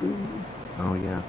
food. Oh, yeah.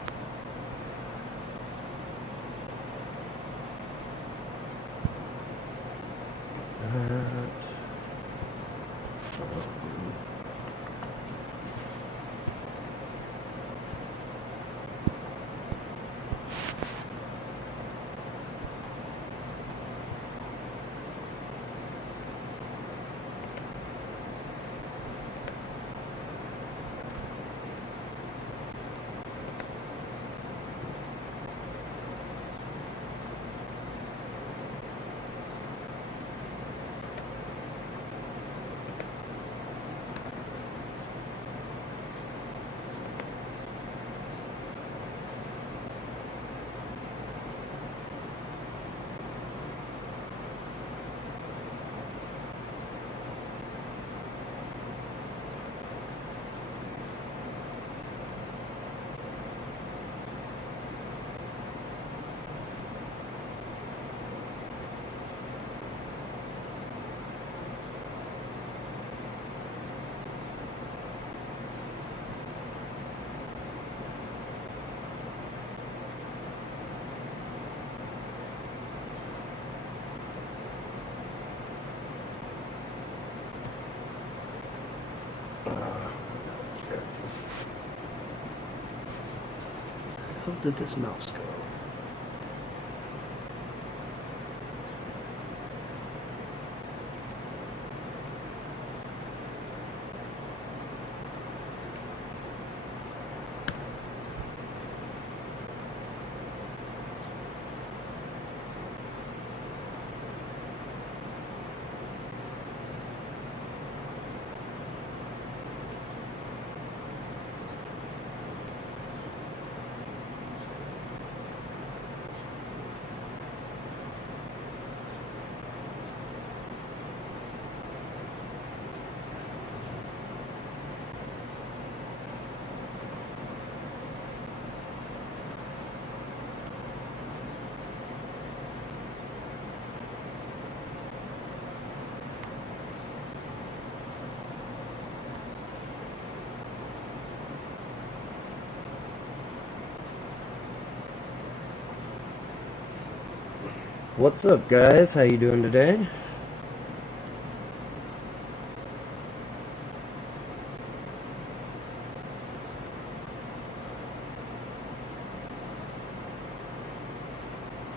How did this mouse go? What's up, guys? How you doing today?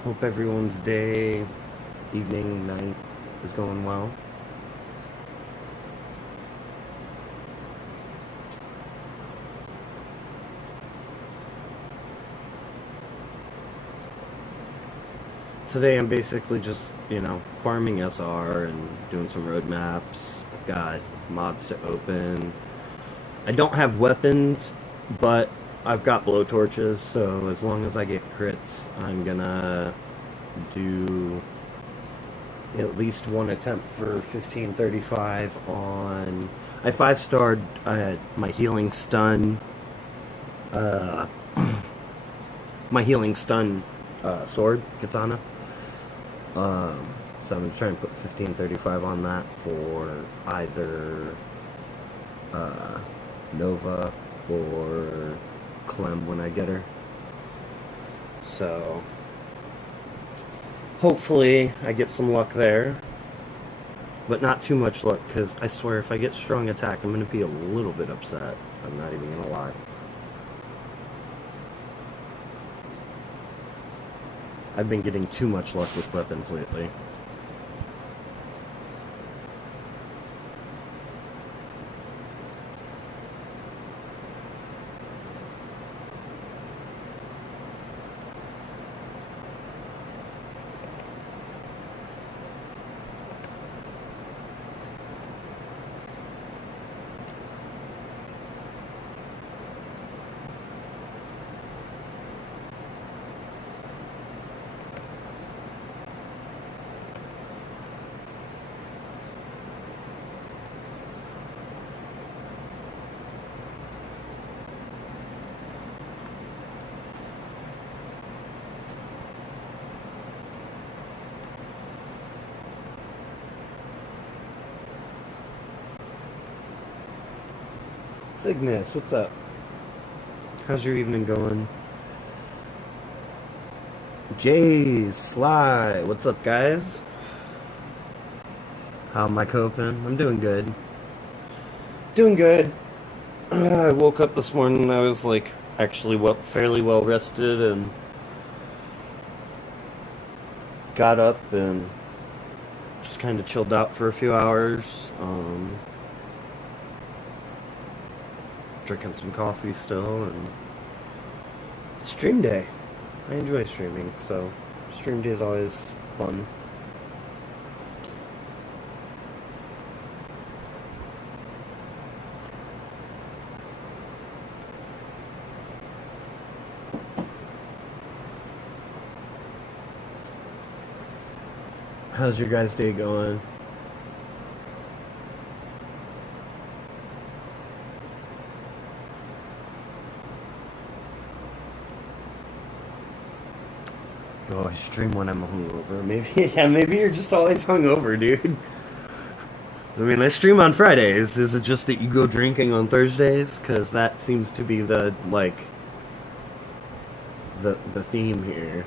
Hope everyone's day, evening, night is going well. Today I'm basically just, farming SR and doing some roadmaps. I've got mods to open. I don't have weapons, but I've got blowtorches, so as long as I get crits, I'm gonna do at least one attempt for 1535 on... I 5-starred my healing stun, sword, katana. So I'm trying to put 1535 on that for either Nova or Clem when I get her. So hopefully I get some luck there, but not too much luck, because I swear if I get strong attack, I'm going to be a little bit upset. I'm not even going to lie. I've been getting too much luck with weapons lately. Cygnus, what's up? How's your evening going? Jay, Sly, what's up, guys? How am I coping? I'm doing good. Doing good. I woke up this morning. I was like actually fairly well rested, and got up and just kind of chilled out for a few hours. Drinking some coffee still, and stream day. I enjoy streaming, so stream day is always fun. How's your guys' day going? Oh, I stream when I'm hungover. Maybe, yeah, maybe you're just always hungover, dude. I mean, I stream on Fridays. Is it just that you go drinking on Thursdays? Because that seems to be the, like, the theme here.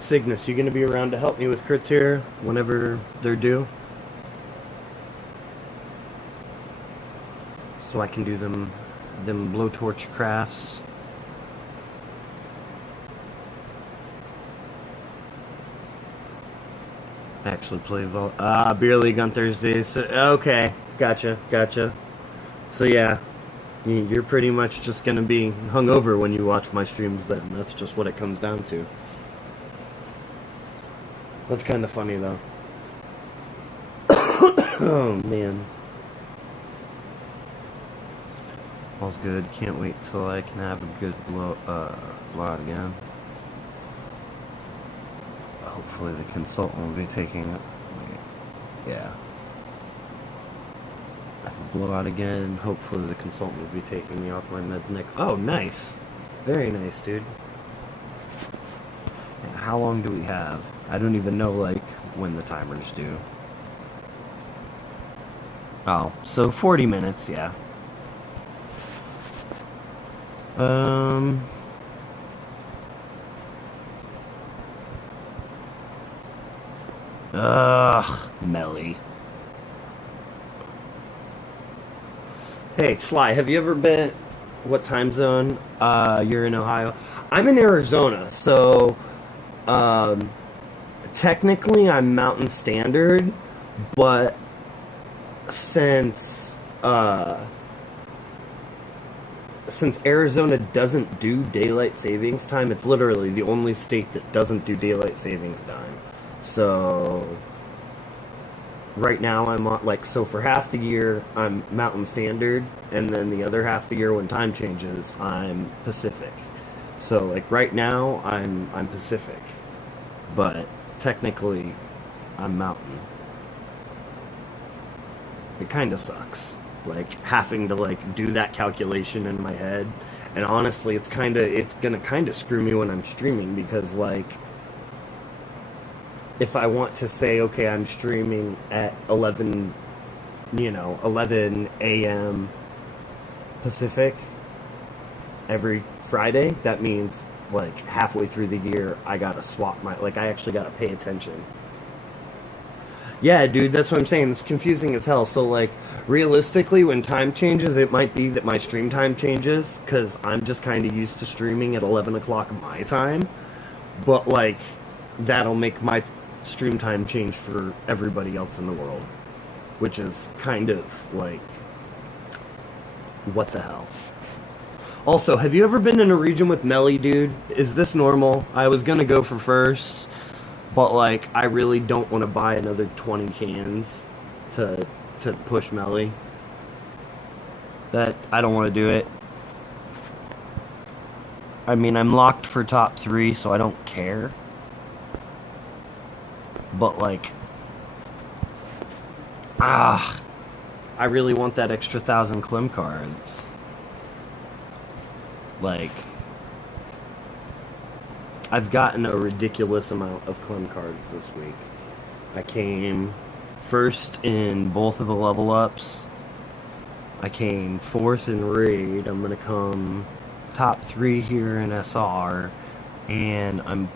Cygnus, you gonna be around to help me with crits here whenever they're due? So I can do them blowtorch crafts. Actually play beer league on Thursdays. So, okay, gotcha. So yeah, you're pretty much just gonna be hungover when you watch my streams. Then that's just what it comes down to. That's kind of funny though. Oh man. All's good. Can't wait till I can have a good blowout again. Hopefully the consultant will be taking it. Yeah. I have to blow out again. Hopefully the consultant will be taking me off my meds next. Oh, nice. Very nice, dude. And how long do we have? I don't even know, like, when the timer's due. Oh, so 40 minutes, yeah. Melly. Hey, Sly, have you ever been... What time zone? You're in Ohio? I'm in Arizona, so... Technically, I'm Mountain Standard, but... Since Arizona doesn't do daylight savings time, it's literally the only state that doesn't do daylight savings time. So right now I'm on, like, so for half the year I'm Mountain Standard, and then the other half the year when time changes I'm Pacific. So like right now I'm Pacific, but technically I'm Mountain. It kind of sucks, like having to like do that calculation in my head. And honestly, it's gonna kind of screw me when I'm streaming, because like if I want to say, okay, I'm streaming at 11 a.m. Pacific every Friday, that means like halfway through the year I gotta swap I actually gotta pay attention. Yeah, dude, that's what I'm saying. It's confusing as hell. So, like, realistically, when time changes, it might be that my stream time changes, because I'm just kind of used to streaming at 11 o'clock my time. But, like, that'll make my stream time change for everybody else in the world. Which is kind of, like, what the hell? Also, have you ever been in a region with Melly, dude? Is this normal? I was gonna go for first, but like I really don't want to buy another 20 cans to push Melly. That I don't want to do it. I mean, I'm locked for top 3, so I don't care. But, like, I really want that extra 1,000 Clem cards. Like, I've gotten a ridiculous amount of Clem cards this week. I came first in both of the level ups. I came 4th in raid. I'm gonna come top 3 here in SR, and I'm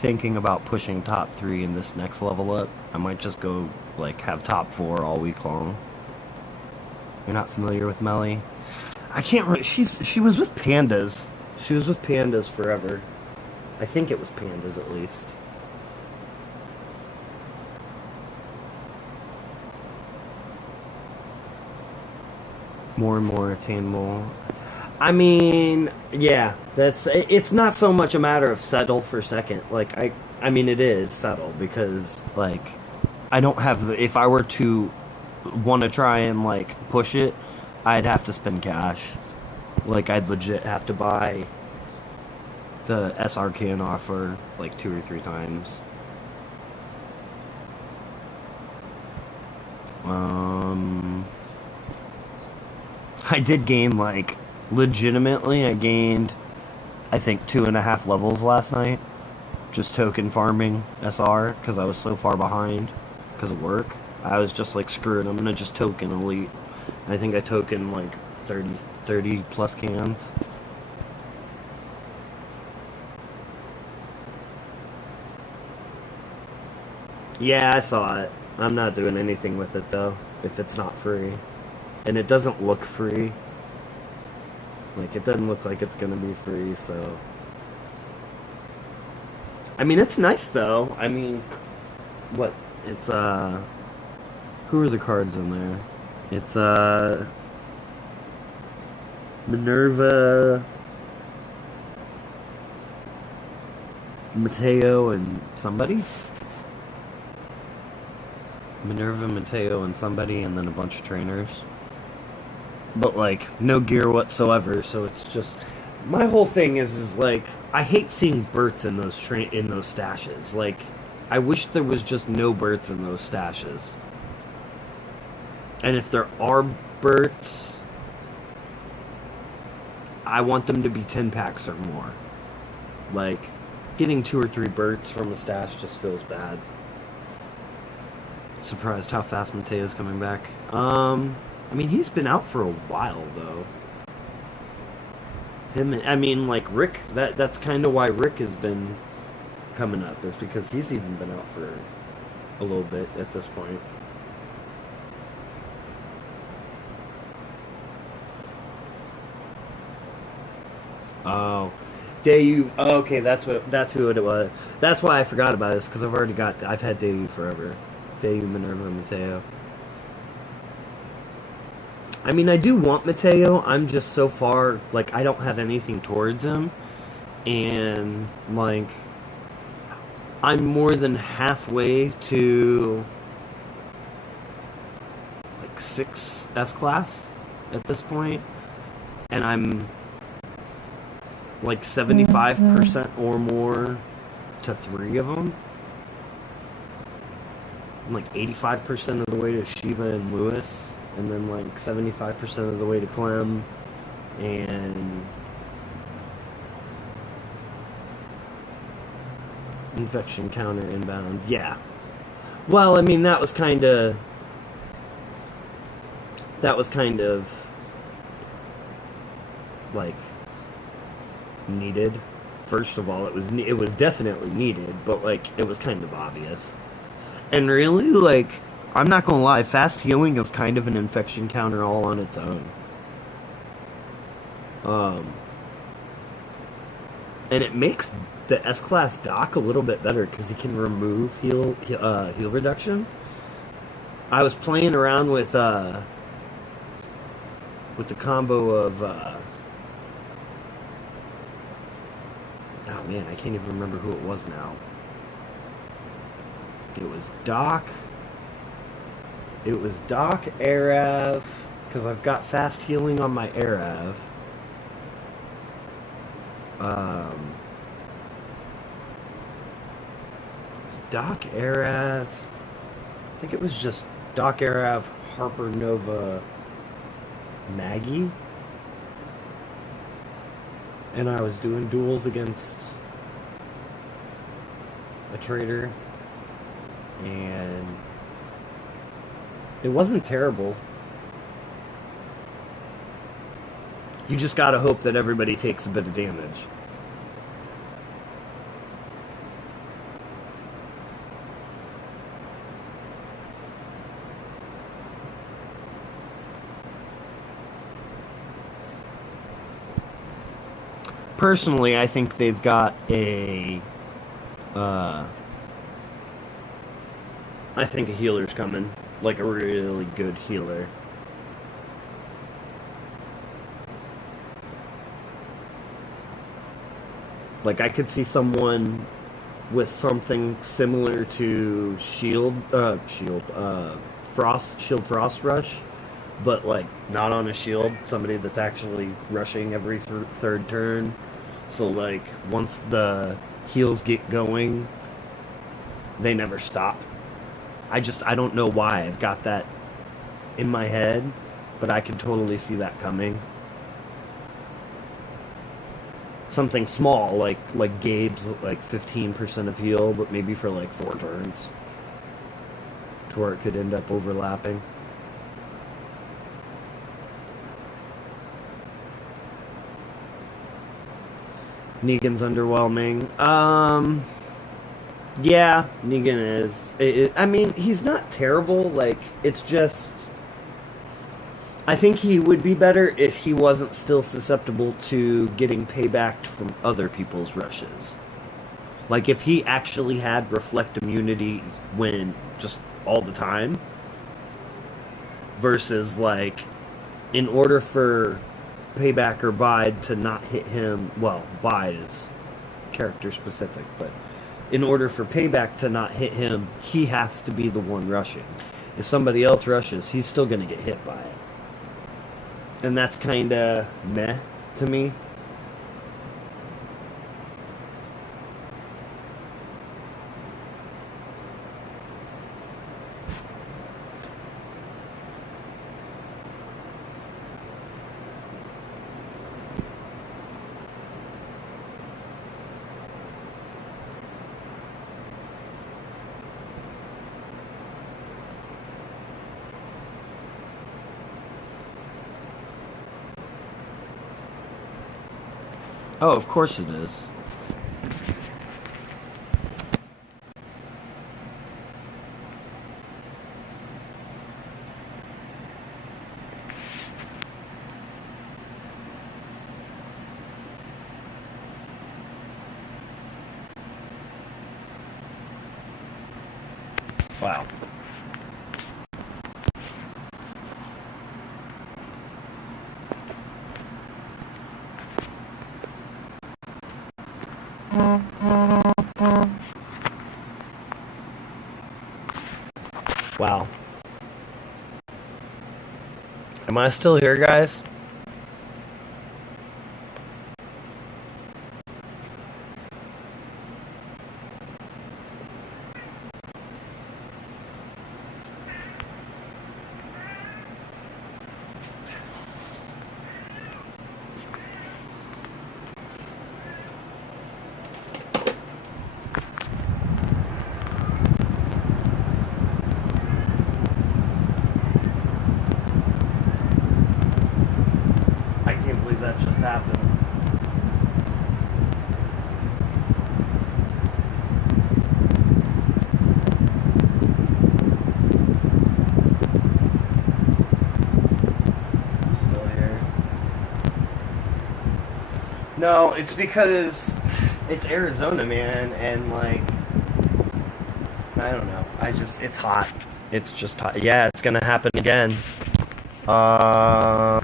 thinking about pushing top 3 in this next level up. I might just go like have top 4 all week long. You're not familiar with Melly? I can't remember. She was with Pandas. She was with Pandas forever. I think it was Pandas at least. More and more attainable. I mean, yeah, it's not so much a matter of settle for second. Like I mean it is settle because like I don't have the, if I were to want to try and like push it, I'd have to spend cash. Like I'd legit have to buy the SR can offer like 2 or 3 times. I did gain like legitimately. I gained I think 2.5 levels last night, just token farming SR because I was so far behind because of work. I was just like, screw it, I'm gonna just token elite. I think I token like 30 plus cans. Yeah, I saw it. I'm not doing anything with it though, if it's not free. And it doesn't look free. Like, it doesn't look like it's gonna be free, so... I mean, it's nice though. I mean, what? It's, who are the cards in there? It's, Minerva, Mateo, and somebody? Minerva, Mateo, and somebody, and then a bunch of trainers. But, like, no gear whatsoever, so it's just... My whole thing is like, I hate seeing Berts in those stashes. Like, I wish there was just no Berts in those stashes. And if there are Berts, I want them to be 10 packs or more. Like, getting 2 or 3 Berts from a stash just feels bad. Surprised how fast Mateo's coming back. I mean, he's been out for a while, though. I mean, like, Rick, that's kind of why Rick has been coming up, is because he's even been out for a little bit at this point. Oh, Dayu. Oh, okay, that's who it was. That's why I forgot about this, because I've had Dayu forever. Dayu, Minerva, Mateo. I mean, I do want Mateo. I'm just so far, like, I don't have anything towards him. And, like, I'm more than halfway to, like, 6 S-Class at this point. And I'm, like, 75% or more to 3 of them. I'm, like, 85% of the way to Shiva and Lewis. And then, like, 75% of the way to Clem, and infection counter inbound. Yeah. Well, I mean, that was kind of like needed. First of all, it was definitely needed, but like it was kind of obvious. And really, like, I'm not gonna lie, fast healing is kind of an infection counter all on its own. And it makes the S-Class Doc a little bit better because he can remove heal reduction. I was playing around with the combo of oh man, I can't even remember who it was now. It was Doc. It was Doc, Arav, because I've got fast healing on my Arav. Um, Doc Arav. I think it was just Doc Arav, Harper Nova, Maggie, and I was doing duels against a trader, and it wasn't terrible. You just gotta hope that everybody takes a bit of damage. Personally, I think they've got uh, I think a healer's coming, like a really good healer. Like I could see someone with something similar to Frost Rush, but like not on a shield. Somebody that's actually rushing every third turn. So like once the heals get going, they never stop. I don't know why I've got that in my head, but I can totally see that coming. Something small like Gabe's, like 15% of heal, but maybe for like 4 turns, to where it could end up overlapping. Negan's underwhelming. Yeah, Negan is. I mean, he's not terrible. Like, it's just, I think he would be better if he wasn't still susceptible to getting payback from other people's rushes. Like, if he actually had reflect immunity when just all the time, versus like, in order for payback or Bide to not hit him, well, Bide is character specific, but in order for payback to not hit him, he has to be the one rushing. If somebody else rushes, he's still going to get hit by it. And that's kind of meh to me. Oh, of course it is. Wow. Wow. Am I still here, guys? I can't believe that just happened. Still here. No, it's because it's Arizona, man, and like, I don't know. It's hot. It's just hot. Yeah, it's gonna happen again. Uh,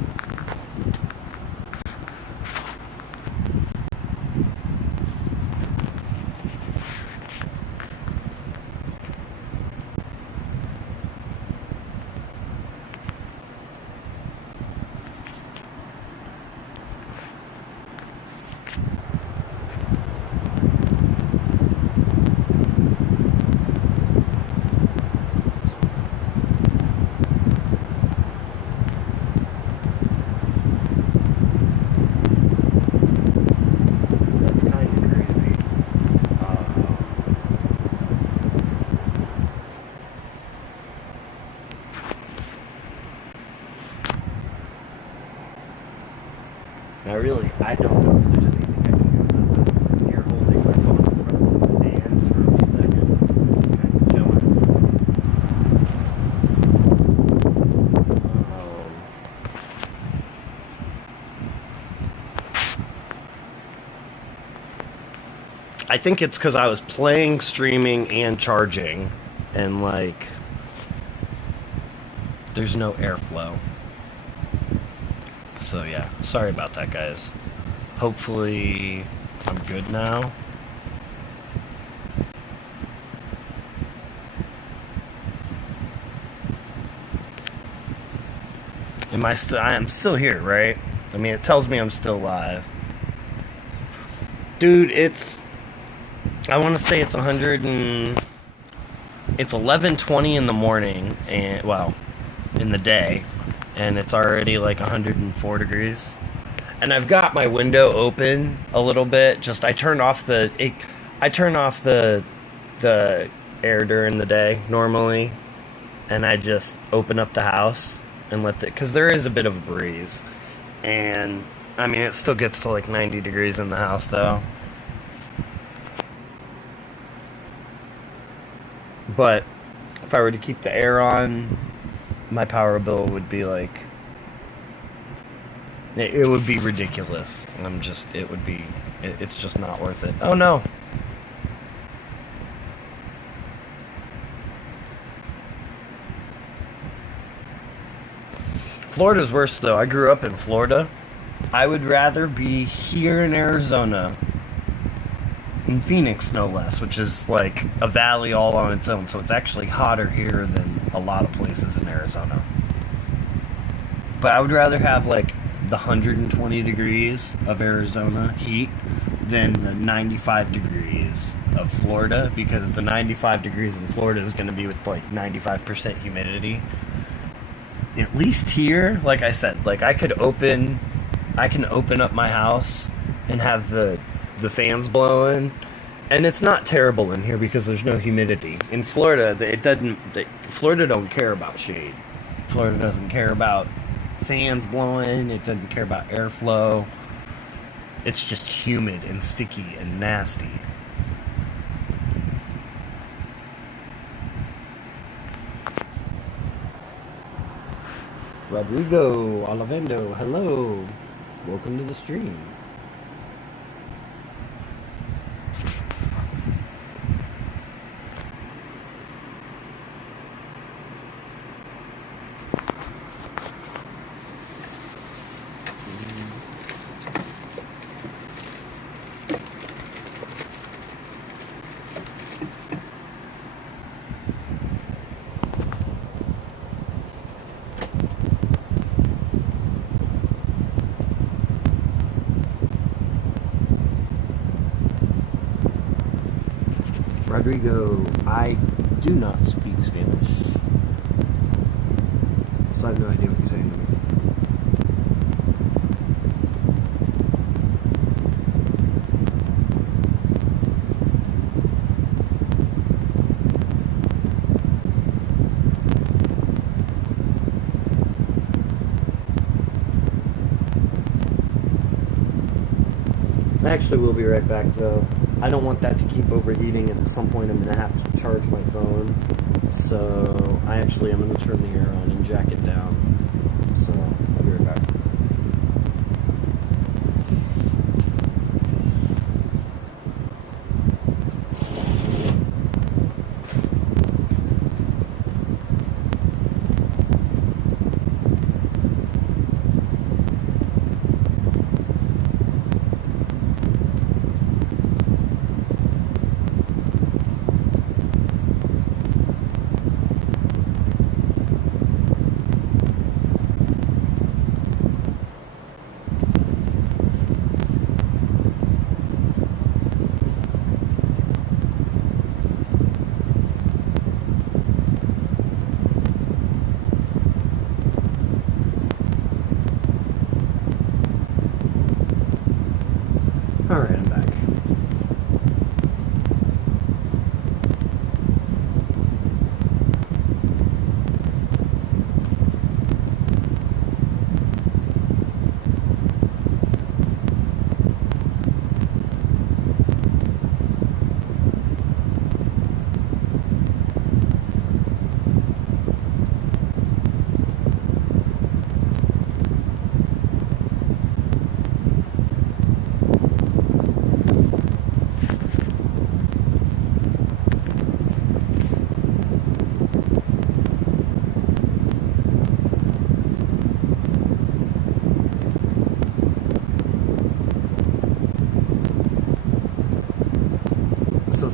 I don't know if there's anything I can do about that. I'm sitting here holding my phone in front of the fans for a few seconds and just kind of chilling. I think it's because I was playing, streaming, and charging, and like, there's no airflow. So yeah, sorry about that, guys. Hopefully, I'm good now. I am still here, right? I mean, it tells me I'm still live. Dude, I want to say it's 11:20 in the morning, and well, in the day, and it's already like 104 degrees. And I've got my window open a little bit. I turn off the air during the day normally, and I just open up the house and because there is a bit of a breeze, and I mean it still gets to like 90 degrees in the house though. But if I were to keep the air on, my power bill would be like, it would be ridiculous. It's just not worth it. Oh no. Florida's worse though. I grew up in Florida. I would rather be here in Arizona, in Phoenix no less, which is like a valley all on its own, so it's actually hotter here than a lot of places in Arizona. But I would rather have like the 120 degrees of Arizona heat than the 95 degrees of Florida, because the 95 degrees in Florida is going to be with like 95% humidity. At least here, like I said, like I can open up my house and have the fans blowing, and it's not terrible in here because there's no humidity. In Florida, Florida don't care about shade. Florida doesn't care about fans blowing. It doesn't care about airflow. It's just humid and sticky and nasty. Rodrigo Olivendo, hello. Welcome to the stream. Rodrigo, I do not speak Spanish, so I have no idea what you're saying to me. I actually will be right back though. I don't want that to keep overheating, and at some point I'm going to have to charge my phone. So I actually am going to turn the air on and jack it down. So I'll be right back.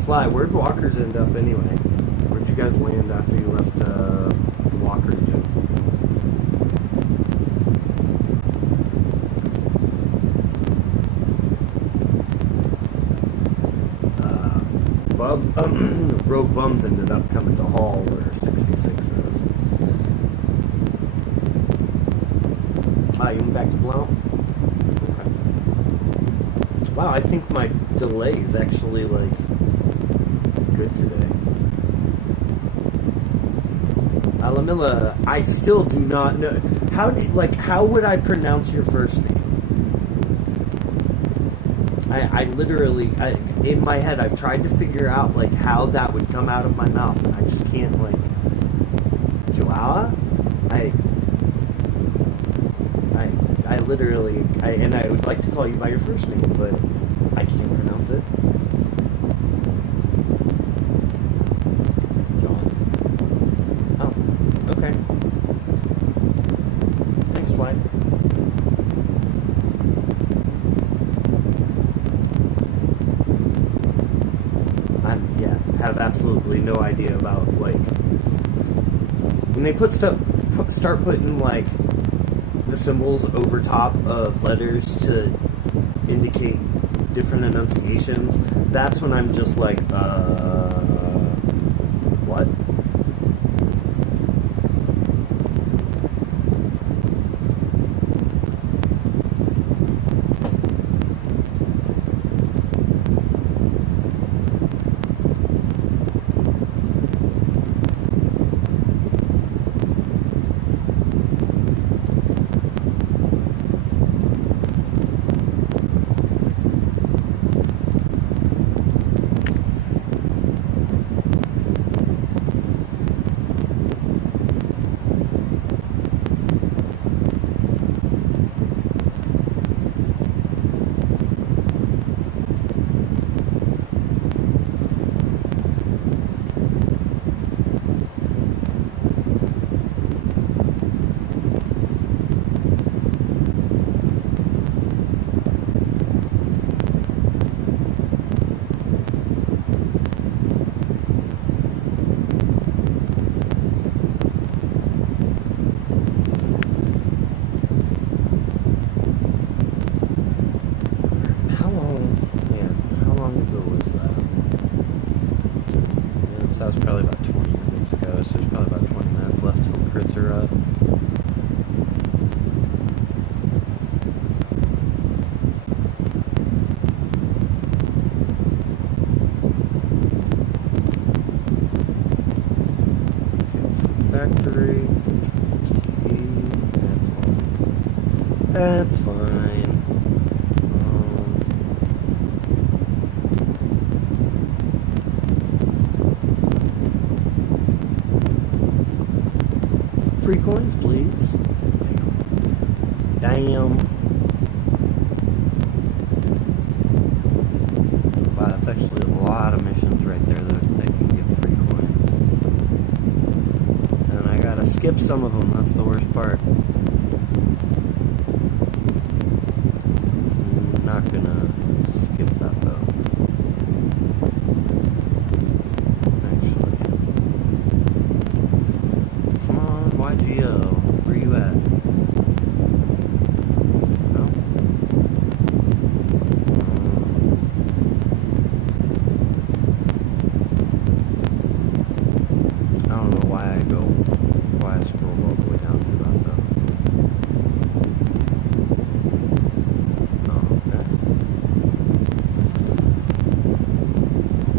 Sly, where'd Walkers end up anyway? Where'd you guys land after you left the Walker region? Rogue Bums ended up coming to Hall where 66 is. You went back to Blount? Okay. Wow, I think my delay is actually, like, good today. Alamilla, I still do not know. How would I pronounce your first name? I literally, in my head, I've tried to figure out, like, how that would come out of my mouth, and I just can't, like, Joao? I literally, and I would like to call you by your first name, but I can't pronounce it. John. Oh, okay. Thanks, Slide. Have absolutely no idea about, like, when they start putting, like, the symbols over top of letters to indicate different enunciations, that's when I'm just like, what? That was probably about 20 minutes ago, so there's probably about 20 minutes left till crits are up. Factory. That's fine. Free coins, please. Damn. Wow, that's actually a lot of missions right there that can give free coins. And I gotta skip some of them, that's the worst part. I'm not gonna skip that though. YGO, where you at? No? I don't know why I scroll all the way down to that though. Oh, okay.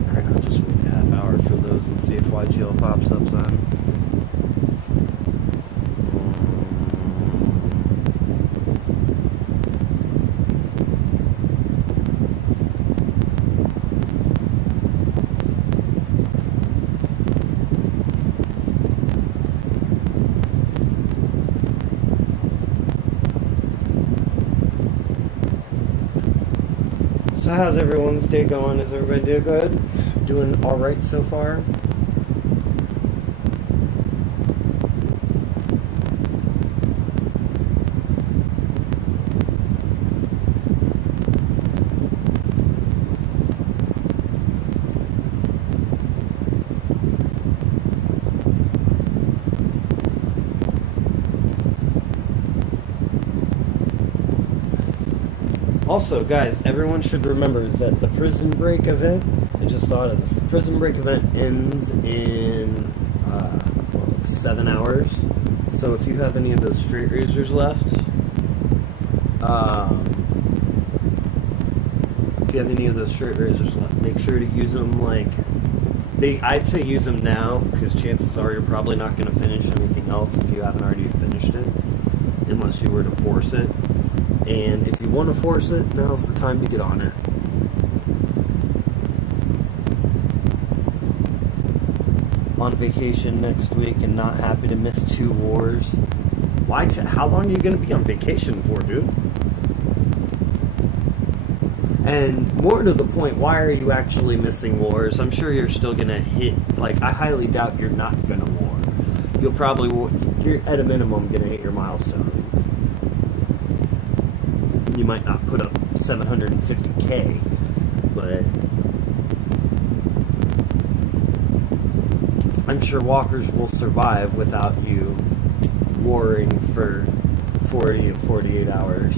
Alright, I'll just wait a half hour for those and see if YGO pops up then. So how's everyone's day going? Is everybody doing good? Doing alright so far? Also, guys, everyone should remember that the Prison Break event, I just thought of this, the Prison Break event ends in like 7 hours. So if you have any of those straight razors left, make sure to use them like, I'd say use them now, because chances are you're probably not going to finish anything else if you haven't already finished it, unless you were to force it. And if you want to force it, now's the time to get on it. On vacation next week and not happy to miss 2 wars. Why? How long are you going to be on vacation for, dude? And more to the point, why are you actually missing wars? I'm sure you're still going to hit, like, I highly doubt you're not going to war. You'll probably, you're at a minimum going to hit your milestones. You might not put up 750K, but I'm sure walkers will survive without you warring for 40 to 48 hours.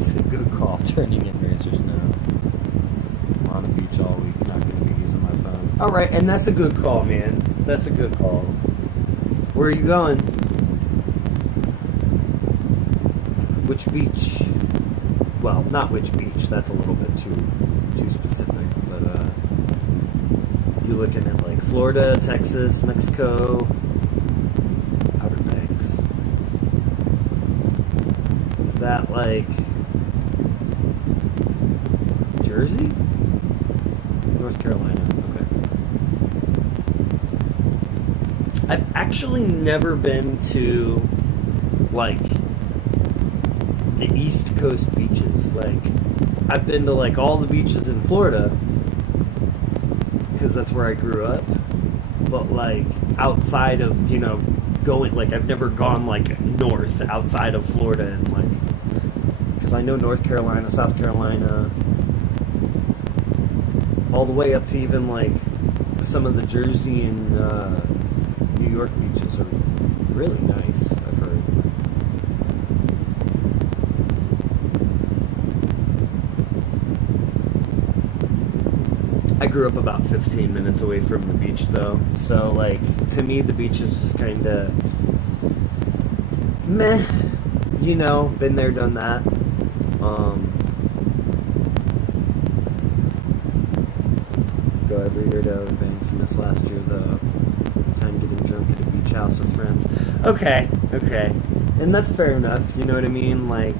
It's a good call, turning in razors now. I'm on the beach all week, not going to be using my phone. Alright, and that's a good call, man. That's a good call. Where are you going? Which beach? Well, not which beach. That's a little bit too specific. But you looking at like Florida, Texas, Mexico, Outer Banks. Is that like Jersey? North Carolina. I've actually never been to, like, the East Coast beaches. Like, I've been to, like, all the beaches in Florida, because that's where I grew up. But, like, outside of, you know, going, like, I've never gone, like, north outside of Florida and, like, because I know North Carolina, South Carolina, all the way up to even, like, some of the Jersey and, New York beaches are really nice, I've heard. I grew up about 15 minutes away from the beach, though, so, like, to me, the beach is just kind of meh, you know, been there, done that. Go every year to Outer Banks, and this last year, though. Getting drunk at a beach house with friends. Okay. And that's fair enough, you know what I mean? Like,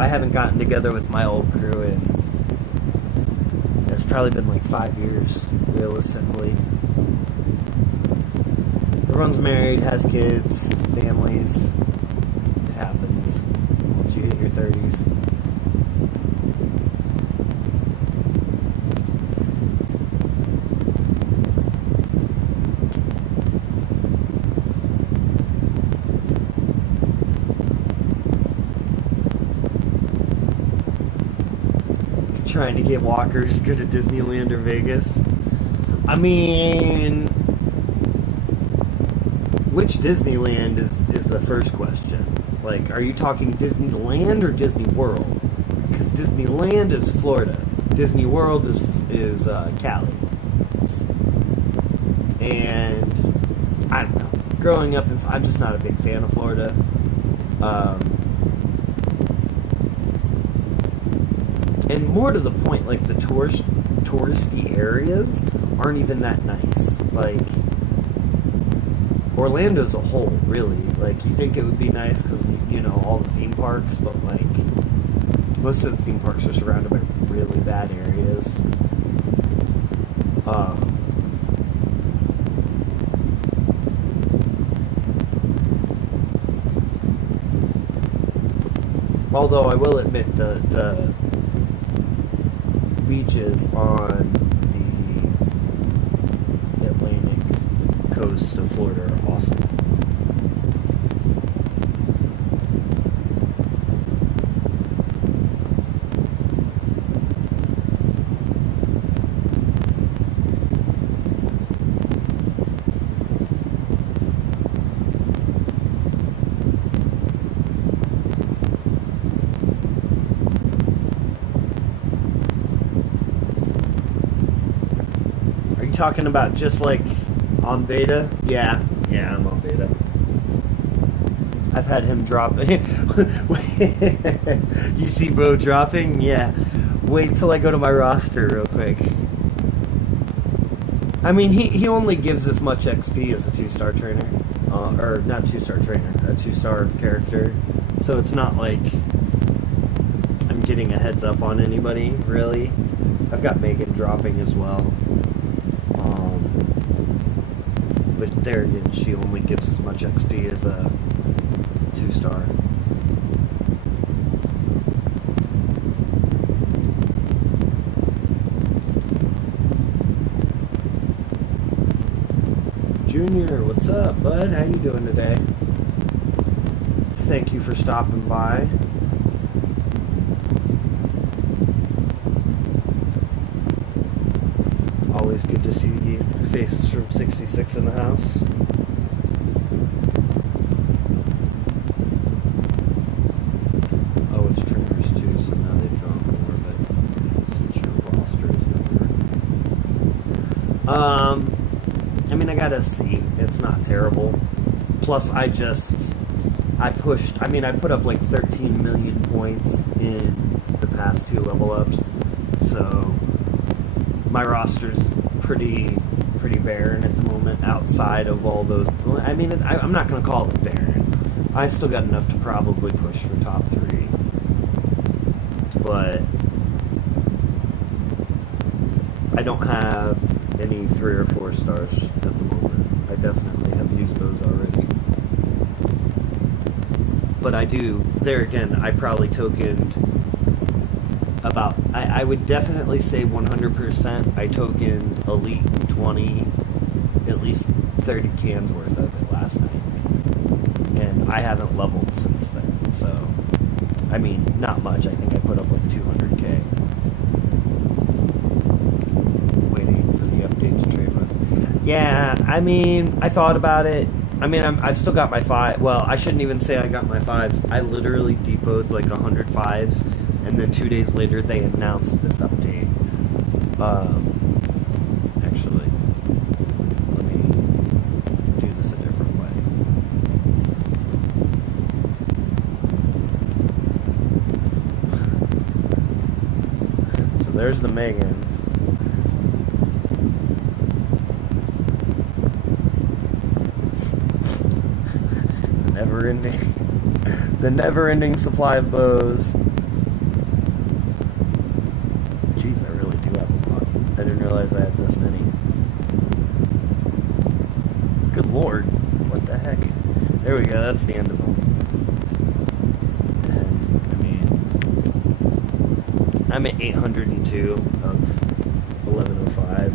I haven't gotten together with my old crew in, it's probably been like 5 years, realistically. Everyone's married, has kids, families. It happens once you hit your 30s. Trying to get walkers to go to Disneyland or Vegas. I mean, which Disneyland is the first question? Like, are you talking Disneyland or Disney World? Because Disneyland is Florida. Disney World is Cali. And I don't know. Growing up, I'm just not a big fan of Florida. And more to the point, like, the touristy areas aren't even that nice. Like, Orlando's a whole, really. Like, you think it would be nice because, you know, all the theme parks, but, like, most of the theme parks are surrounded by really bad areas. Although I will admit the beaches on the Atlantic coast of Florida are awesome. talking about just like on beta? Yeah, I'm on beta. I've had him drop. You see Bo dropping? Yeah. Wait till I go to my roster real quick. I mean, he only gives as much XP as a 2-star trainer. Or not 2-star trainer, a 2-star character. So it's not like I'm getting a heads up on anybody, really. I've got Megan dropping as well. But there again, she only gives as much XP as a 2-star. Junior, what's up, bud? How you doing today? Thank you for stopping by. Always good to see you. Faces from 66 in the house. Oh, it's trimmers too, so now they've drawn more, but since your roster is numbered. I mean, I gotta see. It's not terrible. Plus, I put up like 13 million points in the past 2 level ups. So, my roster's pretty barren at the moment outside of all those. I mean, I'm not going to call it barren. I still got enough to probably push for top 3. But I don't have any 3 or 4 stars at the moment. I definitely have used those already. But I do, there again, I probably tokened about, I would definitely say 100% I tokened Elite 20, at least 30 cans worth of it last night. And I haven't leveled since then, so, I mean, not much. I think I put up like 200k. Waiting for the update to trade with. Yeah, I mean, I thought about it. I mean, I've still got my 5. Well, I shouldn't even say I got my 5s. I literally depoted like 100 5s. And then 2 days later, they announced this update. Actually, let me do this a different way. So there's the Megans. The never-ending supply of bows. Jeez, I really do have a lot. I didn't realize I had this many. Good lord. What the heck? There we go, that's the end of them. And, I mean, I'm at 802 of 1105.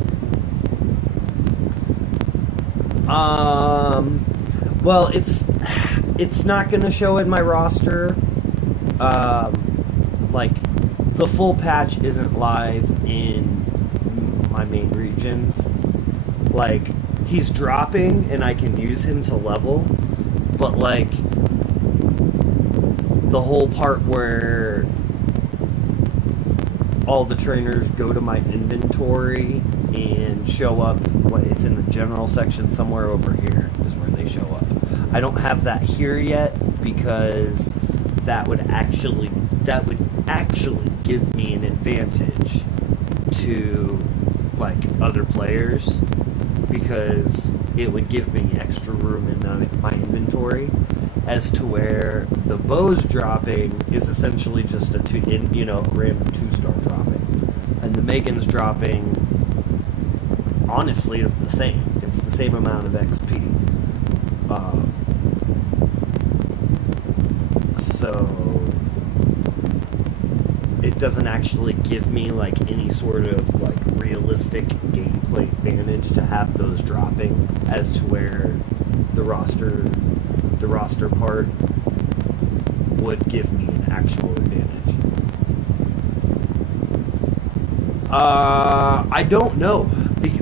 Well, it's not going to show in my roster. Like, the full patch isn't live in my main regions. Like, he's dropping and I can use him to level, but like, the whole part where all the trainers go to my inventory and show up, it's in the general section somewhere over here is where they show up. I don't have that here yet because that would actually give me an advantage to like other players, because it would give me extra room in my inventory, as to where the bows dropping is essentially just a random 2-star dropping, and the Megan's dropping honestly is the same. It's the same amount of XP. So it doesn't actually give me like any sort of like realistic gameplay advantage to have those dropping, as to where the roster part would give me an actual advantage. I don't know.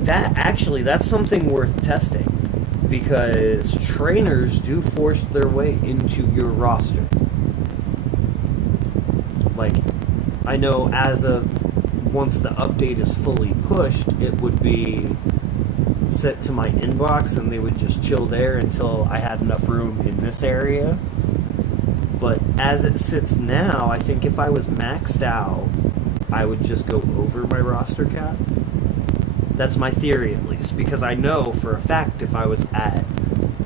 That's something worth testing, because trainers do force their way into your roster. Like, I know as of once the update is fully pushed, it would be sit to my inbox and they would just chill there until I had enough room in this area. But as it sits now, I think if I was maxed out, I would just go over my roster cap. That's my theory, at least, because I know for a fact if I was at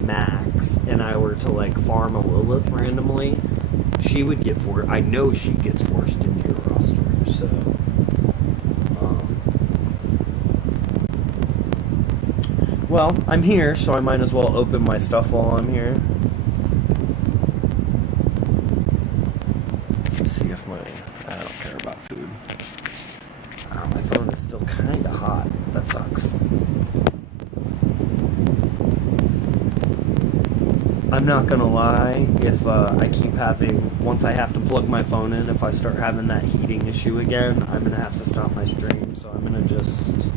max and I were to like farm a Lilith randomly, she would get forced. I know she gets forced into your roster. So, well, I'm here, so I might as well open my stuff while I'm here. See if I don't care about food. My phone is still kind of hot. That sucks. I'm not gonna lie, if I keep having, once I have to plug my phone in, if I start having that heating issue again, I'm gonna have to stop my stream, so I'm gonna just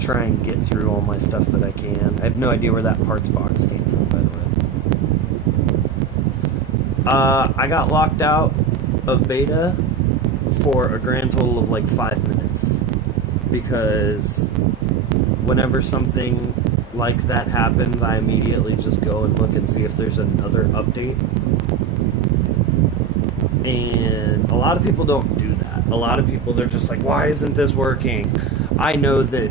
try and get through all my stuff that I can. I have no idea where that parts box came from, by the way. I got locked out of beta for a grand total of like 5 minutes, because whenever something like that happens, I immediately just go and look and see if there's another update. And a lot of people don't do that. A lot of people, they're just like, why isn't this working? I know that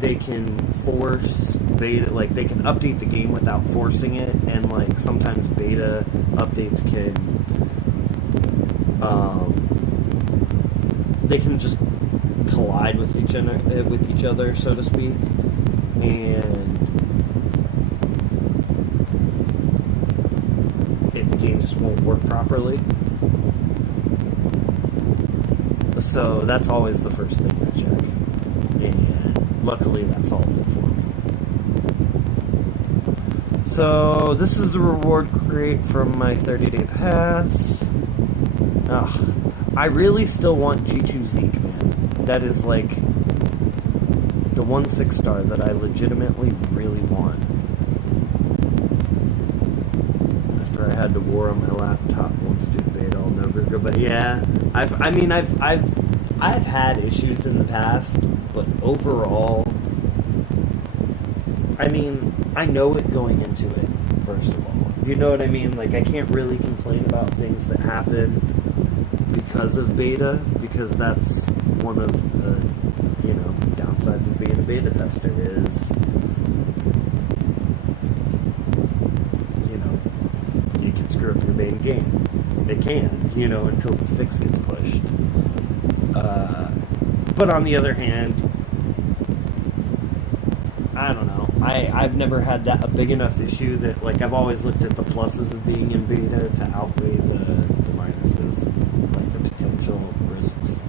they can force beta, like they can update the game without forcing it, and like sometimes beta updates can they can just collide with each other, so to speak, and the game just won't work properly. So that's always the first thing I check, and luckily that solved it for me. So this is the reward crate from my 30-day pass. Ugh, I really still want G2 Zeke, man. That is like the 1 6-star that I legitimately really want. After I had to war on my laptop once due to beta, I'll never go. But yeah, I've had issues in the past, but overall, I mean, I know it going into it, first of all. You know what I mean? Like, I can't really complain about things that happen because of beta, because that's one of the, you know, downsides of being a beta tester is, you know, you can screw up your main game. It can, you know, until the fix gets pushed. But on the other hand, I don't know. I've never had a big enough issue that, like, I've always looked at the pluses of being in beta to outweigh the minuses, like the potential risks.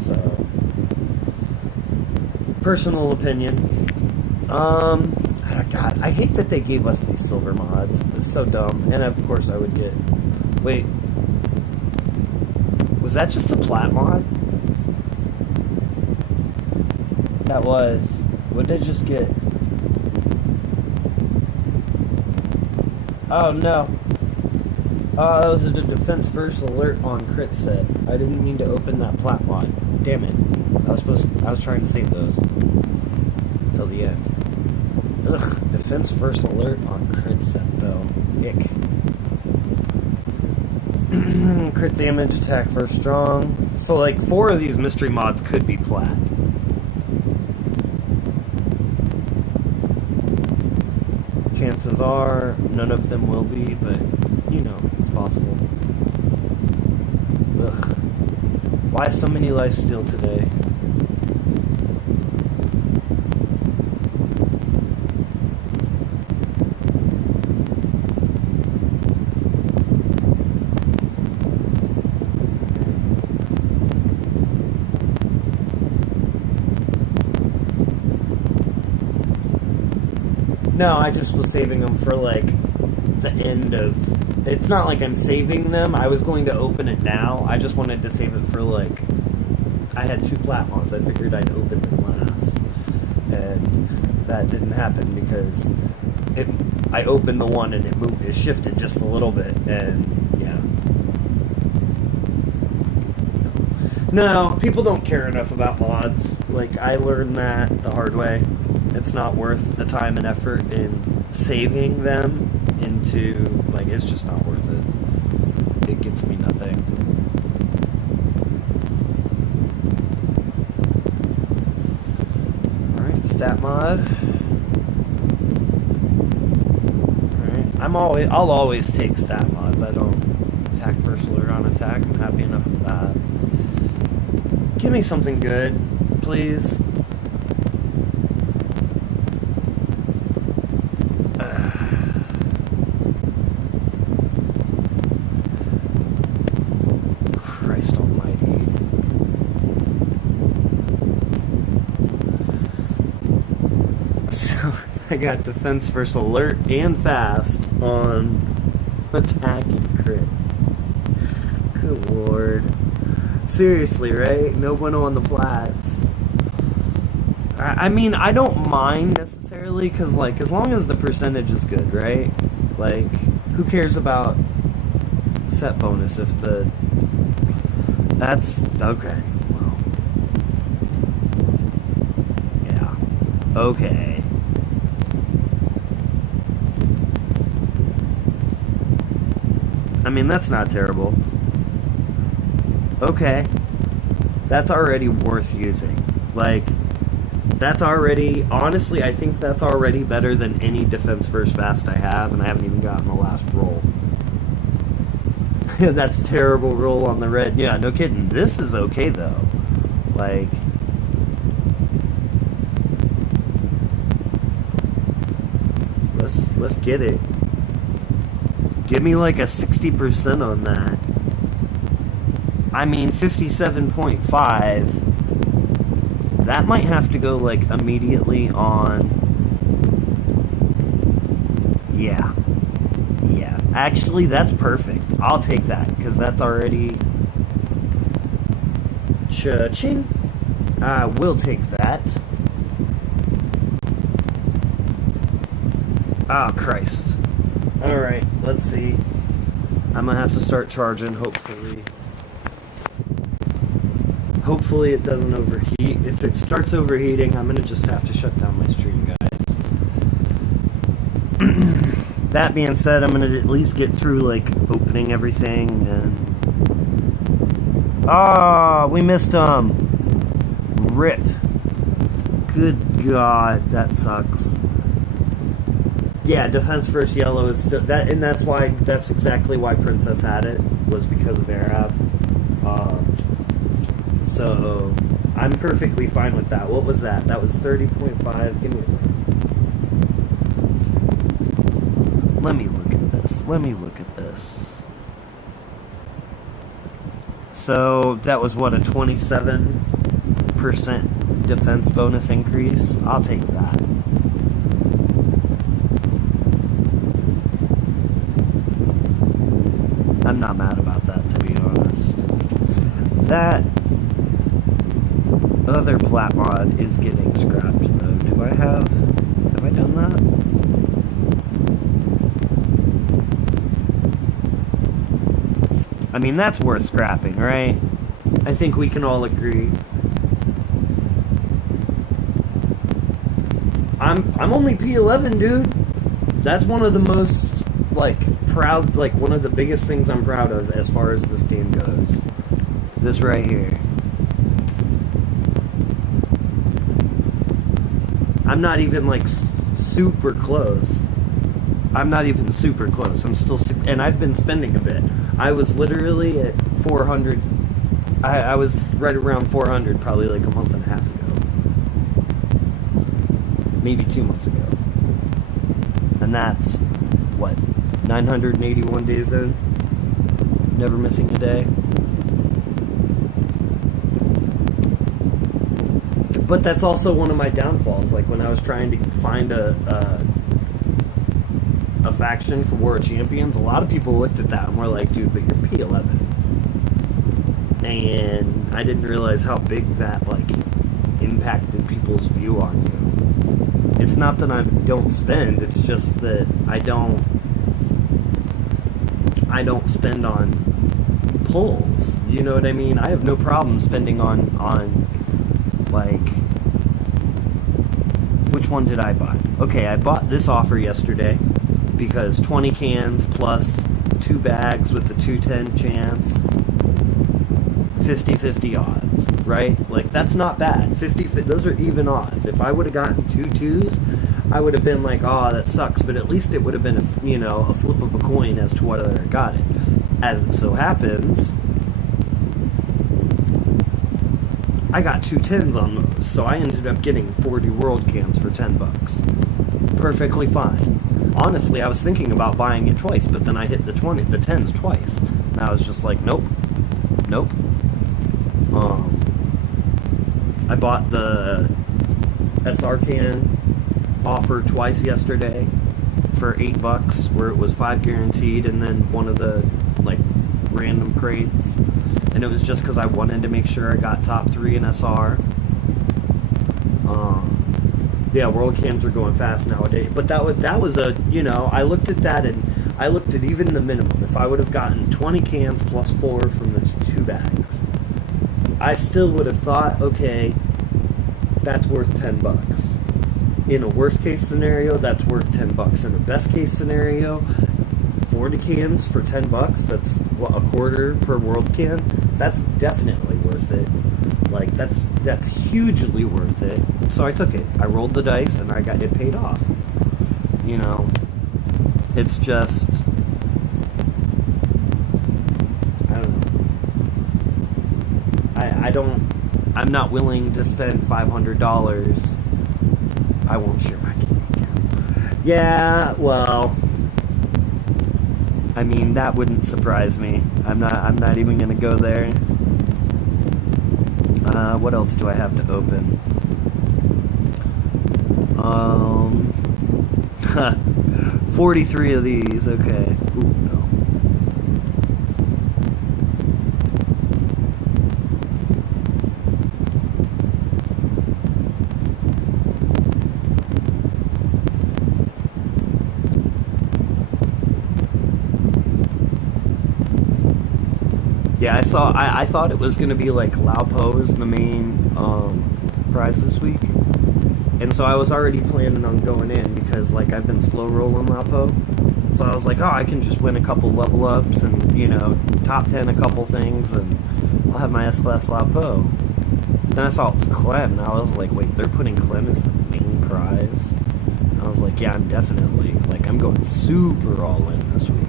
So, personal opinion. God, I hate that they gave us these silver mods. It's so dumb. And of course I would get... Wait. Was that just a plat mod? That was. What did I just get? Oh no. Oh, that was a defense first alert on crit set. I didn't mean to open that plat mod. Damn it. I was trying to save those till the end. Ugh, defense first alert on crit set though. Ick. Crit damage, attack first strong. So like 4 of these mystery mods could be plat. Chances are none of them will be, but you know, it's possible. Ugh. Why so many lives steal today? No, I just was saving them for, like, the end of... It's not like I'm saving them. I was going to open it now. I just wanted to save it for, like... I had 2 plat mods. I figured I'd open them last. And that didn't happen because I opened the one and it shifted just a little bit. And, yeah. No, people don't care enough about mods. Like, I learned that the hard way. It's not worth the time and effort in saving them into, like, it's just not worth it. It gets me nothing. Alright, stat mod. Alright, I'll always take stat mods. I don't attack first alert on attack. I'm happy enough with that. Give me something good, please. Christ almighty. So, I got defense versus alert and fast on attack and crit. Good lord. Seriously, right? No bueno on the plats. I mean, I don't mind necessarily, because, like, as long as the percentage is good, right? Like, who cares about set bonus if the... That's... Okay. Well... Yeah. Okay. I mean, that's not terrible. Okay. That's already worth using. Like, that's already... Honestly, I think that's already better than any defense first fast I have, and I haven't even gotten the last roll. That's terrible roll on the red. Yeah, no kidding. This is okay, though. Like... Let's get it. Give me like a 60% on that. I mean, 57.5. That might have to go, like, immediately on... Yeah. Yeah. Actually, that's perfect. I'll take that, because that's already... Cha-ching. We'll take that. Ah, Christ. Alright, let's see. I'm gonna have to start charging, hopefully. Hopefully it doesn't overheat. If it starts overheating, I'm gonna just have to shut down my stream, guys. That being said, I'm gonna at least get through, like, opening everything and... Ah, we missed him! Rip. Good God, that sucks. Yeah, defense first yellow is still... And that's exactly why Princess had it, was because of Arab. So, I'm perfectly fine with that. What was that? That was 30.5. Give me a second. Let me look at this. Let me look at this. So, that was what, a 27% defense bonus increase? I'll take that. I'm not mad about that, to be honest. That other plat mod is getting scrapped, though. Have I done that? I mean, that's worth scrapping, right? I think we can all agree. I'm only P11, dude. That's one of the most, like, proud, like, one of the biggest things I'm proud of as far as this game goes. This right here. I'm not even, like, super close. I'm not even super close. I'm still, and I've been spending a bit. I was literally at 400. I was right around 400 probably like a month and a half ago. Maybe 2 months ago. And that's, what, 981 days in? Never missing a day. But that's also one of my downfalls. Like, when I was trying to find a faction for War of Champions, a lot of people looked at that and were like, dude, but you're P11. And I didn't realize how big that, like, impacted people's view on you. It's not that I don't spend, it's just that I don't spend on pulls. You know what I mean? I have no problem spending on like, which one did I buy? Okay, I bought this offer yesterday because 20 cans plus 2 bags with the 210 chance, 50-50 odds, right? Like, that's not bad. 50, those are even odds. If I would have gotten 2 twos, I would have been like, oh, that sucks, but at least it would have been a flip of a coin as to whether I got it. As it so happens, I got 2 10s on those, so I ended up getting 40 world cans for $10. Perfectly fine. Honestly, I was thinking about buying it twice, but then I hit the 10s twice. And I was just like, nope. I bought the SR can offer twice yesterday for $8, where it was 5 guaranteed, and then one of the like random crates, and it was just because I wanted to make sure I got top 3 in SR. Yeah, world cans are going fast nowadays, but that was a, I looked at that, and I looked at even the minimum. If I would have gotten 20 cans plus 4 from the 2 bags, I still would have thought, okay, that's worth $10. In a worst case scenario, that's worth $10. In a best case scenario, 40 cans for $10, that's what, a quarter per world can. That's definitely worth it. Like, that's hugely worth it. So I took it. I rolled the dice and I got it paid off. It's just, I don't know. I'm not willing to spend $500. I won't share my Canadian. Yeah, well, I mean, that wouldn't surprise me. I'm not even gonna go there. What else do I have to open? 43 of these, okay. Ooh, no. Yeah, I thought it was going to be like Laupo's the main prize this week. And so I was already planning on going in because, like, I've been slow rolling Laupo. So I was like, oh, I can just win a couple level ups and, top 10 a couple things, and I'll have my S-Class Laupo. Then I saw it was Clem, and I was like, wait, they're putting Clem as the main prize? And I was like, yeah, I'm definitely, like, I'm going super all in this week.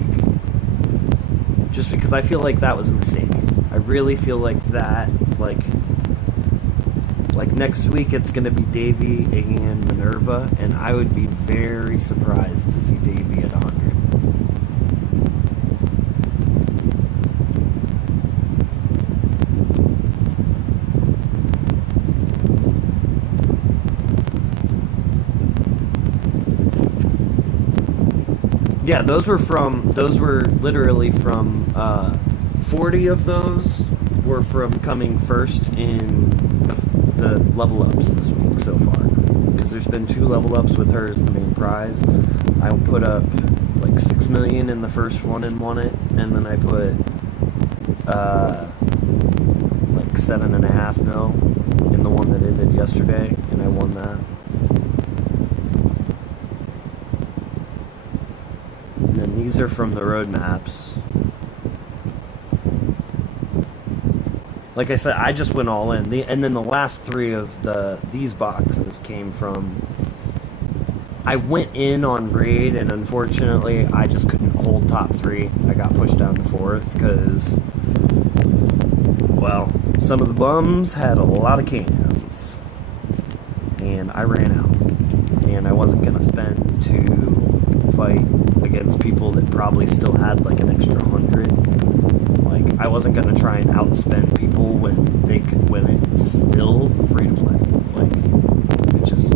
Just because I feel like that was a mistake. I really feel like that, like next week it's going to be Davey and Minerva, and I would be very surprised to see Davey at 100. Yeah, those were literally from, 40 of those were from coming first in the level ups this week so far. Because there's been 2 level ups with her as the main prize. I put up like 6 million in the first one and won it, and then I put like 7.5 mil in the one that ended yesterday, and I won that. And then these are from the road maps. Like I said, I just went all in. And then the last 3 of these boxes came from... I went in on raid, and unfortunately, I just couldn't hold top 3. I got pushed down to 4th, because... well, some of the bums had a lot of cans. And I ran out. And I wasn't going to spend to fight against people that probably still had like an extra 100. Like, I wasn't gonna try and outspend people when they could win it still free to play. Like, it just,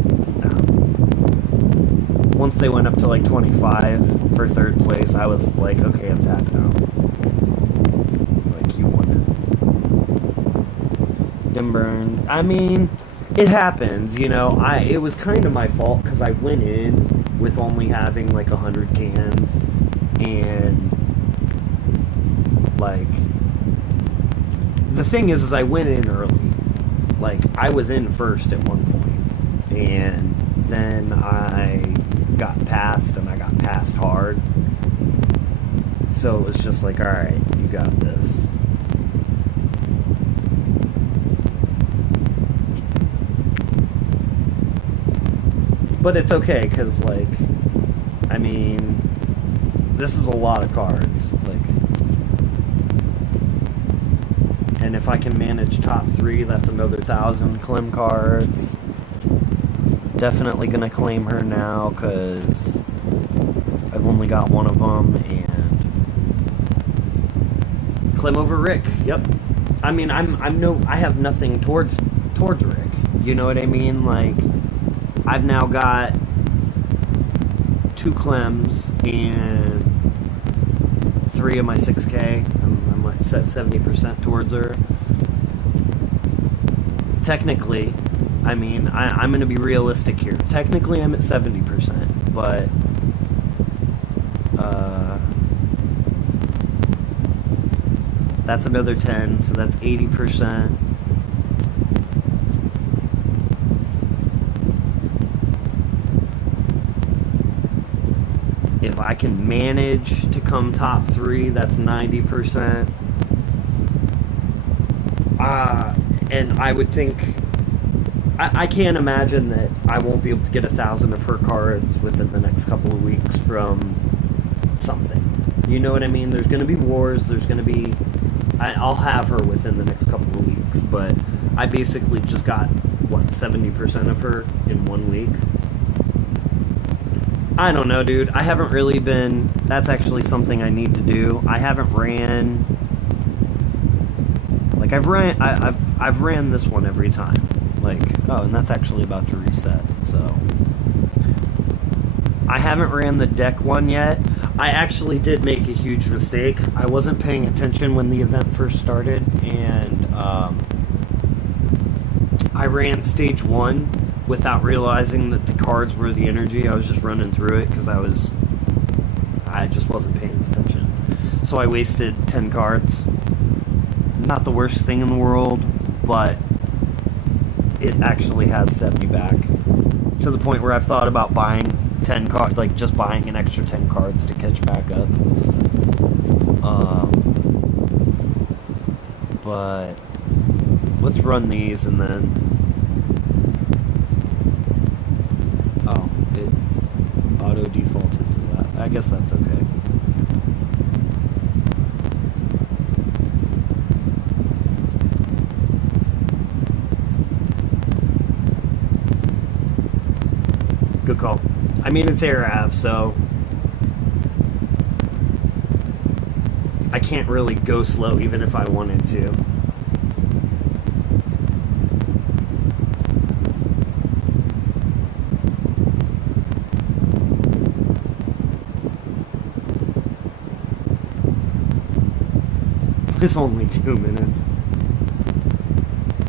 once they went up to like 25 for 3rd place, I was like, okay, I'm tapped out. Like, you won it. Dimburn. I mean, it happens, it was kind of my fault because I went in with only having like 100 cans, and like, the thing is I went in early. Like, I was in first at one point, and then I got passed, and I got passed hard. So it was just like, alright, you got this. But it's okay, because, like, I mean, this is a lot of cards. Like, and if I can manage top 3, that's another 1,000 Clem cards. Definitely gonna claim her now, because I've only got one of them, and Clem over Rick. Yep. I mean, I have nothing towards Rick. You know what I mean? Like, I've now got 2 Clems and 3 of my 6K. I'm like 70% towards her. Technically, I mean, I'm going to be realistic here. Technically, I'm at 70%, but that's another 10, so that's 80%. If I can manage to come top 3, that's 90%. And I would think, I can't imagine that I won't be able to get 1,000 of her cards within the next couple of weeks from something. You know what I mean? There's going to be wars, there's going to be... I'll have her within the next couple of weeks, but I basically just got, what, 70% of her in 1 week? I don't know, dude. I haven't really been... That's actually something I need to do. I haven't ran... Like, I've ran this one every time. Like, oh, and that's actually about to reset, so... I haven't ran the deck one yet. I actually did make a huge mistake. I wasn't paying attention when the event first started, and I ran stage 1 without realizing that the cards were the energy. I was just running through it because I just wasn't paying attention. So I wasted 10 cards. Not the worst thing in the world, but it actually has set me back. To the point where I've thought about buying 10 cards, like just buying an extra 10 cards to catch back up. But let's run these and then... Oh, it auto-defaulted to that. I guess that's okay. Good call. I mean, it's Arav, so I can't really go slow even if I wanted to. It's only 2 minutes.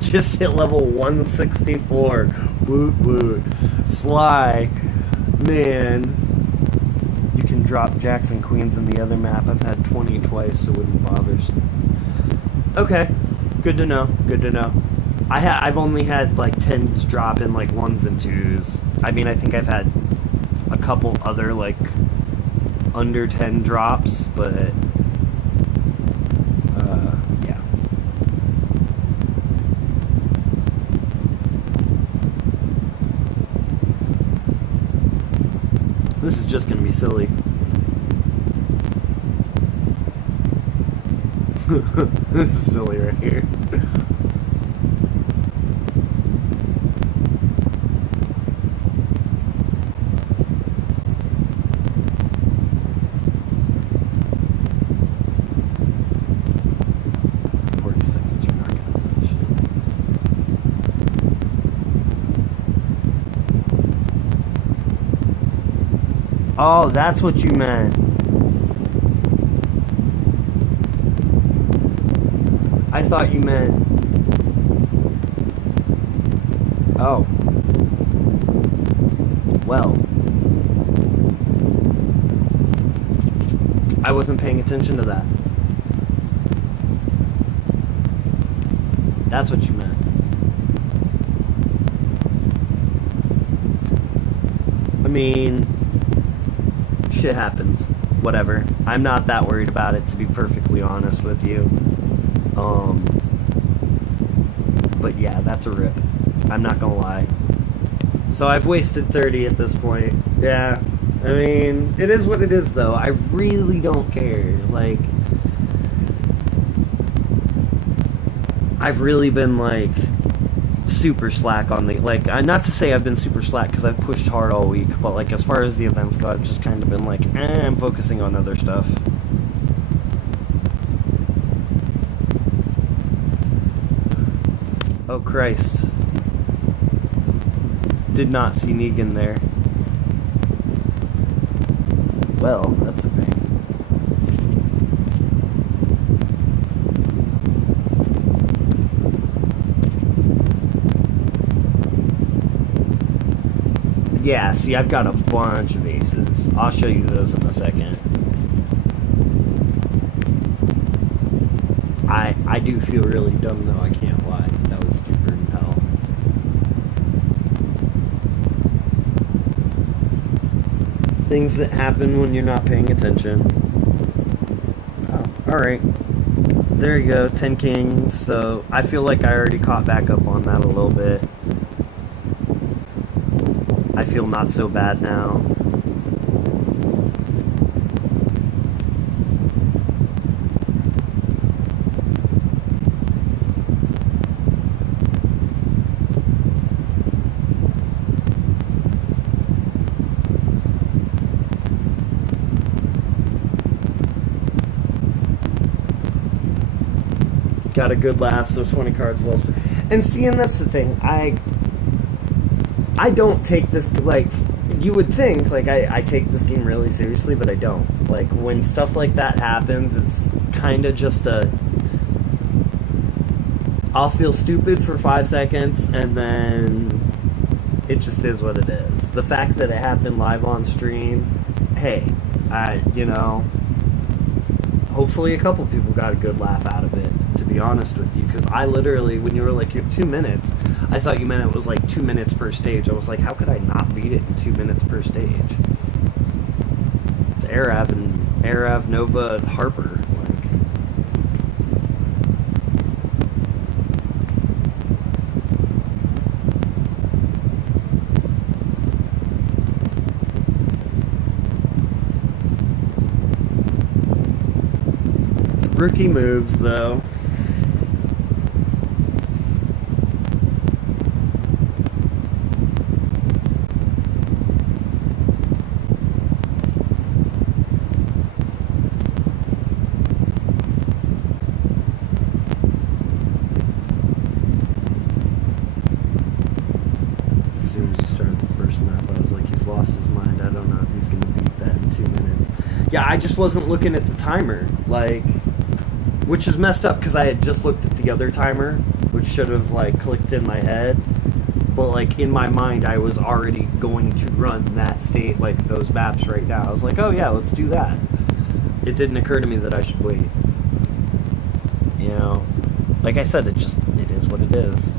Just hit level 164. Woot woot. Sly. Man. You can drop jacks and queens in the other map. I've had 20 twice, so it wouldn't bother. Okay. Good to know. Good to know. I've only had like 10s drop in like 1s and 2s. I mean, I think I've had a couple other like under 10 drops, but yeah. This is just gonna be silly. This is silly right here. Oh, that's what you meant. I thought you meant... Oh. Well. I wasn't paying attention to that. That's what you meant. I mean, shit happens. Whatever. I'm not that worried about it, to be perfectly honest with you. But yeah, that's a rip. I'm not gonna lie. So I've wasted 30 at this point. Yeah. I mean, it is what it is, though. I really don't care. Like, I've really been, like, super slack on the, like, not to say I've been super slack because I've pushed hard all week, but, like, as far as the events go, I've just kind of been like, I'm focusing on other stuff. Oh, Christ. Did not see Negan there. Well, that's the thing. Yeah, see, I've got a bunch of aces. I'll show you those in a second. I do feel really dumb, though, I can't lie. That was stupider than hell. Things that happen when you're not paying attention. Oh, alright. There you go, 10 kings. So, I feel like I already caught back up on that a little bit. I feel not so bad now. Got a good last, so 20 cards well spent. And see, and that's the thing, I don't take this, like, you would think, like, I take this game really seriously, but I don't. Like, when stuff like that happens, it's kind of just I'll feel stupid for 5 seconds, and then it just is what it is. The fact that it happened live on stream, hey, you know, hopefully a couple people got a good laugh out of it, to be honest with you, because I literally, when you were like, you have 2 minutes, I thought you meant it was like 2 minutes per stage. I was like, how could I not beat it in 2 minutes per stage? It's Arav, Nova, and Harper. Rookie moves, though. As soon as you started the first map, I was like, he's lost his mind. I don't know if he's going to beat that in 2 minutes. Yeah, I just wasn't looking at the timer. Like, which is messed up because I had just looked at the other timer, which should have, like, clicked in my head. But, like, in my mind, I was already going to run that state, like, those maps right now. I was like, oh, yeah, let's do that. It didn't occur to me that I should wait. You know? Like I said, it is what it is.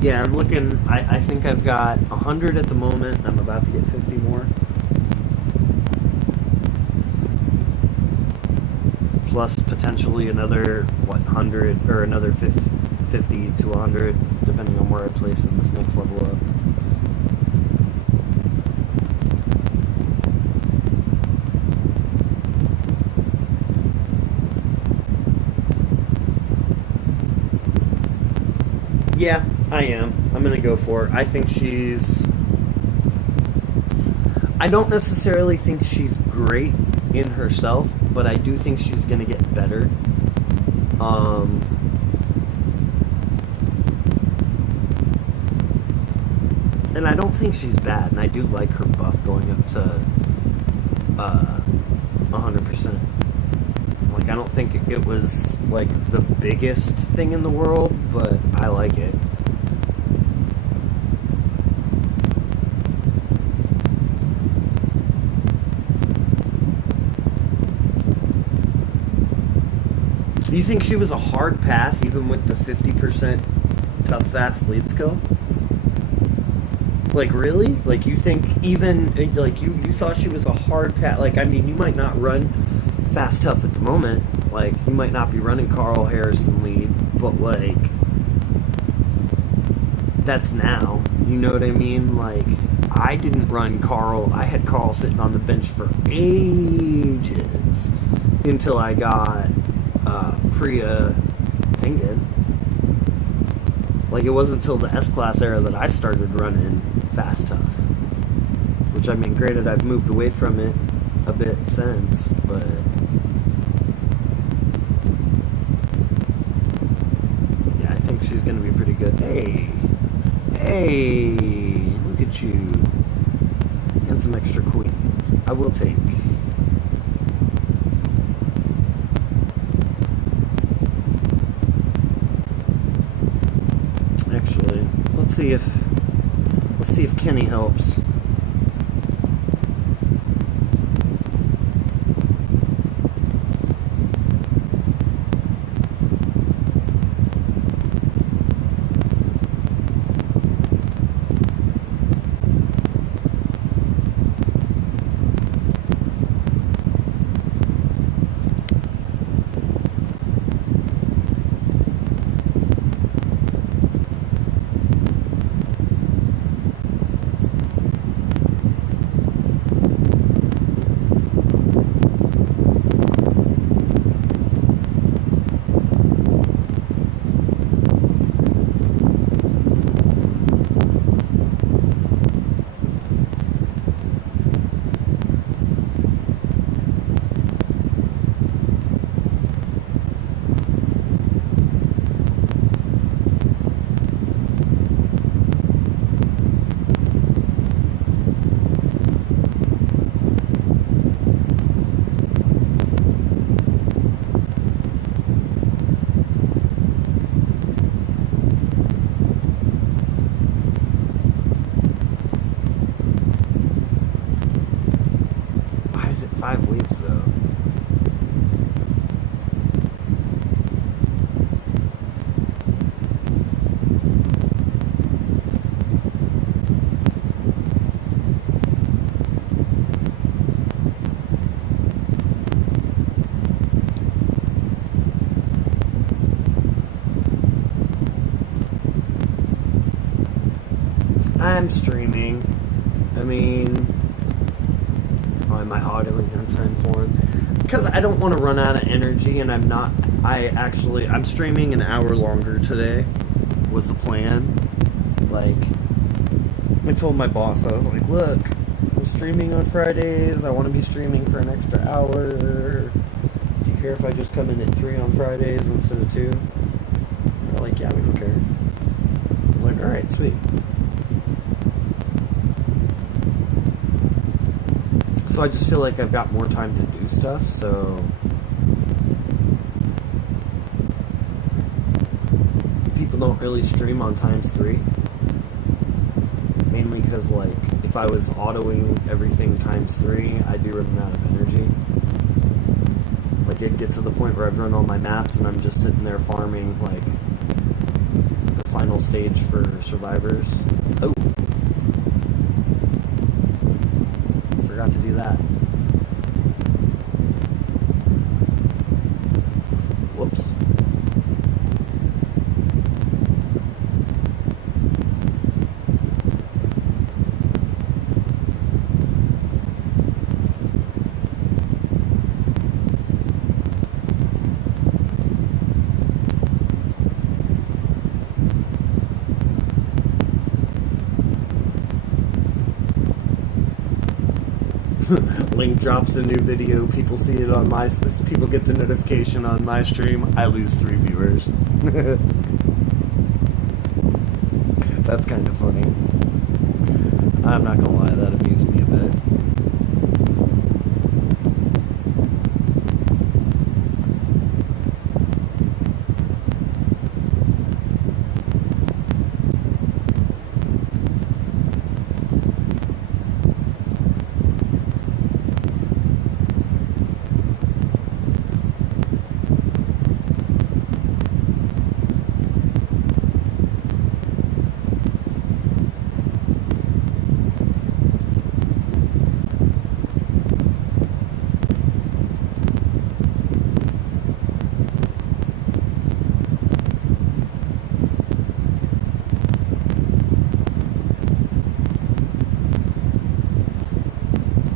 Yeah, I'm looking. I think I've got 100 at the moment. I'm about to get 50 more. Plus potentially another, 100 or another 50 to 100, depending on where I place in this next level up. Yeah, I am. I'm gonna go for it. I think she's. I don't necessarily think she's great in herself, but I do think she's gonna get better. And I don't think she's bad, and I do like her buff going up to 100%. Like, I don't think it was like the biggest thing in the world, but I like it. Do you think she was a hard pass even with the 50% tough fast lead skill? Like, really? Like, you think even, like, you thought she was a hard pass? Like, I mean, you might not run fast tough at the moment. Like, you might not be running Carl Harrison lead, but, like, that's now. You know what I mean? Like, I didn't run Carl. I had Carl sitting on the bench for ages until I got Priya Penguin. Like, it wasn't until the S-Class era that I started running fast tough. Which, I mean, granted, I've moved away from it a bit since, but... yeah, I think she's going to be pretty good. Hey! Hey! Look at you. And some extra queens. I will take. Actually, let's see if Kenny helps. Why is it 5 leaves, though? I'm streaming. I mean, why am I auditing on ×1? Because I don't want to run out of energy, and I'm streaming an hour longer today, was the plan. Like, I told my boss, I was like, look, I'm streaming on Fridays, I want to be streaming for an extra hour. Do you care if I just come in at 3 on Fridays instead of 2? They're like, yeah, we don't care. I was like, alright, sweet. So I just feel like I've got more time to do stuff, so people don't really stream on ×3. Mainly because, like, if I was autoing everything ×3, I'd be running out of energy. Like, it'd get to the point where I've run all my maps and I'm just sitting there farming, like, the final stage for survivors. Oh, forgot to do that. Whoops. Link drops a new video, people see it on my, people get the notification on my stream, I lose 3 viewers. That's kind of funny. I'm not gonna lie, that amused me a bit.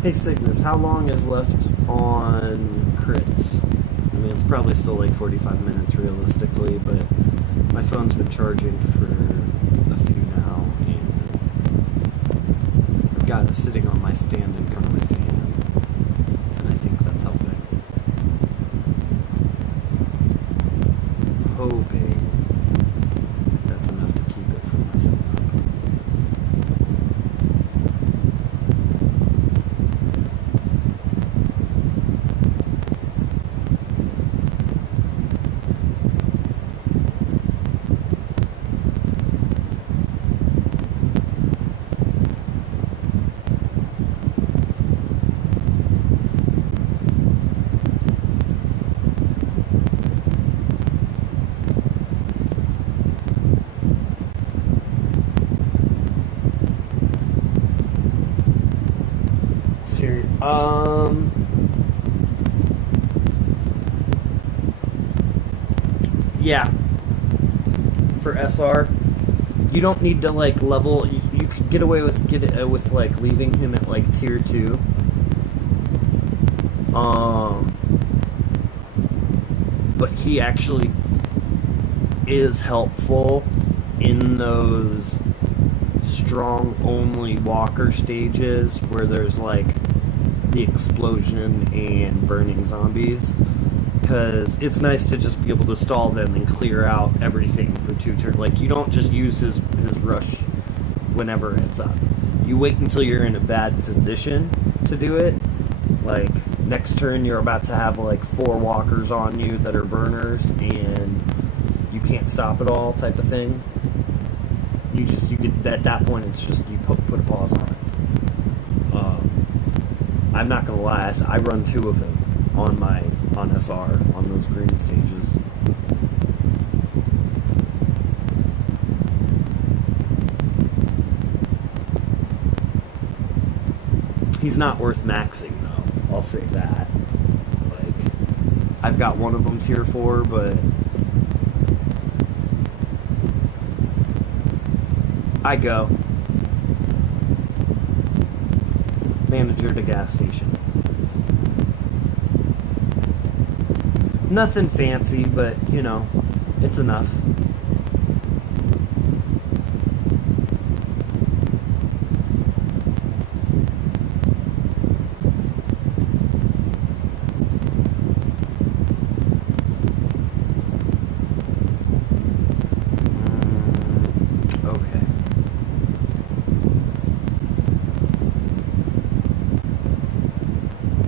Hey Cygnus, how long is left on crits? I mean, it's probably still like 45 minutes realistically, but my phone's been charging for a few now, and I've got it sitting on my stand in front of my fan, and I think that's helping. Hoping that's enough to keep it from messing up. Yeah. For SR, you don't need to like level. You could get away with with like leaving him at like tier 2. But he actually is helpful in those strong only walker stages where there's like the explosion and burning zombies, because it's nice to just be able to stall them and clear out everything for 2 turns. Like, you don't just use his rush whenever it's up. You wait until you're in a bad position to do it. Like, next turn you're about to have like 4 walkers on you that are burners and you can't stop it all type of thing. You get, at that point it's just, you put a pause on it. I'm not gonna lie, I run 2 of them on SR on those green stages. He's not worth maxing though, I'll say that. Like, I've got one of them tier 4, but I go manager to gas station. Nothing fancy, but you know, it's enough.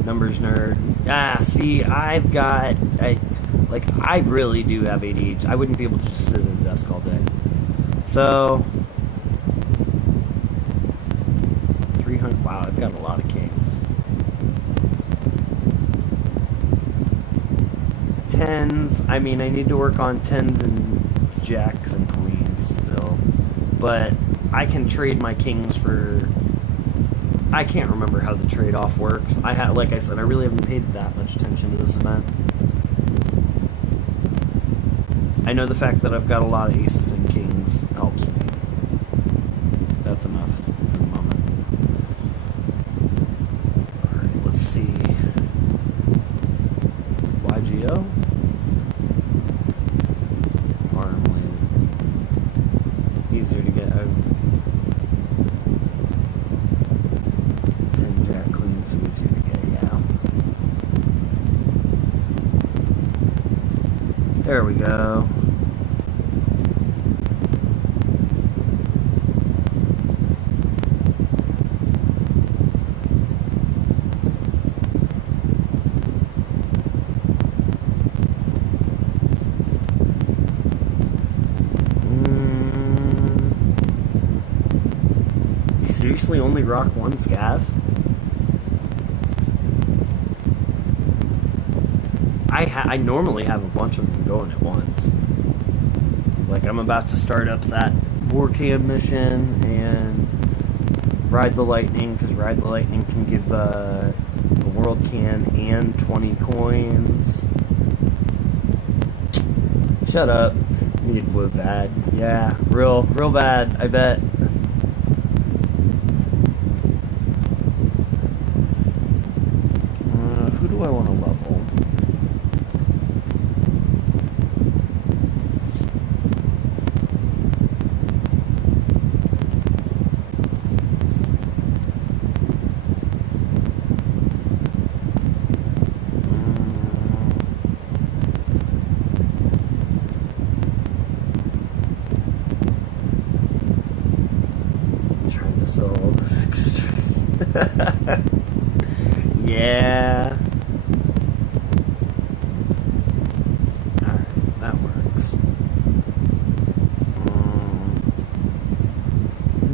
Numbers nerd. See, I really do have ADHD. I wouldn't be able to just sit at a desk all day. So, 300, wow, I've got a lot of kings. 10s, I mean, I need to work on 10s and jacks and queens still. but I can trade my kings for... I can't remember how the trade-off works. Like I said, I really haven't paid that much attention to this event. I know the fact that I've got a lot of aces and kings helps me. That's enough for the moment. Alright, let's see. YGO? Farmland. Easier to get out. 10 Jack Queen, so easier to get, yeah. There we go. Seriously, only rock one scav? I normally have a bunch of them going at once. Like, I'm about to start up that Warcam mission and Ride the Lightning, because Ride the Lightning can give a World Can and 20 coins. Shut up. Need wood bad. Yeah, real bad, I bet. Who do I want to level? Trying to sell all this. Yeah. Alright, that works.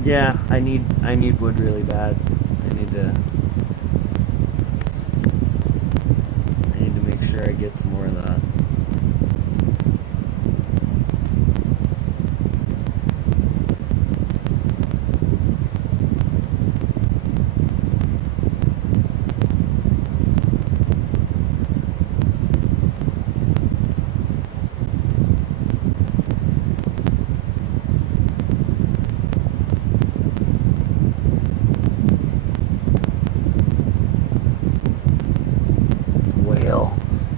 Yeah, I need wood really bad. I need to make sure I get some more of that.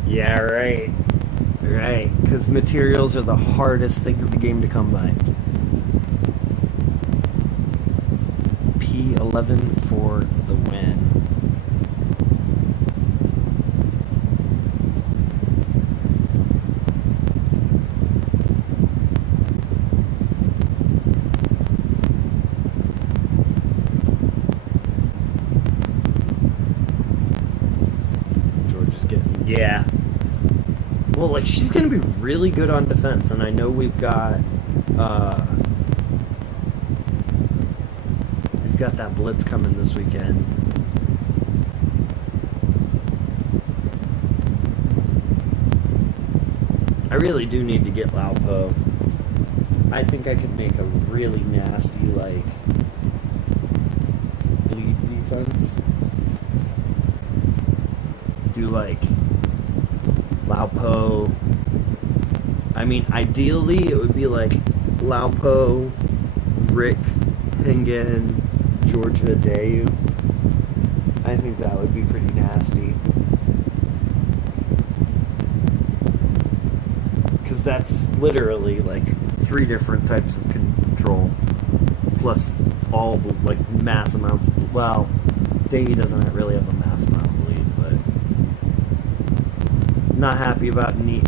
Yeah, right. Right, because materials are the hardest thing in the game to come by. P11 for the win. George is getting... Yeah. Well, like, she's going to be really good on defense, and I know we've got that blitz coming this weekend. I really do need to get Laupo. I think I could make a really nasty, like, bleed defense. Do, like, Laupo. I mean, ideally, it would be like Laupo, Rick, Hingen, Georgia Dayu. I think that would be pretty nasty. Because that's literally like 3 different types of control. Plus all, like, mass amounts. Well, Dayu doesn't really have a mass amount of bleed, but... Not happy about neat.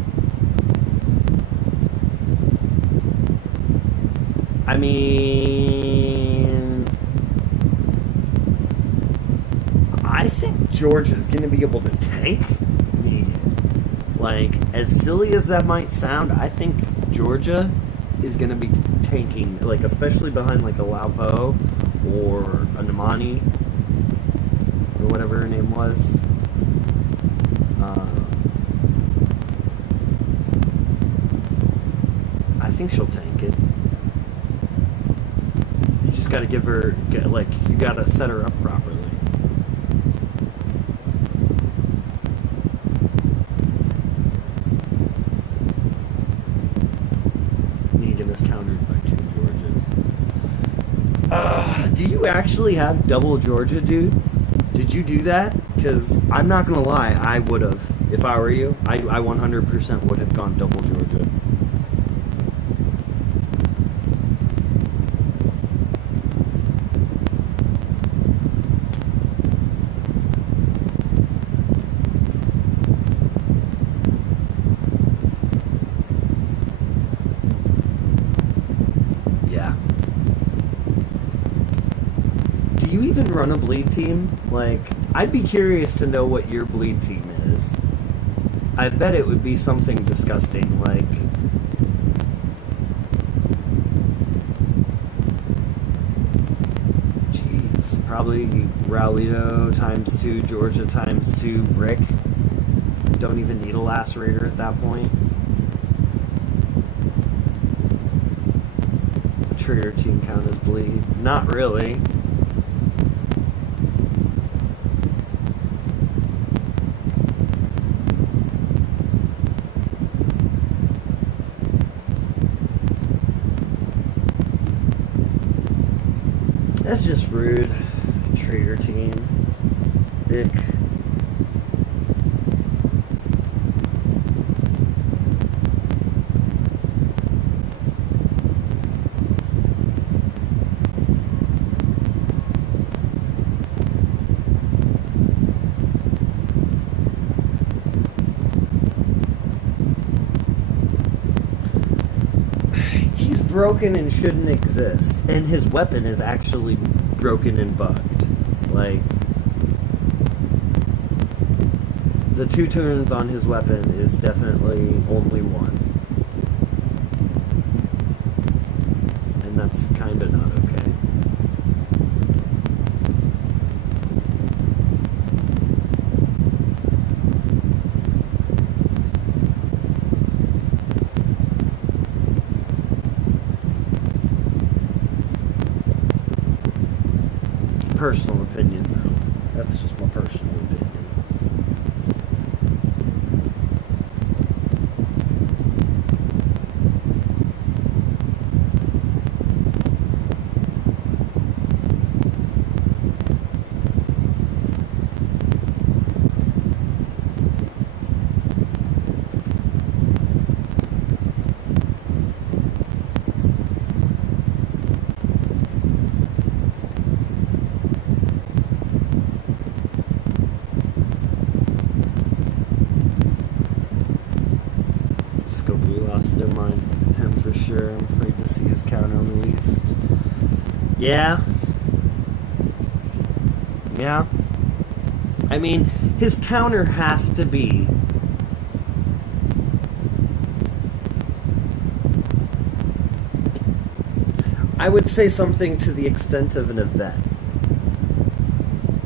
I mean, I think George is going to be able to tank me. Like, as silly as that might sound, I think Georgia is going to be tanking, like, especially behind, like, a Laupo or a Namani or whatever her name was. I think she'll tank it. just got to you got to set her up properly. Negan is countered by 2 Georges. Do you actually have double Georgia, dude? Did you do that? Because I'm not going to lie, I would have. If I were you, I 100% would have gone double Georgia. Yeah. Do you even run a bleed team? Like, I'd be curious to know what your bleed team is. I bet it would be something disgusting, like... Jeez, probably Raulito times 2, Georgia times 2, Rick. Don't even need a lacerator at that point. The Trader team count as bleed? Not really. That's just rude. Trader team. Ick. He's broken and shouldn't exist, and his weapon is actually broken and bugged. Like, the 2 turns on his weapon is definitely only 1, and that's kind of not okay. Personal opinion, though. That's just my personal opinion. Lost their mind with him for sure. I'm afraid to see his counter released. Yeah. Yeah. I mean, his counter has to be... I would say something to the extent of an event.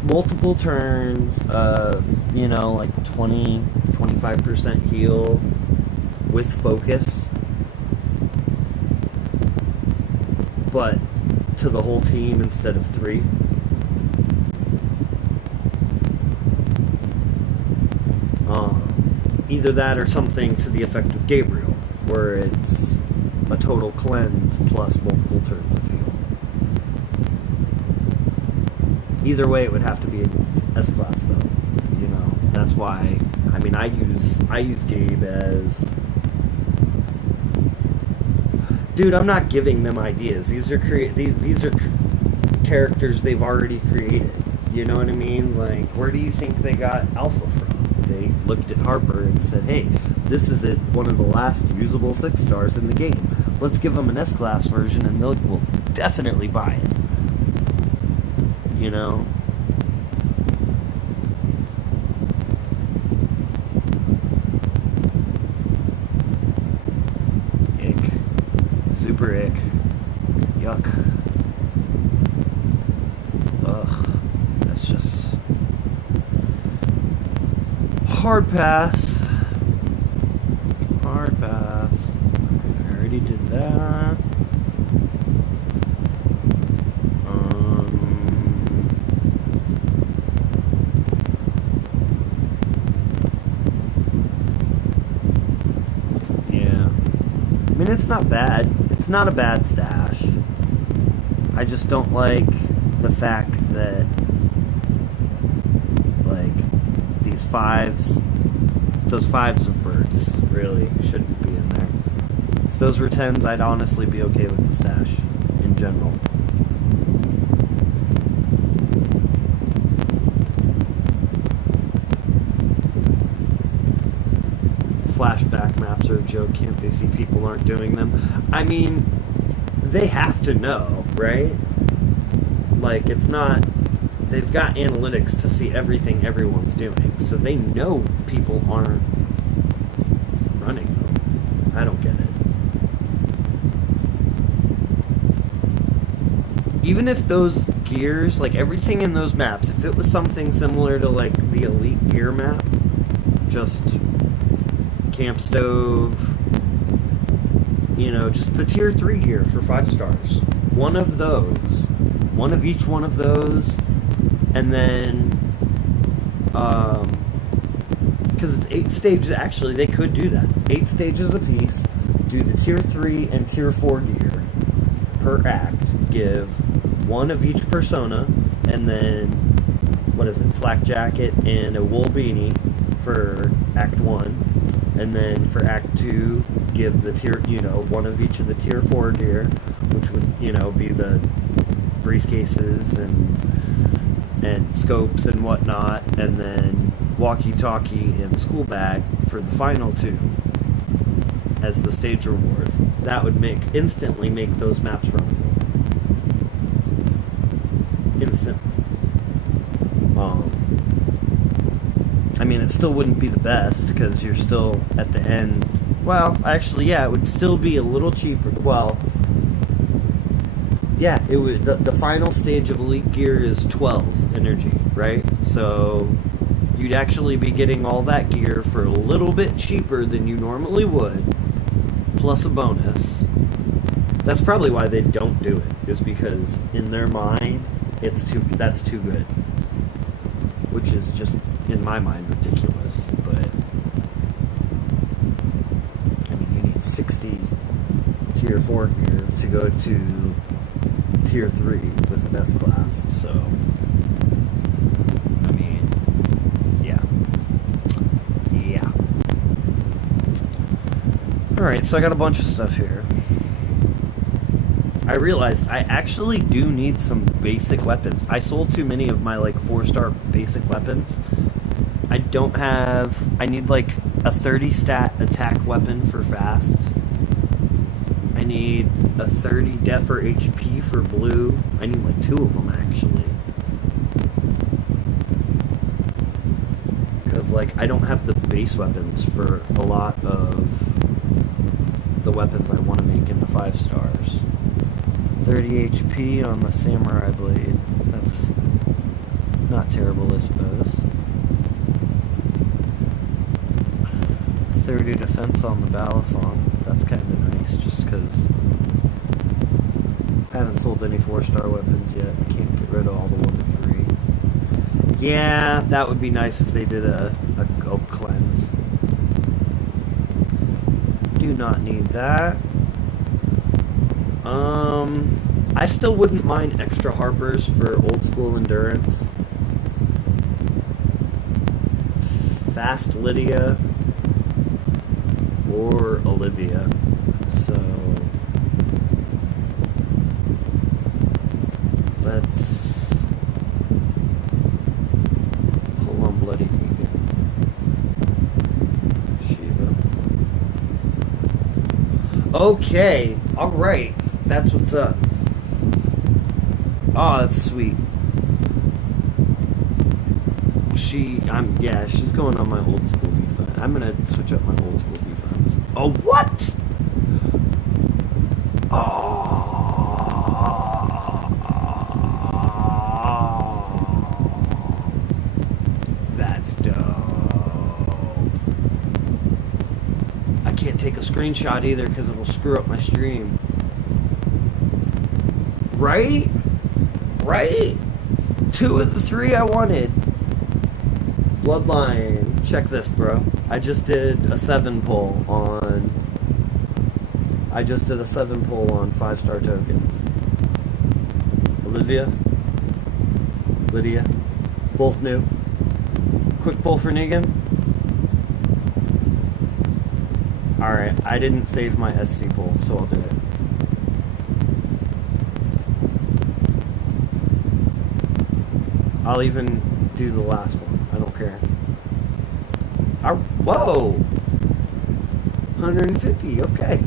Multiple turns of, like 20, 25% heal with focus, but to the whole team instead of 3. Either that or something to the effect of Gabriel, where it's a total cleanse plus multiple turns of heal. Either way, it would have to be an S-Class, though. That's why, I use Gabe as... Dude, I'm not giving them ideas. These are characters they've already created. You know what I mean? Like, where do you think they got Alpha from? They looked at Harper and said, hey, this is one of the last usable 6 stars in the game. Let's give them an S-Class version and they'll definitely buy it. Super ick. Yuck. Ugh. That's just... Hard pass. Hard pass. I already did that. mean, it's not bad. It's not a bad stash. I just don't like the fact that, like, those fives of birds really shouldn't be in there. If those were tens, I'd honestly be okay with the stash in general. Flashback maps are a joke. Can't they see people aren't doing them? I mean, they have to know, right? Like, it's not... They've got analytics to see everything everyone's doing, so they know people aren't running them. I don't get it. Even if those gears, like everything in those maps, if it was something similar to like the Elite Gear map, just camp stove, you know, just the tier 3 gear for 5 stars. One of those, one of each one of those, and then, because it's 8 stages, actually, they could do that. 8 stages apiece, do the tier 3 and tier 4 gear per act, give one of each persona, and then, what is it, flak jacket and a wool beanie for Act 1, and then for Act 2, give the tier, you know, one of each of the tier 4 gear, which would, you know, be the briefcases and scopes and whatnot, and then walkie-talkie and school bag for the final 2 as the stage rewards. That would instantly make those maps runnable. Instant. I mean, it still wouldn't be the best because you're still at the end. Well, actually, yeah, it would still be a little cheaper. Well, yeah, it would. The final stage of Elite Gear is 12 energy, right? So you'd actually be getting all that gear for a little bit cheaper than you normally would, plus a bonus. That's probably why they don't do it, is because in their mind, that's too good. Which is just, in my mind, ridiculous. But I mean, you need 60 tier 4 gear to go to tier 3 with the best class, so I mean, yeah. Alright, so I got a bunch of stuff here. I realized I actually do need some basic weapons. I sold too many of my like 4-star basic weapons. I need like a 30 stat attack weapon for fast. I need a 30 def or HP for blue. I need like 2 of them actually. Because like I don't have the base weapons for a lot of the weapons I want to make into 5 stars. 30 HP on the Samurai Blade. That's not terrible, I suppose. 30 defense on the Balisong. That's kind of nice, just because I haven't sold any 4-star weapons yet. I can't get rid of all the 1 to 3. Yeah, that would be nice if they did a Goat cleanse. Do not need that. I still wouldn't mind extra Harpers for old school endurance. Fast Lydia or Olivia. So let's pull on Bloody Vegan. Shiva. Okay, alright. That's what's up. Oh, that's sweet. She's going on my old school defense. I'm gonna switch up my old school defense. Oh, what? Oh, that's dope. I can't take a screenshot either because it will screw up my stream. Right? 2 of the 3 I wanted. Bloodline. Check this, bro. I just did a 7 pull on... I just did a 7 pull on 5-star tokens. Olivia, Lydia, both new. Quick pull for Negan. Alright, I didn't save my SC pull, so I'll do it. I'll even do the last one. I don't care. Whoa! 150, okay.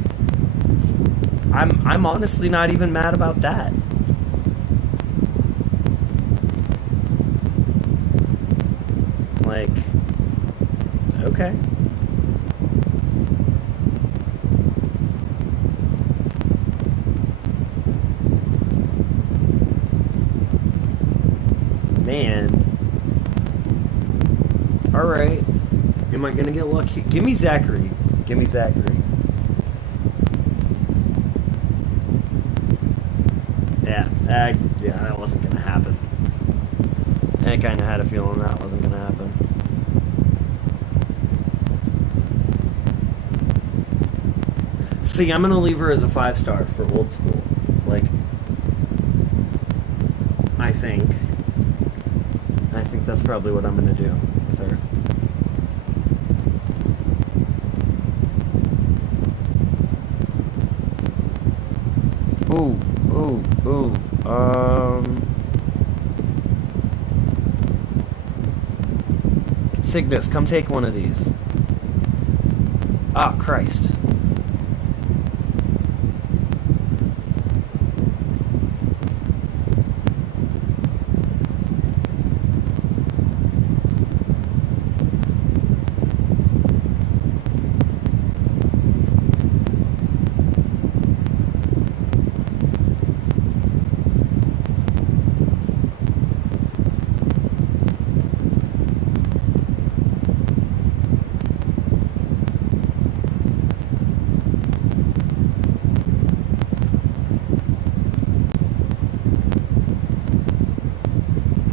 I'm honestly not even mad about that. Like, okay. Man. Alright. Am I gonna get lucky? Give me Zachary. Give me Zachary. Yeah, that wasn't gonna happen. I kinda had a feeling that wasn't gonna happen. See, I'm gonna leave her as a 5-star for old school. Like, I think that's probably what I'm gonna do with her. Ooh. Cygnus, come take one of these. Ah, Christ.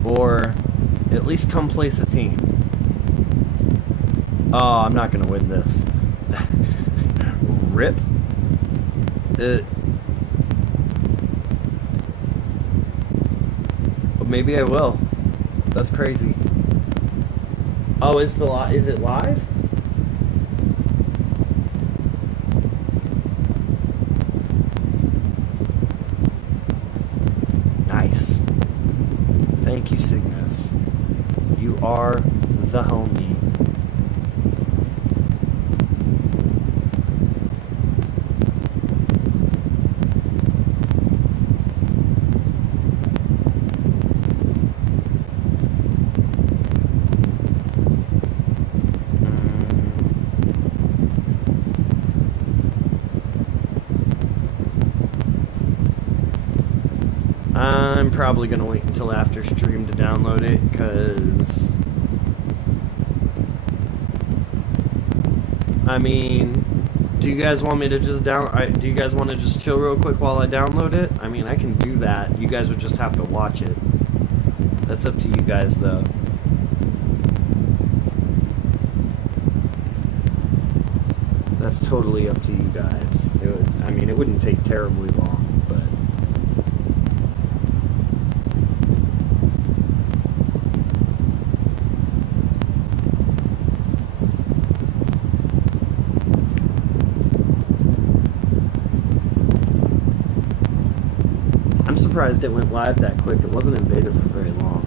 Or at least come place a team. Oh, I'm not gonna win this. Rip. Maybe I will. That's crazy. Oh, is it live? Nice. Thank you, Cygnus. You are the homie. I'm probably going to wait until after stream to download it, because I mean, do you guys want me to just do you guys want to just chill real quick while I download it? I mean, I can do that. You guys would just have to watch it. That's up to you guys, though. That's totally up to you guys. I mean, it wouldn't take terribly long, but I'm surprised it went live that quick. It wasn't in beta for very long.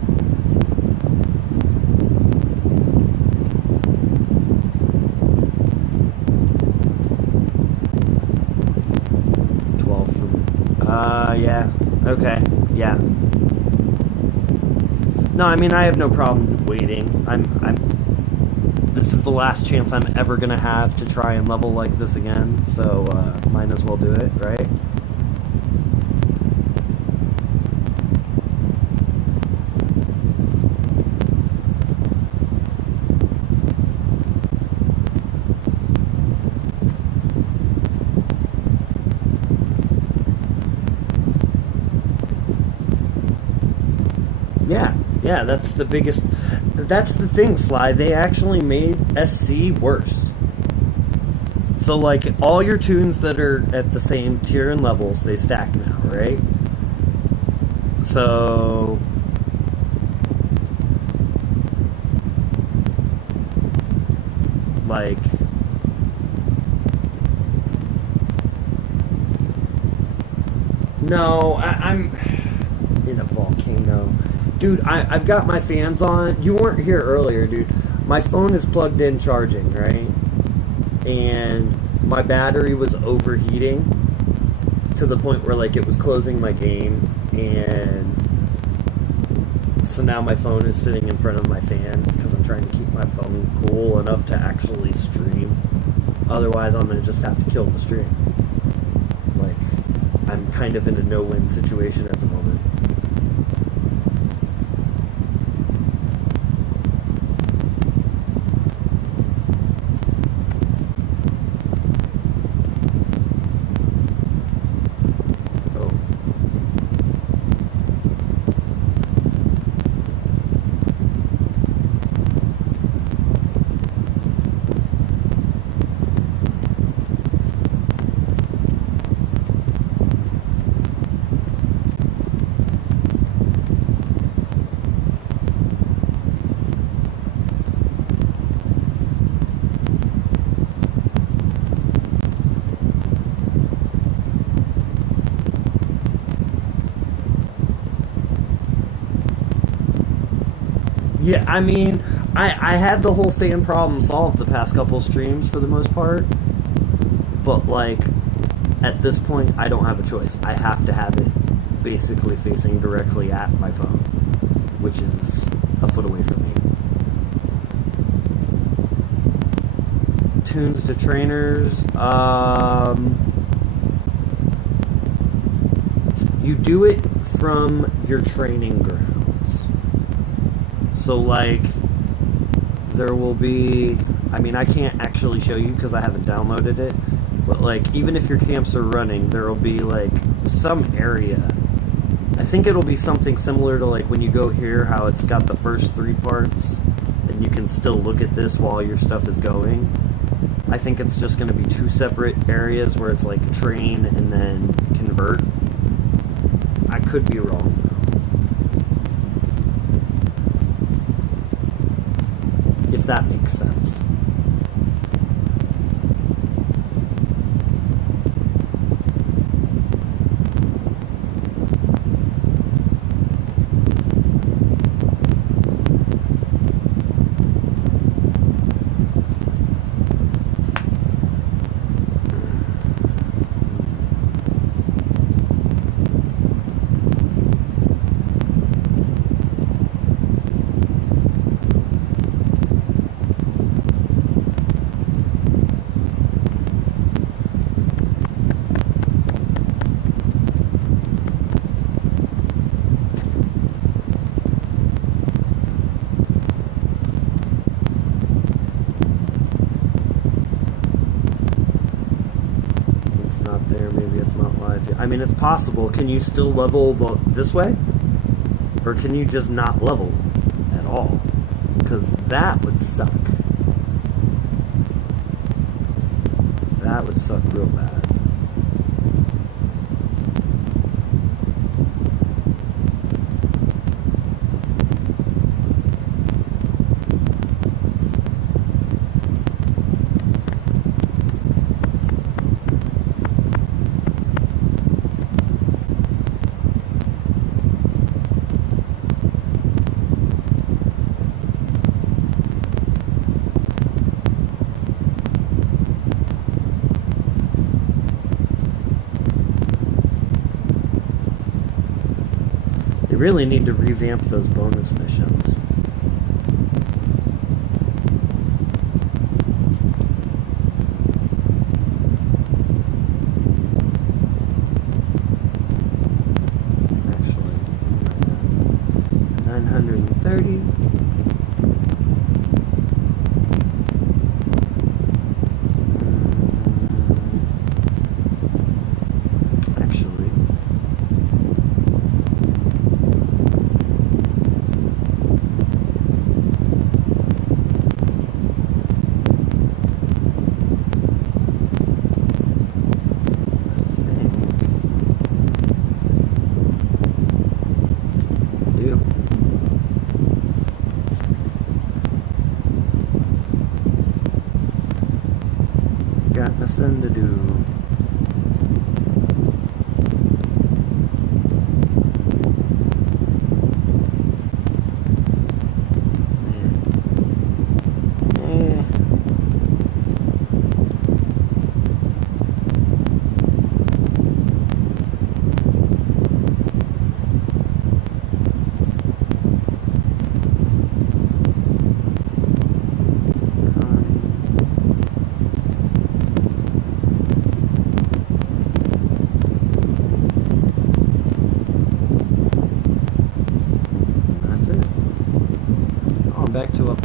Yeah. Okay. Yeah. No, I mean, I have no problem waiting. This is the last chance I'm ever gonna have to try and level like this again, so might as well do it, right? Yeah, that's the biggest... That's the thing, Sly. They actually made SC worse. So, like, all your tunes that are at the same tier and levels, they stack now, right? So, like, no, I'm in a volcano. Dude, I've got my fans on. You weren't here earlier, dude. My phone is plugged in charging, right? And my battery was overheating to the point where, like, it was closing my game. And so now my phone is sitting in front of my fan because I'm trying to keep my phone cool enough to actually stream. Otherwise, I'm going to just have to kill the stream. Like, I'm kind of in a no-win situation at the moment. Yeah, I mean, I had the whole fan problem solved the past couple streams for the most part, but, like, at this point, I don't have a choice. I have to have it basically facing directly at my phone, which is a foot away from me. Tunes to trainers, you do it from your training grounds. So, like, there will be, I mean, I can't actually show you because I haven't downloaded it, but, like, even if your camps are running, there will be, like, some area. I think it'll be something similar to, like, when you go here, how it's got the first 3 parts, and you can still look at this while your stuff is going. I think it's just going to be 2 separate areas where it's, like, train and then convert. I could be wrong. If that makes sense. I mean, it's possible. Can you still level this way? Or can you just not level at all? Because that would suck. That would suck real bad. Really need to revamp those bonus missions. Actually, 930.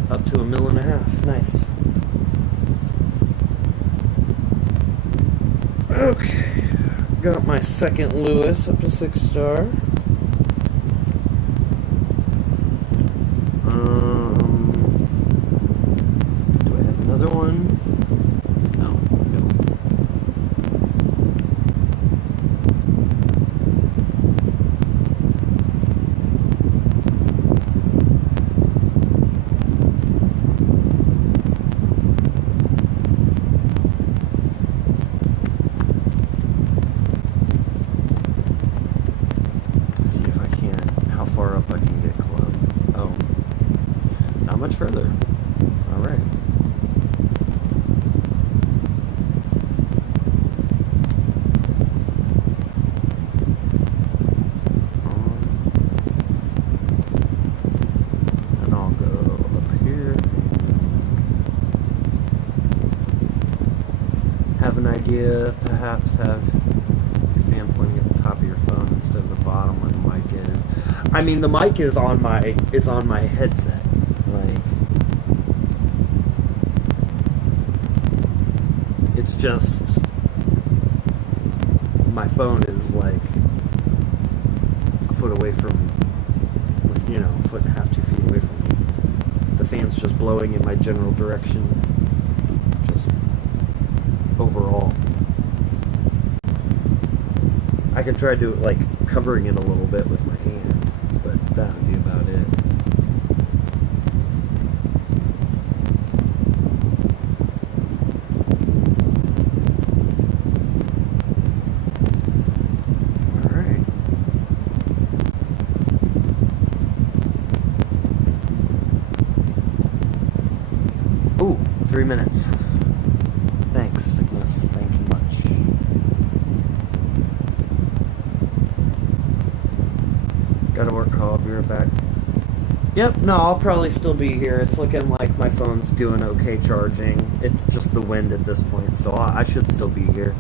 Up to 1.5 million. Nice. Okay. Got my second Lewis up to 6-star. Do I have another one? No. See if I can, how far up I can get club. Oh, not much further. All right. And I'll go up here. Have an idea, perhaps have your fan pointing at the top of your phone instead of the bottom where the mic is. I mean, the mic is on my headset. Like, it's just my phone is like a foot away from, a foot and a half, 2 feet away from me. The fan's just blowing in my general direction. Just overall. I can try to like covering it a little bit with my hand, but that would be about it. Alright. Ooh, 3 minutes. Thanks, Cygnus. Thank you much. Gotta work, call. I'll be right back. Yep, no, I'll probably still be here. It's looking like my phone's doing okay charging. It's just the wind at this point, so I should still be here.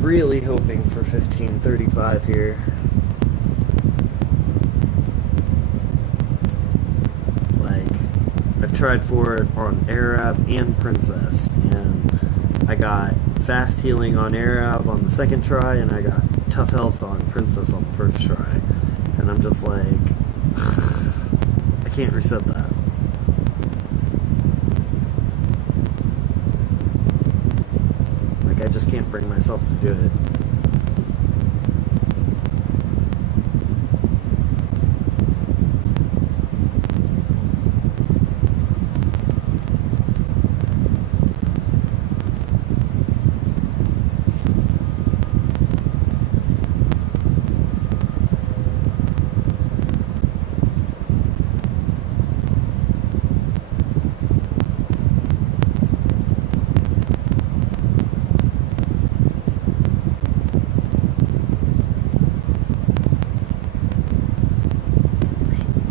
Really hoping for 1535 here. Like, I've tried for it on Arab and Princess, and I got fast healing on Arab on the second try, and I got tough health on Princess on the first try. And I'm just like, I can't reset that. I just can't bring myself to do it.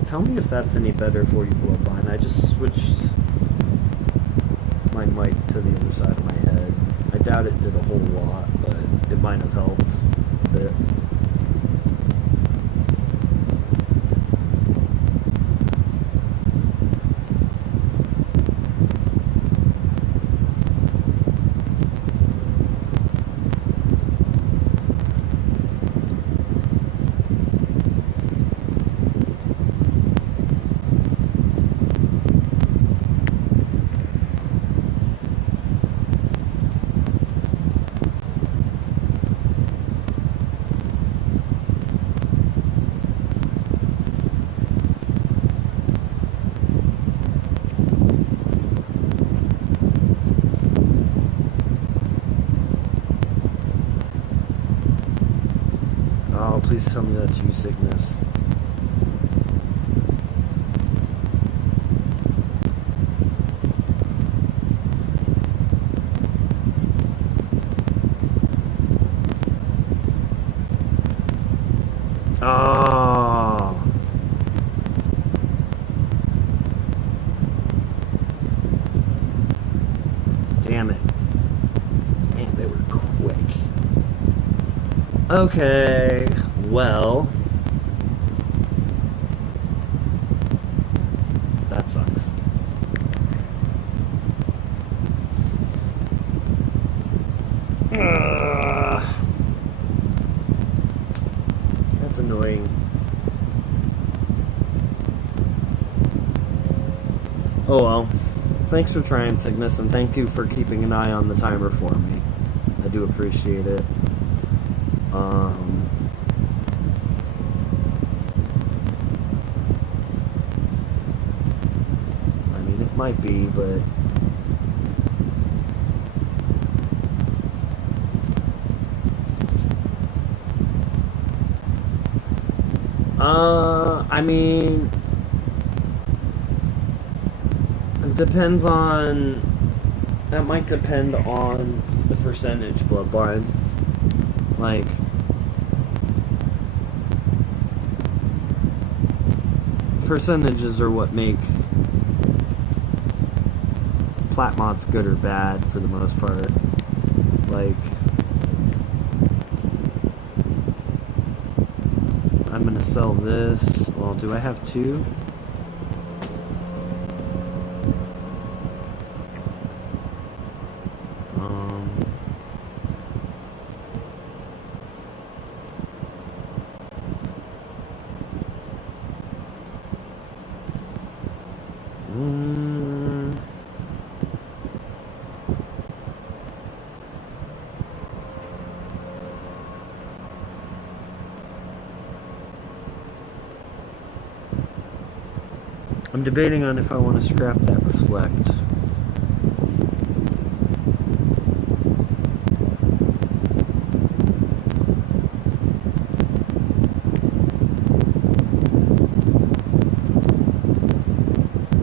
Tell me if that's any better for you, Bloodline. I just switched my mic to the other side of my head. I doubt it did a whole lot, but it might have helped a bit. Please tell me that's you, Cygnus. Oh. Damn it. Man, they were quick. Okay, well. That sucks. That's annoying. Oh well. Thanks for trying, Cygnus, and thank you for keeping an eye on the timer for me. I do appreciate it. I mean, it might be, but... I mean... It depends on... That might depend on the percentage, Bloodline. Like... Percentages are what make plat mods good or bad for the most part. Like... I'm gonna sell this. Well, do I have two? I'm debating on if I want to scrap that reflect.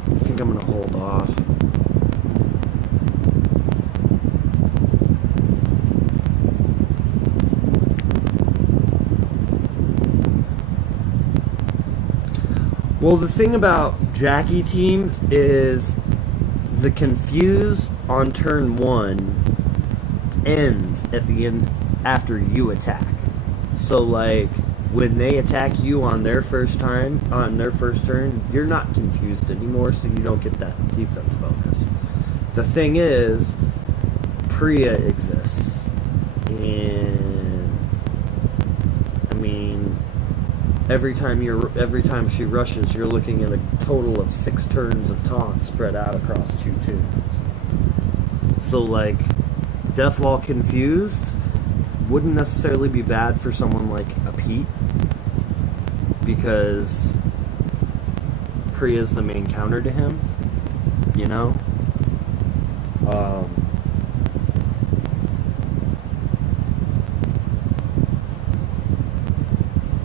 I think I'm going to hold off. Well, the thing about Jackie teams is the confuse on turn 1 ends at the end after you attack. So like when they attack you on their first turn, you're not confused anymore, so you don't get that defense bonus. The thing is, Priya exists, and I mean, every time she rushes, you're looking at a total of 6 turns of taunt spread out across 2 turns. So like, Deathwall Confused wouldn't necessarily be bad for someone like a Pete, because Priya's the main counter to him, you know?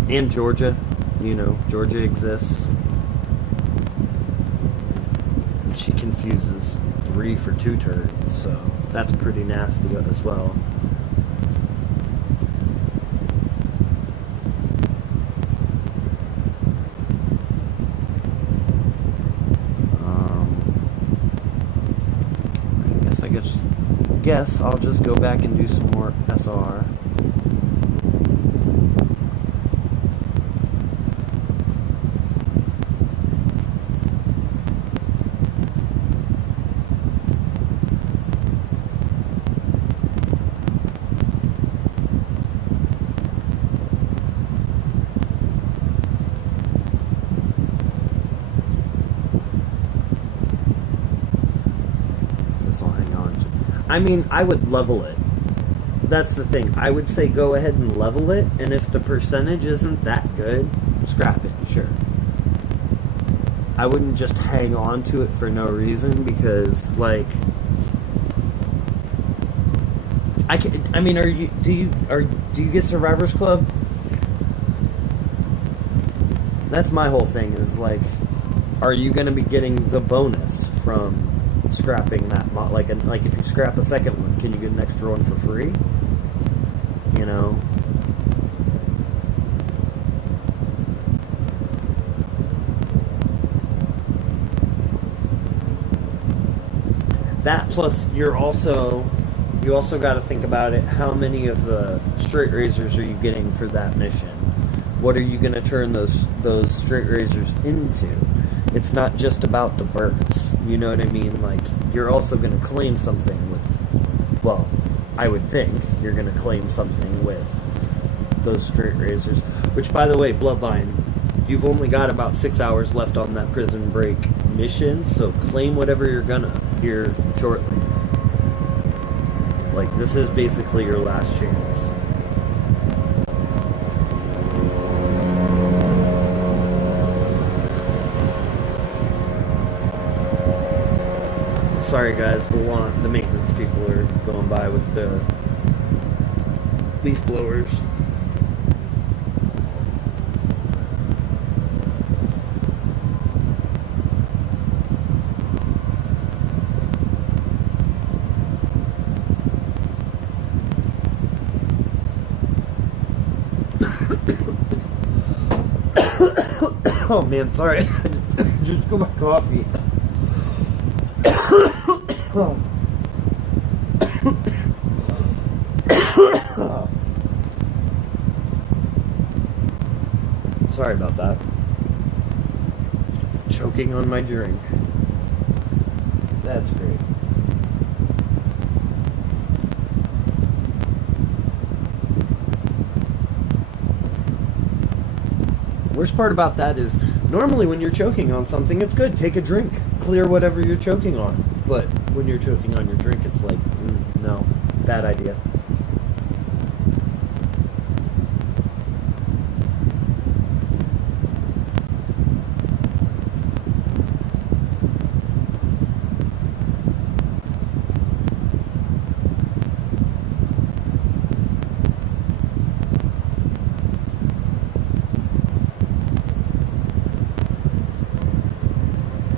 And Georgia, you know, Georgia exists. She confuses 3 for 2 turns, so that's pretty nasty as well. I guess I'll just go back and do some more SR. I mean, I would level it. That's the thing. I would say go ahead and level it, and if the percentage isn't that good, scrap it, sure. I wouldn't just hang on to it for no reason, because, like... I mean, do you get Survivors Club? That's my whole thing. Is like, are you going to be getting the bonus from scrapping that mod? Like if you scrap a second one, can you get an extra one for free? You know. That plus you also got to think about it. How many of the straight razors are you getting for that mission? What are you going to turn those straight razors into? It's not just about the bursts. You know what I mean? Like, you're also going to claim something with, well, I would think you're going to claim something with those straight razors. Which, by the way, Bloodline, you've only got about 6 hours left on that prison break mission, so claim whatever you're gonna here shortly. Like, this is basically your last chance. Sorry guys, the maintenance people are going by with the leaf blowers. Oh man, sorry. Just got my coffee. Sorry about that. Choking on my drink. That's great. Worst part about that is, normally when you're choking on something, it's good. Take a drink. Clear whatever you're choking on. But when you're choking on your drink, it's like, no, bad idea.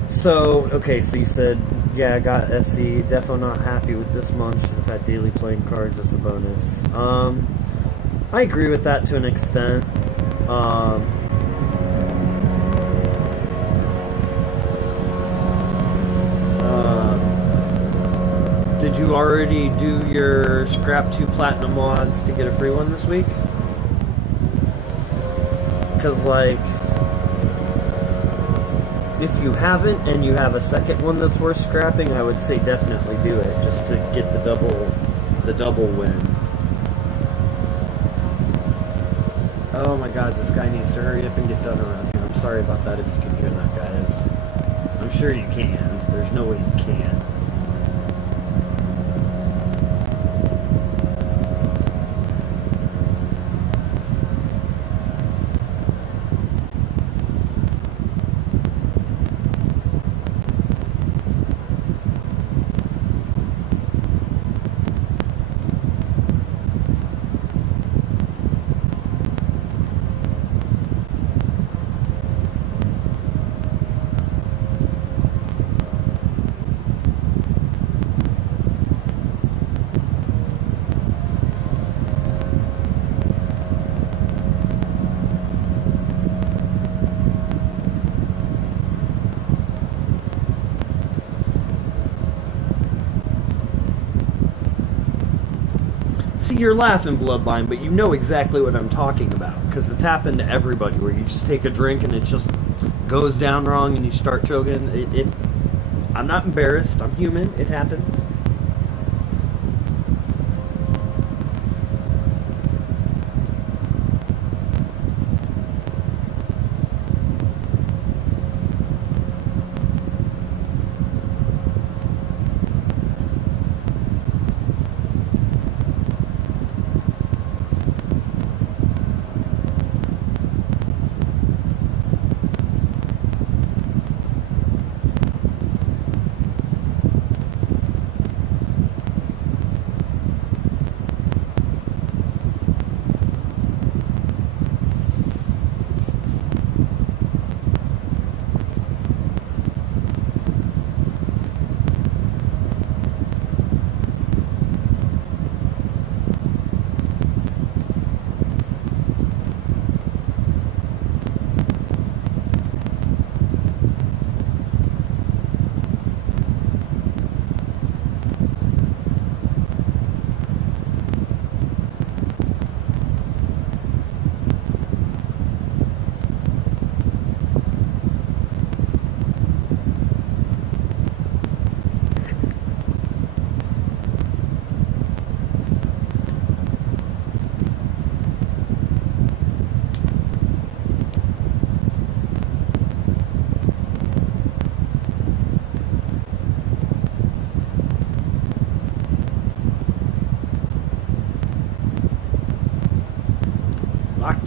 So, okay, so you said, yeah, I got SC. Definitely not happy with this month. Should have had daily playing cards as a bonus. I agree with that to an extent. Did you already do your Scrap 2 Platinum mods to get a free one this week? Because, like, if you haven't and you have a second one that's worth scrapping, I would say definitely do it just to get the double win. Oh my god, this guy needs to hurry up and get done around here. I'm sorry about that if you can hear that, guys. I'm sure you can. There's no way you can't. See, you're laughing, Bloodline, but you know exactly what I'm talking about, because it's happened to everybody, where you just take a drink and it just goes down wrong and you start choking. I'm not embarrassed. I'm human. It happens.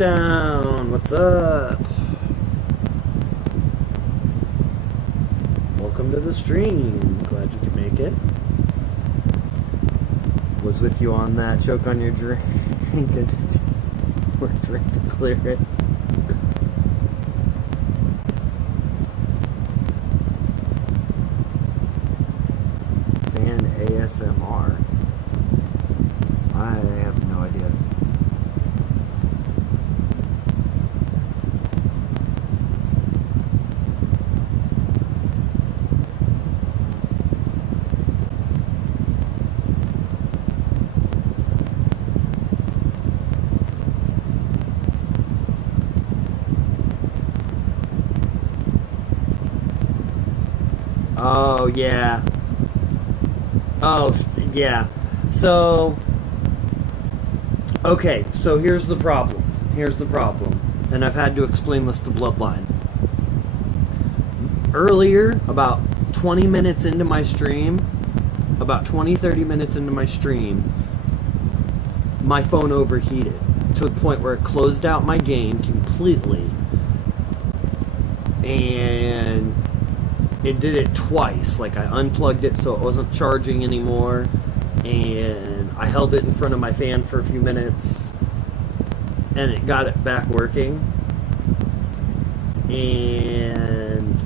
Lockdown, what's up? Welcome to the stream. Glad you could make it. Was with you on that. Choke on your drink. Or drink to clear it. Fan ASMR. I have no idea. Oh, yeah. Oh, yeah. So, okay, so here's the problem. Here's the problem. And I've had to explain this to Bloodline. Earlier, about 20 minutes into my stream, about 20-30 minutes into my stream, my phone overheated to the point where it closed out my game completely. And it did it twice. Like, I unplugged it so it wasn't charging anymore, and I held it in front of my fan for a few minutes, and it got it back working. And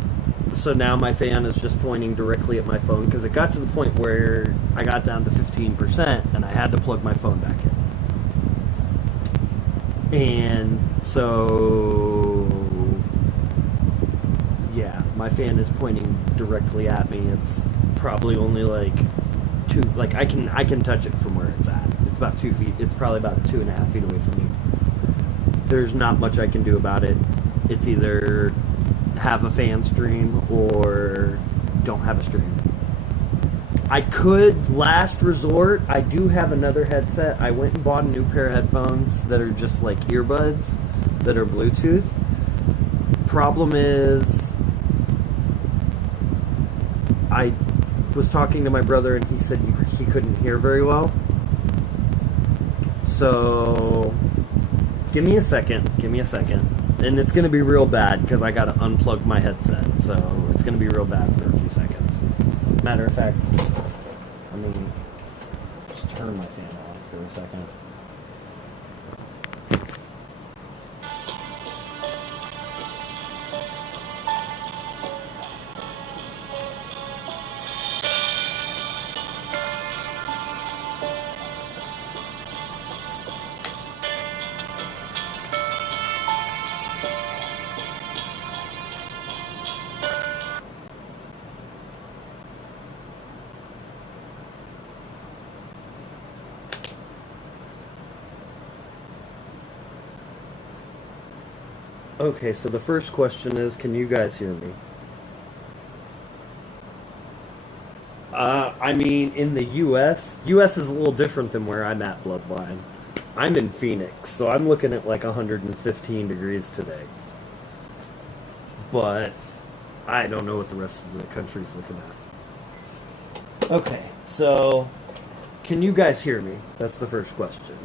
so now my fan is just pointing directly at my phone, because it got to the point where I got down to 15% and I had to plug my phone back in. And so, yeah, my fan is pointing directly at me. It's probably only like I can touch it from where it's at. It's about 2 feet. It's probably about 2.5 feet away from me. There's not much I can do about it. It's either have a fan stream or don't have a stream. I could, last resort, I do have another headset. I went and bought a new pair of headphones that are just like earbuds that are Bluetooth. Problem is, I was talking to my brother and he said he couldn't hear very well. So, give me a second. And it's going to be real bad because I got to unplug my headset. So, it's going to be real bad for a few seconds. Matter of fact, let me just turn my fan off for a second. Okay, so the first question is, can you guys hear me? I mean, in the U.S. is a little different than where I'm at, Bloodline. I'm in Phoenix, so I'm looking at like 115 degrees today. But I don't know what the rest of the country's looking at. Okay, so can you guys hear me? That's the first question.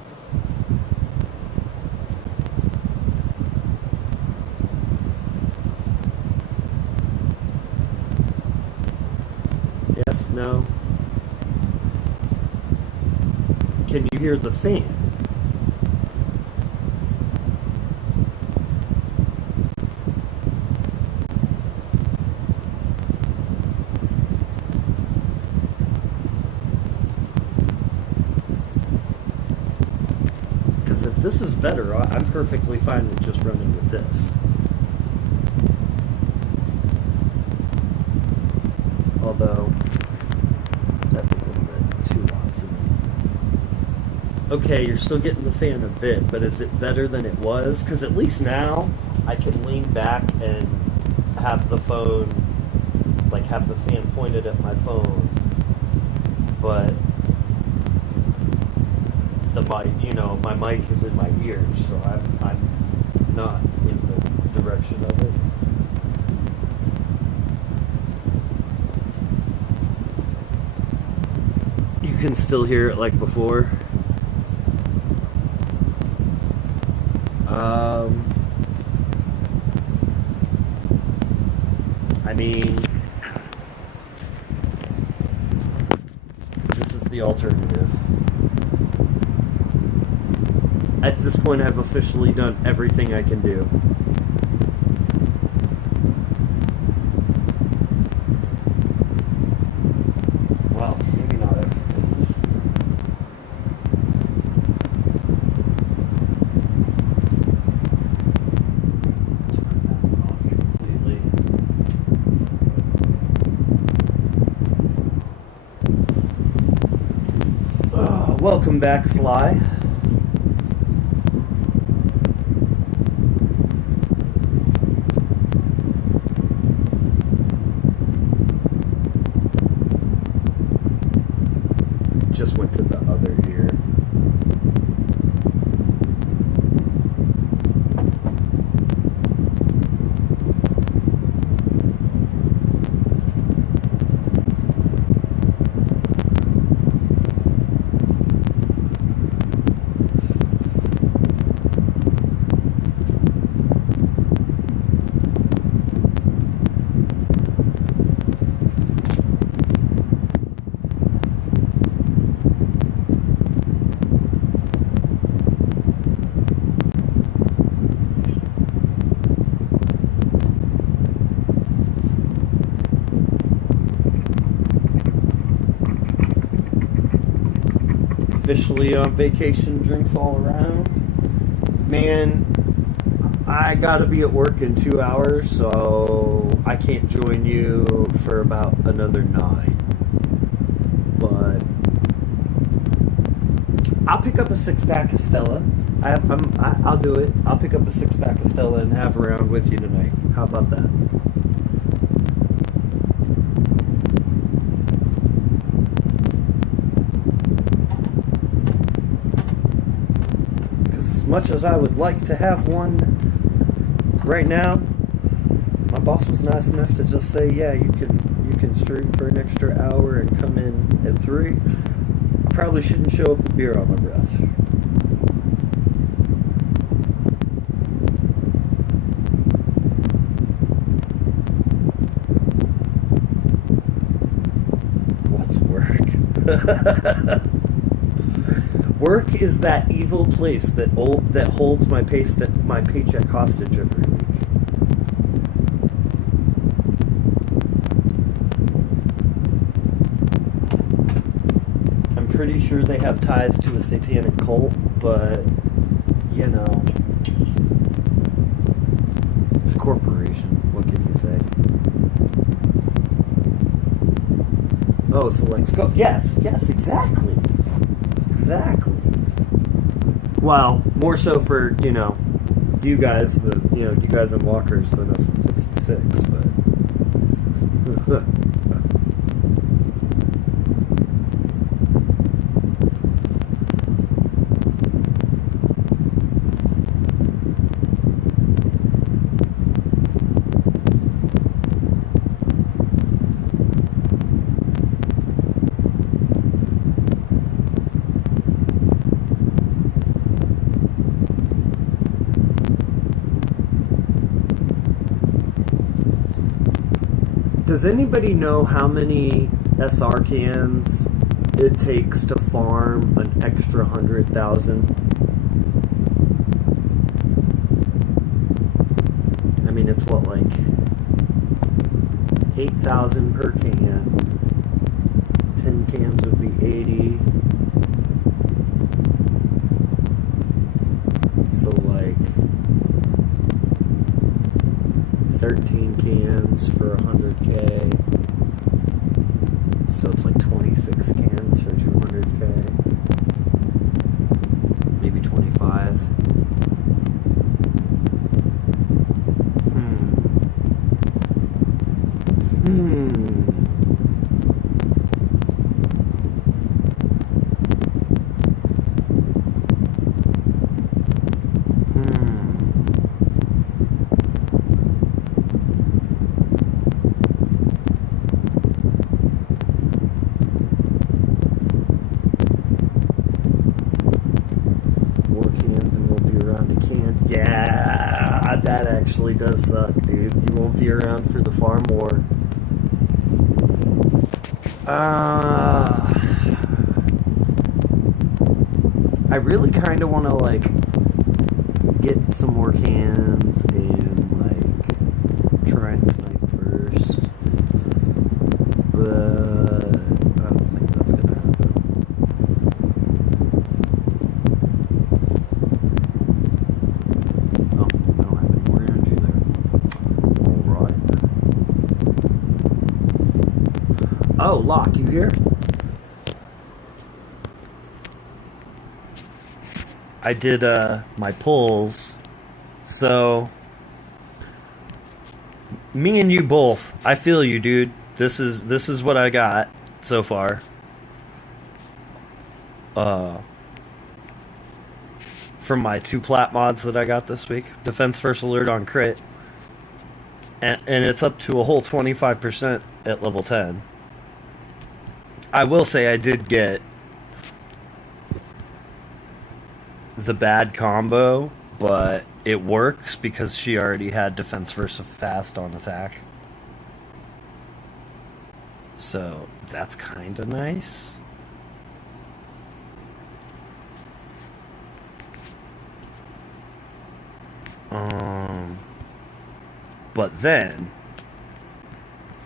Yes, no? Can you hear the fan? Because if this is better, I'm perfectly fine with just running with this. Although, that's a little bit too loud for me. Okay, you're still getting the fan a bit, but is it better than it was? Because at least now, I can lean back and have the phone, like have the fan pointed at my phone, but the mic, my mic is in my ears, so I'm not in the direction of it. You can still hear it like before. I mean, this is the alternative. At this point, I've officially done everything I can do. Well, maybe not everything. Turn that off completely. Welcome back, Sly. Just went to the other ear. Officially on vacation, drinks all around. Man, I gotta be at work in 2 hours, so I can't join you for about another 9. But I'll pick up a 6-pack of Stella. I'll do it. I'll pick up a 6-pack of Stella and have around with you tonight. How about that? As much as I would like to have one right now, my boss was nice enough to just say, yeah, you can stream for an extra hour and come in at 3. I probably shouldn't show up with beer on my breath. What's work? Work is that evil place that holds my paycheck hostage every week. I'm pretty sure they have ties to a satanic cult, but, you know, it's a corporation. What can you say? Oh, so like, yes, exactly. Exactly. Well, more so for, you guys, you guys in Walkers than us in 66, but... Does anybody know how many SR cans it takes to farm an extra 100,000? I mean, it's what, like 8,000 per can. 10 cans would be 80. So like 13 cans for 100K. So it's like 26 cans for 200K. Maybe 25. really does suck, dude. You won't be around for the farm war. I really kind of want to, like, get some more cans and, like, try and snipe first. But I don't think that's going to happen. Oh, I don't have any more energy there. Alright. Oh, Locke, you here? I did my pulls, so me and you both. I feel you, dude. This is what I got so far. From my 2 plat mods that I got this week, Defense First Alert on crit, and it's up to a whole 25% at level 10. I will say I did get the bad combo, but it works because she already had Defense First Fast on attack. So that's kind of nice. But then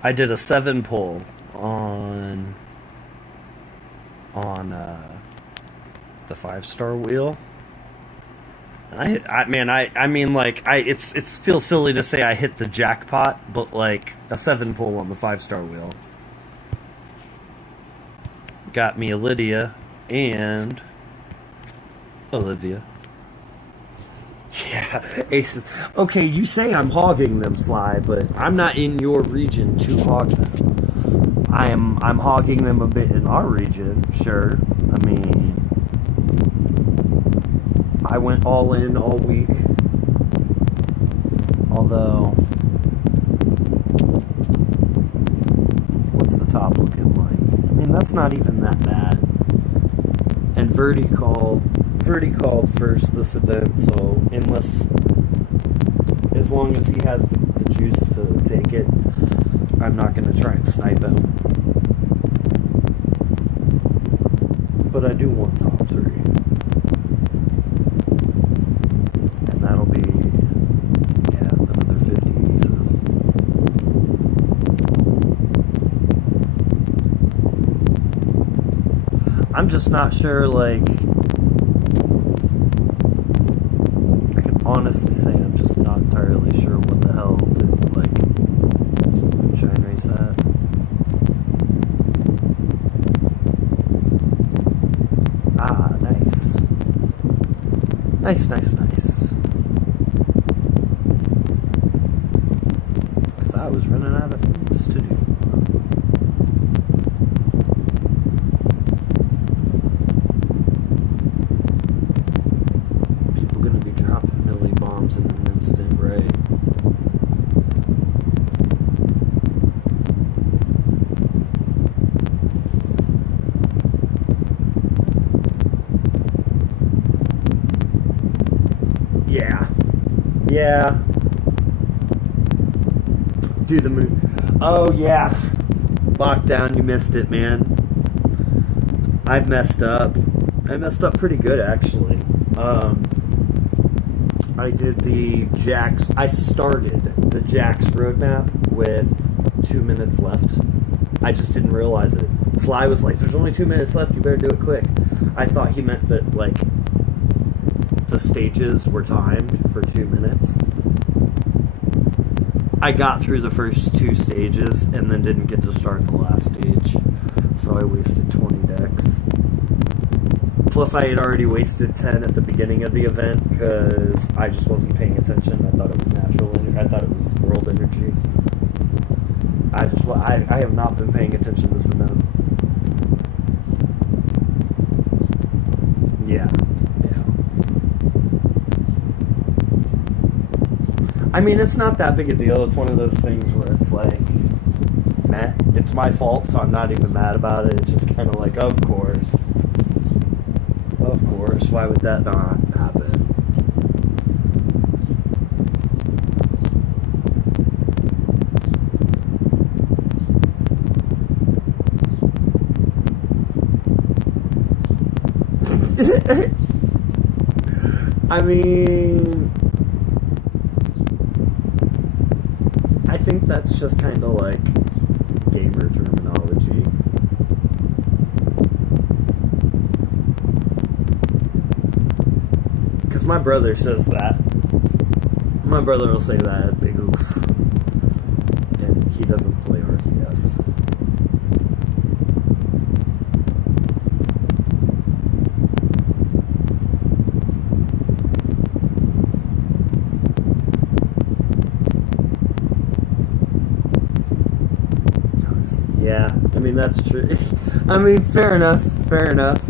I did a 7 pull on the 5-star wheel. I mean, like, it feels silly to say I hit the jackpot, but like a 7 pull on the 5-star wheel got me Lydia and Olivia. Yeah, aces. Okay, you say I'm hogging them, Sly, but I'm not in your region to hog them. I'm hogging them a bit in our region, sure. I mean, I went all in all week. Although, what's the top looking like? I mean, that's not even that bad. And Verdi called first this event, so as long as he has the juice to take it, I'm not going to try and snipe him. But I do want top 3. And that'll be, yeah, another 50 aces. I'm just not sure, like, I can honestly say I'm just not entirely sure what the hell to, like, shine race at. Ah, nice. Nice. Because I was running out of things to do. People gonna be dropping milli bombs in an instant, right? Yeah. Do the move. Oh, yeah. Lockdown, you missed it, man. I messed up. I messed up pretty good, actually. I did the Jax. I started the Jax roadmap with 2 minutes left. I just didn't realize it. Sly was like, there's only 2 minutes left, you better do it quick. I thought he meant that, like, the stages were timed for 2 minutes. I got through the first 2 stages and then didn't get to start the last stage, so I wasted 20 decks. Plus I had already wasted 10 at the beginning of the event because I just wasn't paying attention. I thought it was natural energy. I thought it was world energy. I have not been paying attention to this event. Yeah. I mean, it's not that big a deal. It's one of those things where it's like, meh. It's my fault, so I'm not even mad about it. It's just kind of like, of course. Of course. Why would that not happen? I mean, I think that's just kind of like gamer terminology. Because my brother says that. My brother will say that, big oof. And he doesn't play RTS. Yeah, I mean, that's true. I mean, fair enough, fair enough.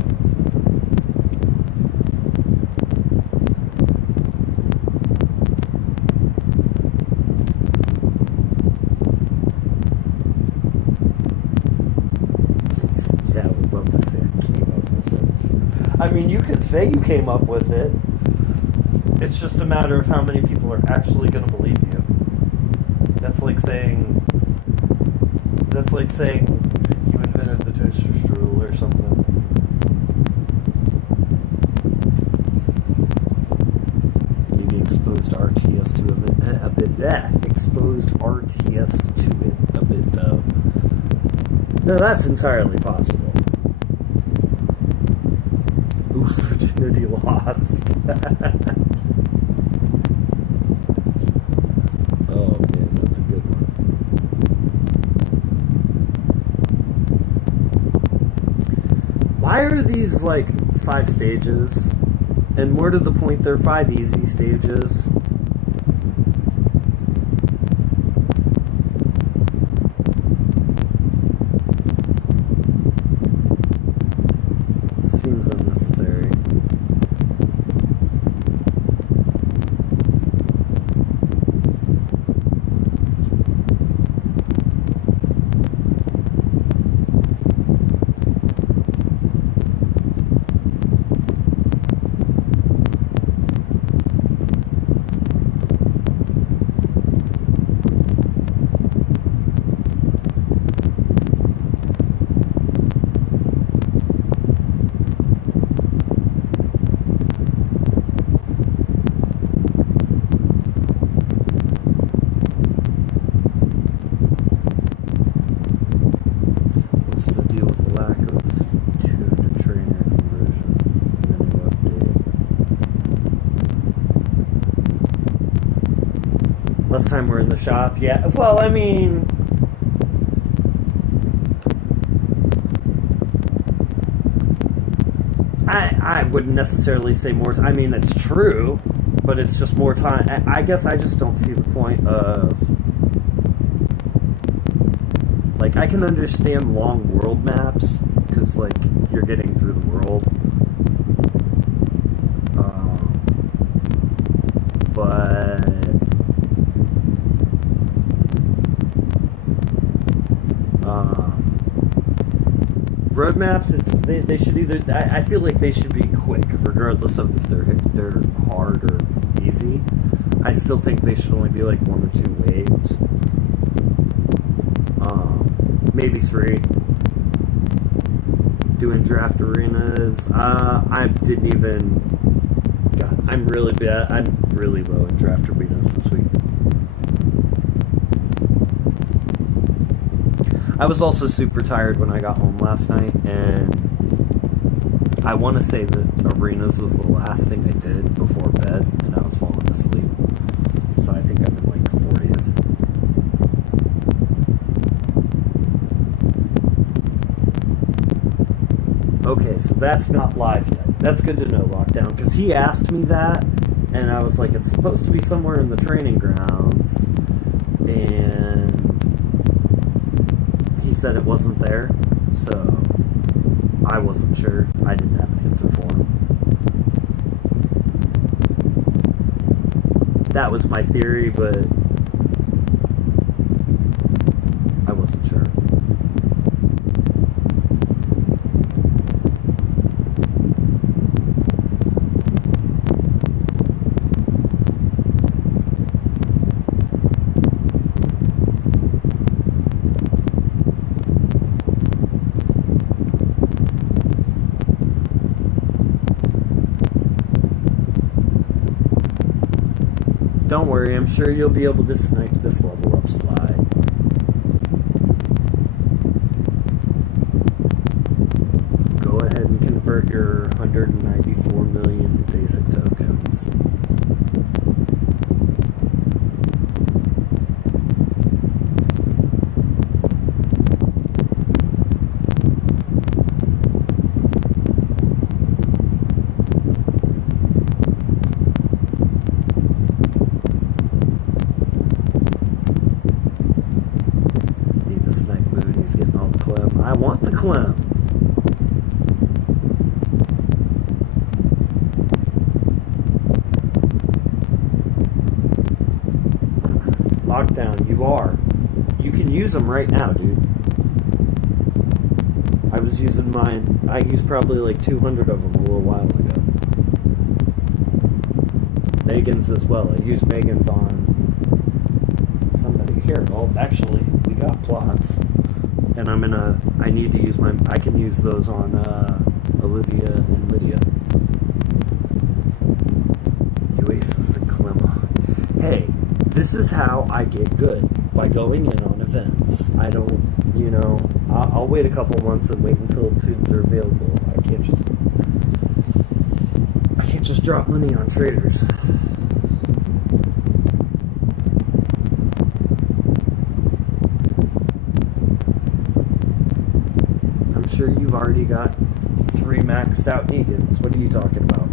Yeah, I would love to say I came up with it. I mean, you could say you came up with it. It's just a matter of how many people are actually going to believe you. That's like saying you invented the toaster strudel or something. Maybe exposed RTS to a bit. Exposed RTS to it a bit, though. No, that's entirely possible. Oof, virginity lost. Oh man, that's a good one. Why are these like 5 stages? And more to the point, they're 5 easy stages. Seems unnecessary. What's the deal with the lack of tune to trainer conversion? Menu update. Last time we're in the shop, yeah. Well, I mean, I wouldn't necessarily say more time. I mean, it's true, but it's just more time. I guess I just don't see the point of... Like, I can understand long world maps, because, like, you're getting through the world. But... road maps, they should either... I feel like they should be quick, regardless of if they're hard or easy. I still think they should only be, like, 1 or 2 waves. Maybe 3. Doing draft arenas. I didn't even... God, I'm really bad. I'm really low in draft arenas this week. I was also super tired when I got home last night, and I want to say that arenas was the last thing I did before bed, and I was falling asleep. So I think I'm in like 40th. Okay, so that's not live yet. That's good to know, Lockdown, because he asked me that, and I was like, it's supposed to be somewhere in the training grounds, and he said it wasn't there, so I wasn't sure. I didn't have an answer for him. That was my theory, but I wasn't sure. don't worry, I'm sure you'll be able to snipe this level up slide. Go ahead and convert your 194 million basic tokens. Need the snipe moon, he's getting all the clem. I want the clem. Lockdown, you are. You can use them right now, dude. I was using mine. I used probably like 200 of them a little while ago. Megan's as well. I used Megan's on somebody here. Well, actually, we got plots. And I need to use I can use those on Olivia and Lydia. Oasis and Clemma. Hey, this is how I get good, by going in on events. I don't, I'll wait a couple months and wait until tunes are available. I can't just drop money on traders. I'm sure you've already got 3 maxed out Negans. What are you talking about?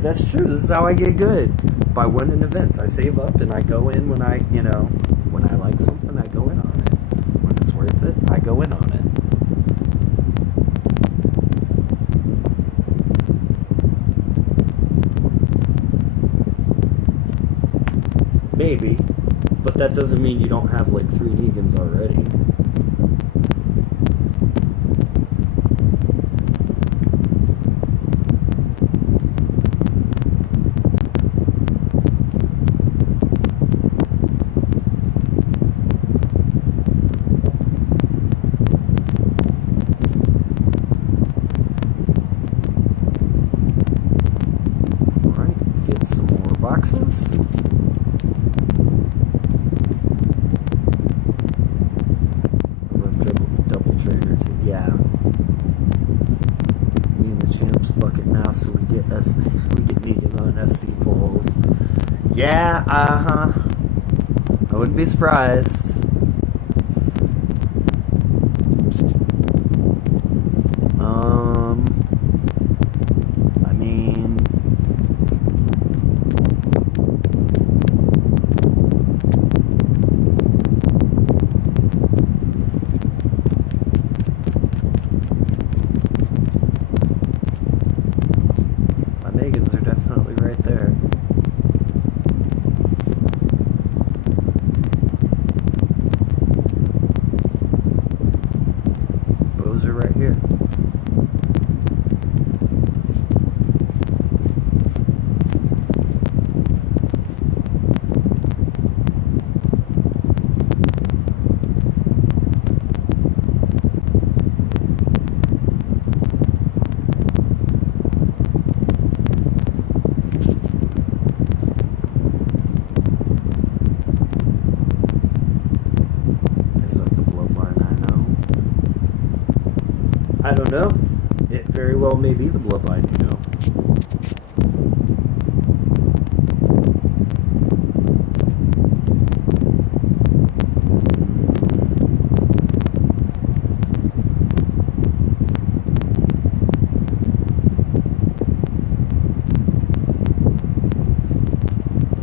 That's true. This is how I get good. By winning events. I save up and I go in when when I like something, I go in on it. When it's worth it, I go in on it. Maybe. But that doesn't mean you don't have like 3 Negans already. Boxes. Double traders, yeah. Need the champs bucket now, so we get Negan on SC polls. Yeah, I wouldn't be surprised. I mean. Megans are definitely right there. Bows are right here. I don't know. It very well may be the bloodline,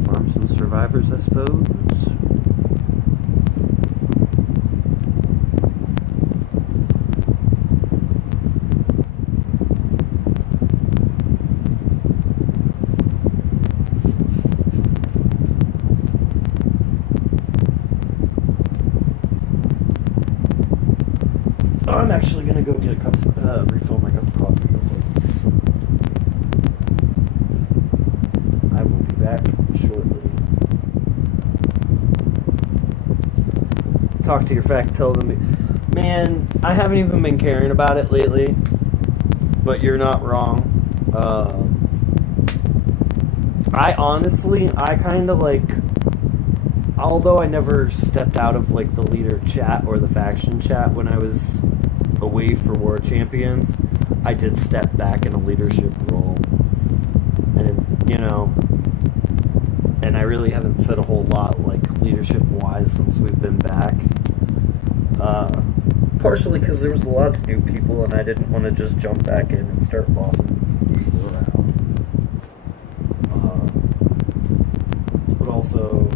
Farm some survivors, I suppose. I'm actually gonna go get refill my cup of coffee real quick. I will be back shortly. Talk to your fact, tell them, man, I haven't even been caring about it lately. but you're not wrong. I kind of like, although I never stepped out of like the leader chat or the faction chat when I was away for War Champions, I did step back in a leadership role. And, you know, and I really haven't said a whole lot like leadership wise since we've been back. Partially because there was a lot of new people and I didn't want to just jump back in and start bossing people around. But also,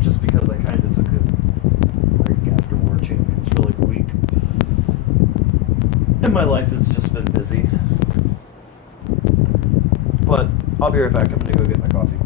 just because I kind of took a break after War Champions for like a week. And my life has just been busy. But I'll be right back. I'm going to go get my coffee.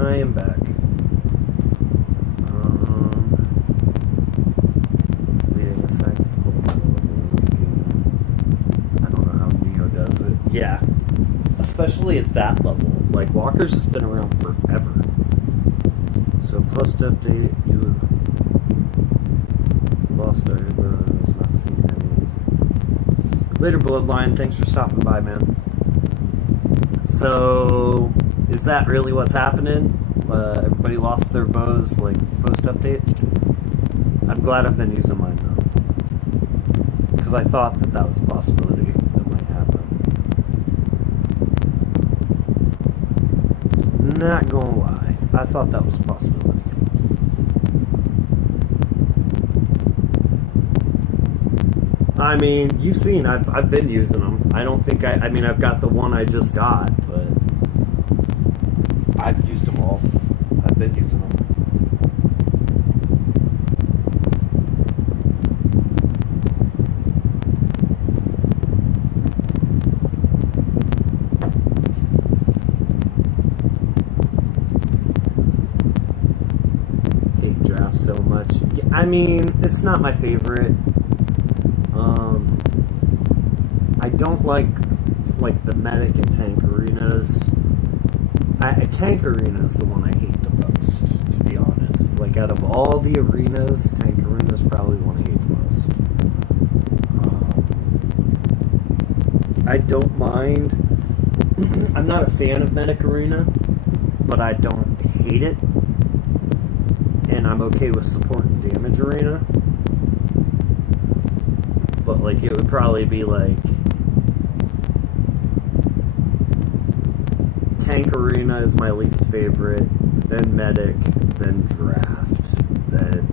I am back. Leading effects, in this game. I don't know how Neo does it. Yeah. Especially at that level. Like, Walker's has been around forever. So, plus to update, you lost our not seeing any. Later, Bloodline, thanks for stopping by, man. So, is that really what's happening? Everybody lost their bows, like, post-update? I'm glad I've been using mine, though. Because I thought that was a possibility that might happen. Not gonna lie. I thought that was a possibility. I mean, you've seen, I've been using them. I don't think I mean, I've got the one I just got, but I've used them all. I've been using them. Hate draft so much. I mean, it's not my favorite. I don't like the medic and tank arenas. Tank arena is the one I hate the most, to be honest. Like, out of all the arenas, tank arena is probably the one I hate the most. I don't mind. I'm not a fan of medic arena, but I don't hate it. And I'm okay with support and damage arena. But, like, it would probably be, like, tank arena is my least favorite, then medic, then draft, then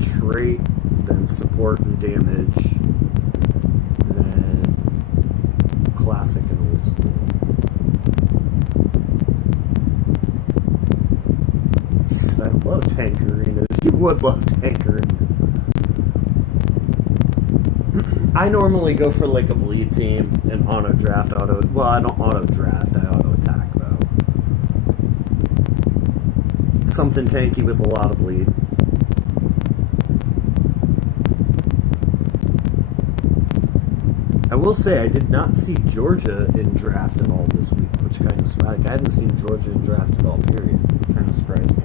trait, then support and damage, then classic and old school. He said, I love tank arenas. You would love tank arena. I normally go for like a bleed team and auto draft, well, I don't auto draft, I auto attack though. Something tanky with a lot of bleed. I will say I did not see Georgia in draft at all this week, which kind of, like, I haven't seen Georgia in draft at all, period. Kind of surprised me.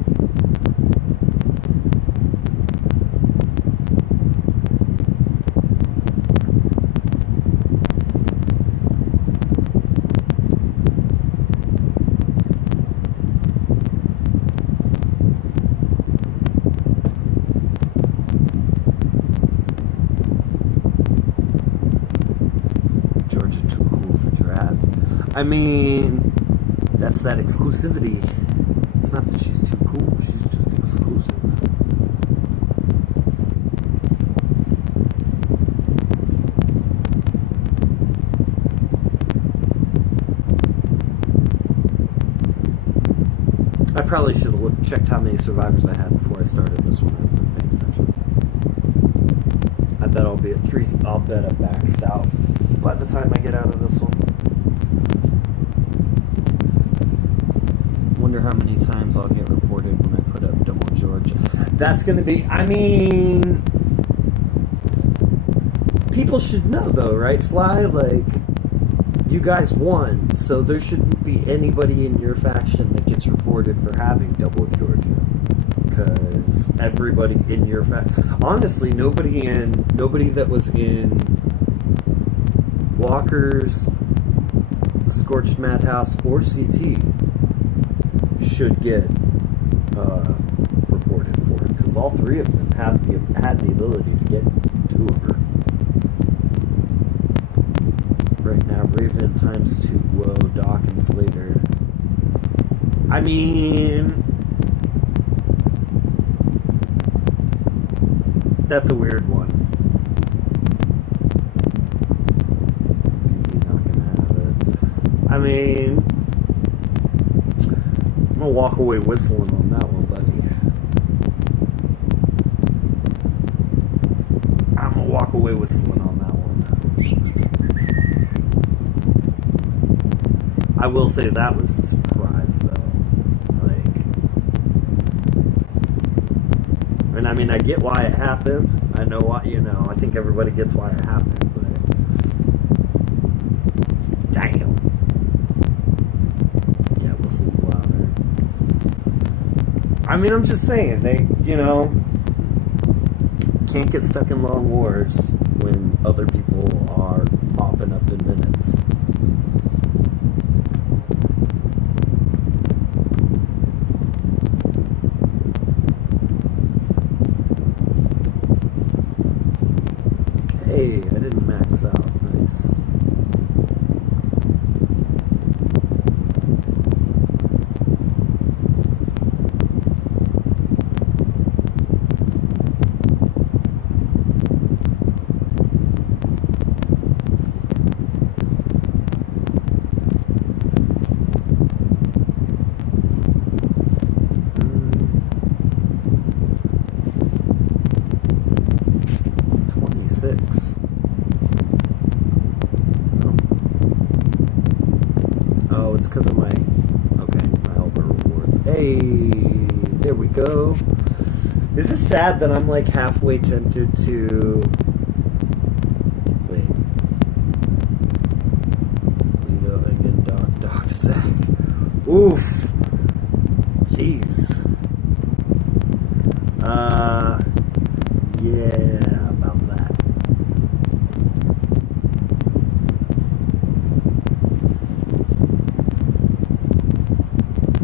I mean, that's that exclusivity. It's not that she's too cool, she's just exclusive. I probably should have checked how many survivors I had before I started this one. I wasn't paying attention. I bet I'll be at 3. I'll bet I'm maxed out by the time I get out of this one. Wonder how many times I'll get reported when I put up double Georgia. That's going to be, I mean, people should know though, right, Sly? Like, you guys won, so there shouldn't be anybody in your faction that gets reported for having double Georgia. Because everybody in your faction, honestly, nobody that was in Walker's, Scorched Madhouse, or CT should get reported for it, because all 3 of them had the ability to get 2 of her. Right now, Raven times 2, Whoa, Doc, and Slater. I mean, that's a weird one. You're not gonna have it. I mean, I'm gonna walk away whistling on that one, buddy. I'm gonna walk away whistling on that one. I will say that was a surprise, though. Like, and I mean, I get why it happened. I know why, I think everybody gets why it happened, but damn. Yeah, whistle's louder. I mean, I'm just saying, they, can't get stuck in long wars when other people are mopping up in minutes. Hey, I didn't max out. Nice. Oh, it's because of my helper rewards. Hey, there we go. This is sad that I'm like halfway tempted to... Wait. Lito, again, Doc, Zach. Oof. Jeez. Yeah, about that.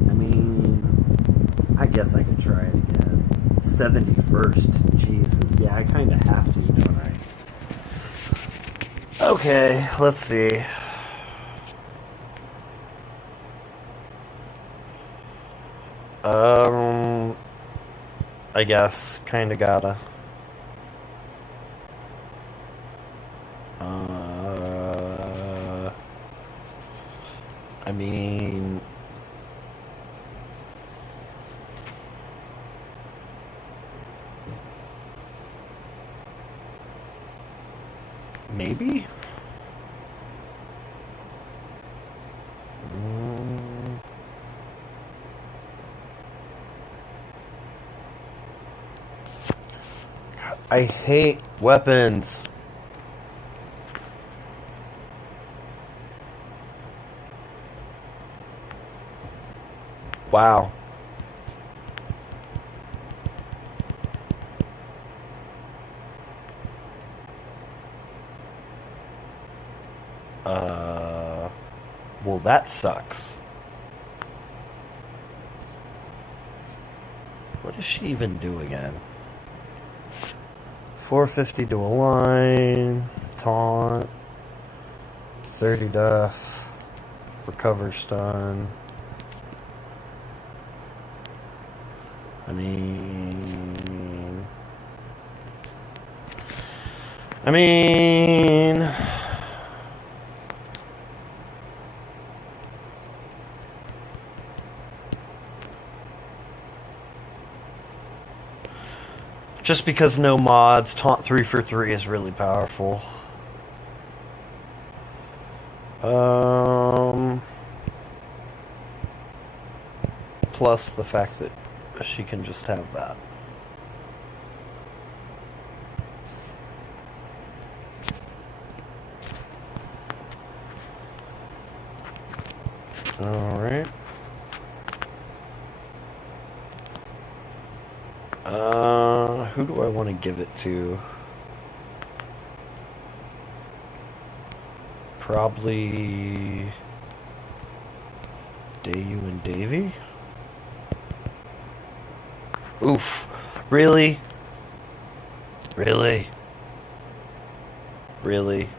I mean, I guess I could try it again. 71st. Jesus. Yeah, I kind of have to, don't I? Okay, let's see. I guess, kinda gotta. I mean... Maybe? I hate weapons. Wow. Well, that sucks. What does she even do again? 450 to a line, taunt, 30 death, recover stun. I mean, just because no mods, taunt 3 for 3 is really powerful. Plus the fact that she can just have that. Alright. Who do I want to give it to? Probably Dayu and Davy? Oof. Really? Really? Really?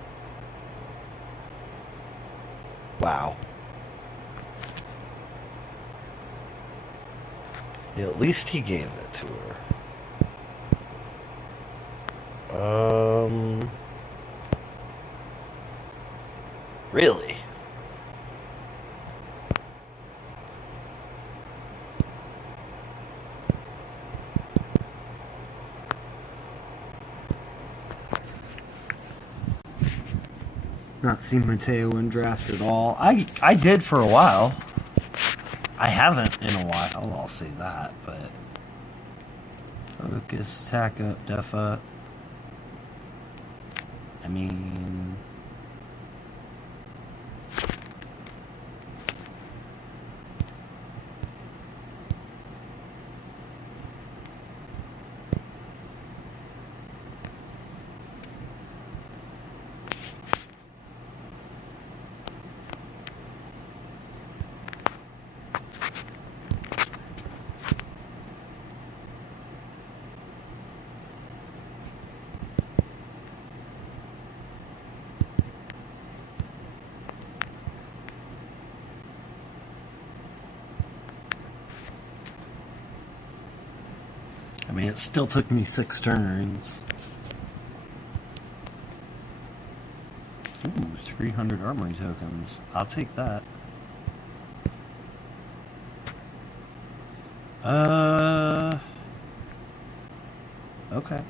Wow. Yeah, at least he gave it to her. Really? Not seen Mateo in draft at all. I did for a while. I haven't in a while, I'll say that, but... Focus, attack up, def up. I mean... it still took me 6 turns. Ooh, 300 armory tokens. I'll take that. Okay.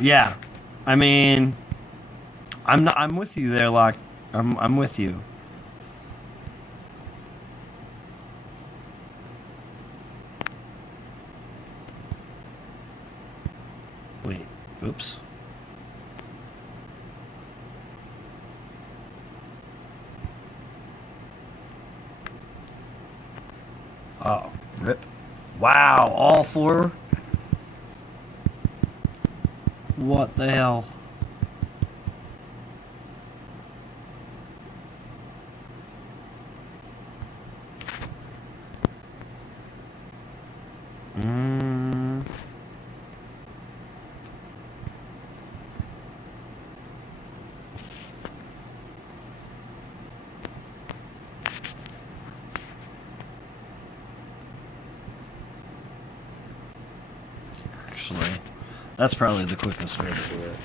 Yeah. I mean, I'm with you there, Locke. I'm with you. Wait. Oops. Oh, rip. Wow, all four? What the hell? Mm. Actually, that's probably the quickest way to do it.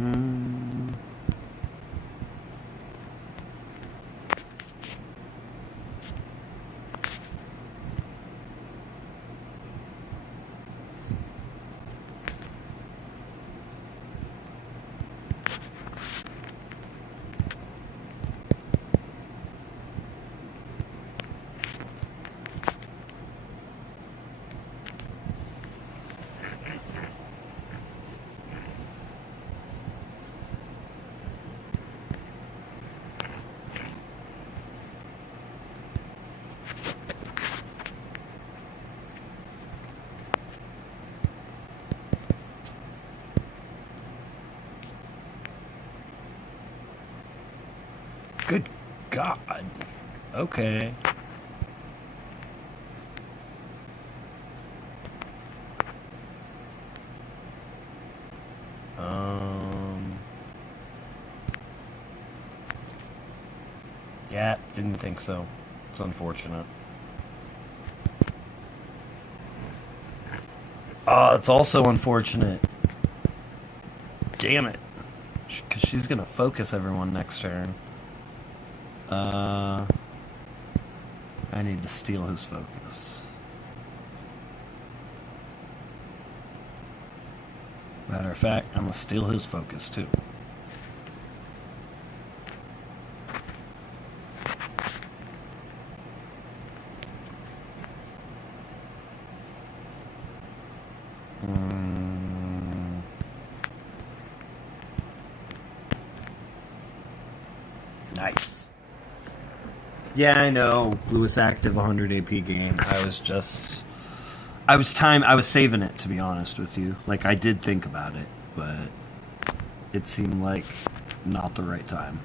Mm. Good God. Okay. Yeah, didn't think so. It's unfortunate. Oh, it's also unfortunate. Damn it. Because she's going to focus everyone next turn. I need to steal his focus. Matter of fact, I'm going to steal his focus too. Nice. Yeah, I know. Lewis active 100 AP game. I was saving it, to be honest with you. Like, I did think about it, but it seemed like not the right time.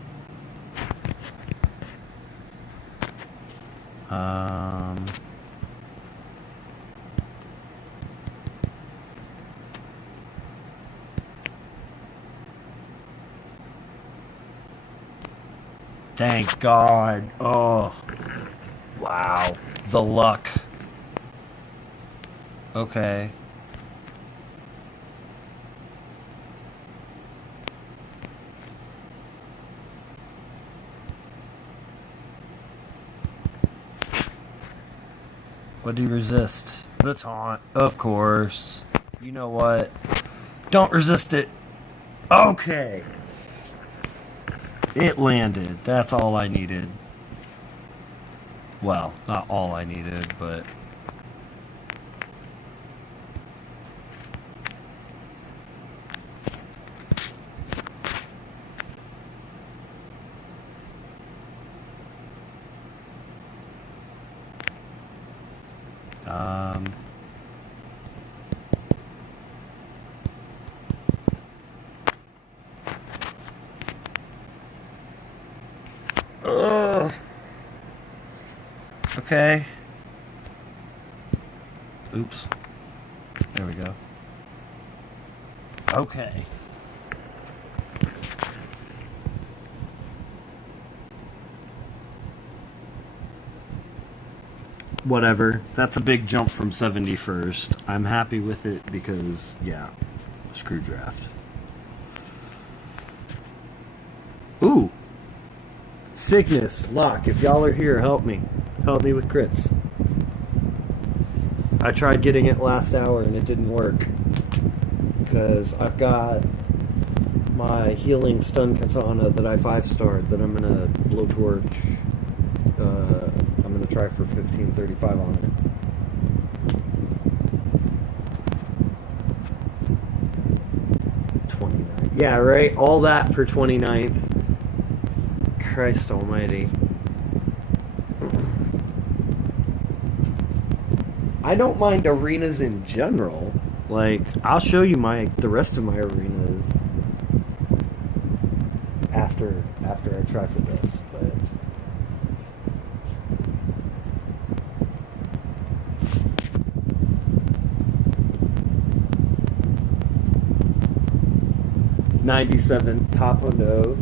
Thank God. Oh. Wow. The luck. Okay. What do you resist? The taunt. Of course. You know what? Don't resist it. Okay. It landed. That's all I needed. Well, not all I needed, but... Okay. Oops. There we go. Okay. Whatever. That's a big jump from 71st. I'm happy with it because, yeah, screw draft. Ooh! Cygnus, Locke, if y'all are here, help me. Help me with crits. I tried getting it last hour and it didn't work. Because I've got my healing stun katana that I 5-starred that I'm gonna blowtorch. I'm gonna try for 1535 on it. 29. Yeah, right? All that for 29th. Christ almighty. I don't mind arenas in general. Like, I'll show you the rest of my arenas after I try for this, but '97 Tapo Nove.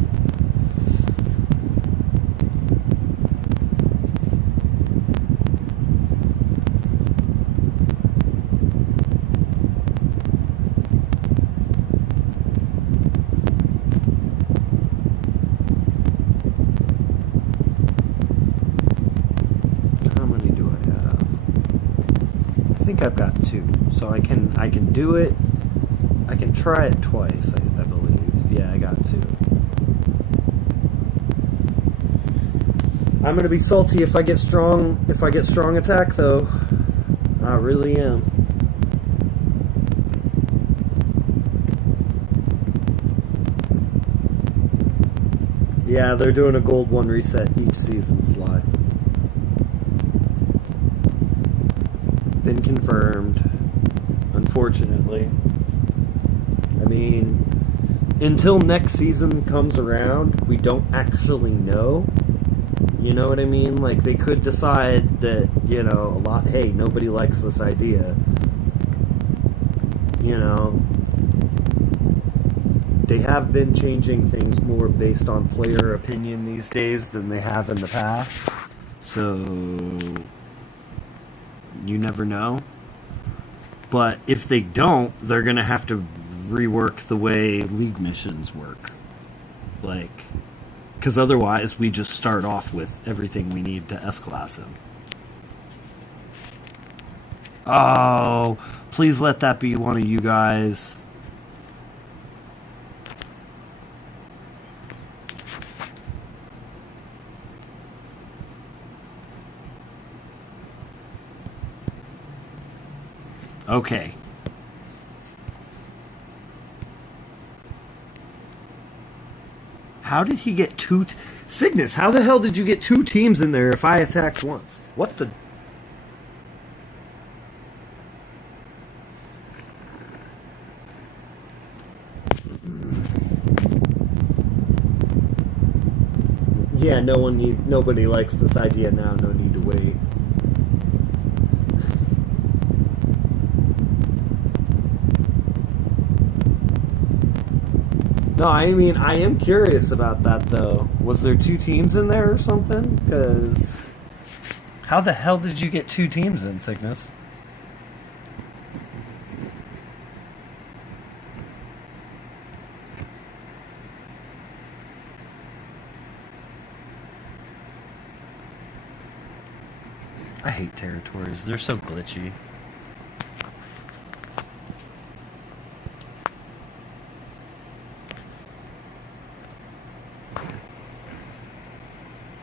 I've got 2, so I can do it. I can try it twice, I believe. Yeah, I got 2. I'm gonna be salty if I get strong attack though. I really am. Yeah, they're doing a gold 1 reset each season, Sly. Been confirmed, unfortunately. I mean, until next season comes around, we don't actually know. You know what I mean? Like, they could decide that, you know, hey, nobody likes this idea. You know, they have been changing things more based on player opinion these days than they have in the past. So you never know. But if they don't, they're going to have to rework the way league missions work. Like, because otherwise we just start off with everything we need to S-class him. Oh, please let that be one of you guys. Okay. How did he get 2... Cygnus, how the hell did you get 2 teams in there if I attacked once? What the... Yeah, nobody likes this idea now, no need to wait. No, I mean, I am curious about that, though. Was there 2 teams in there or something? Because... How the hell did you get 2 teams in, Cygnus? I hate territories. They're so glitchy.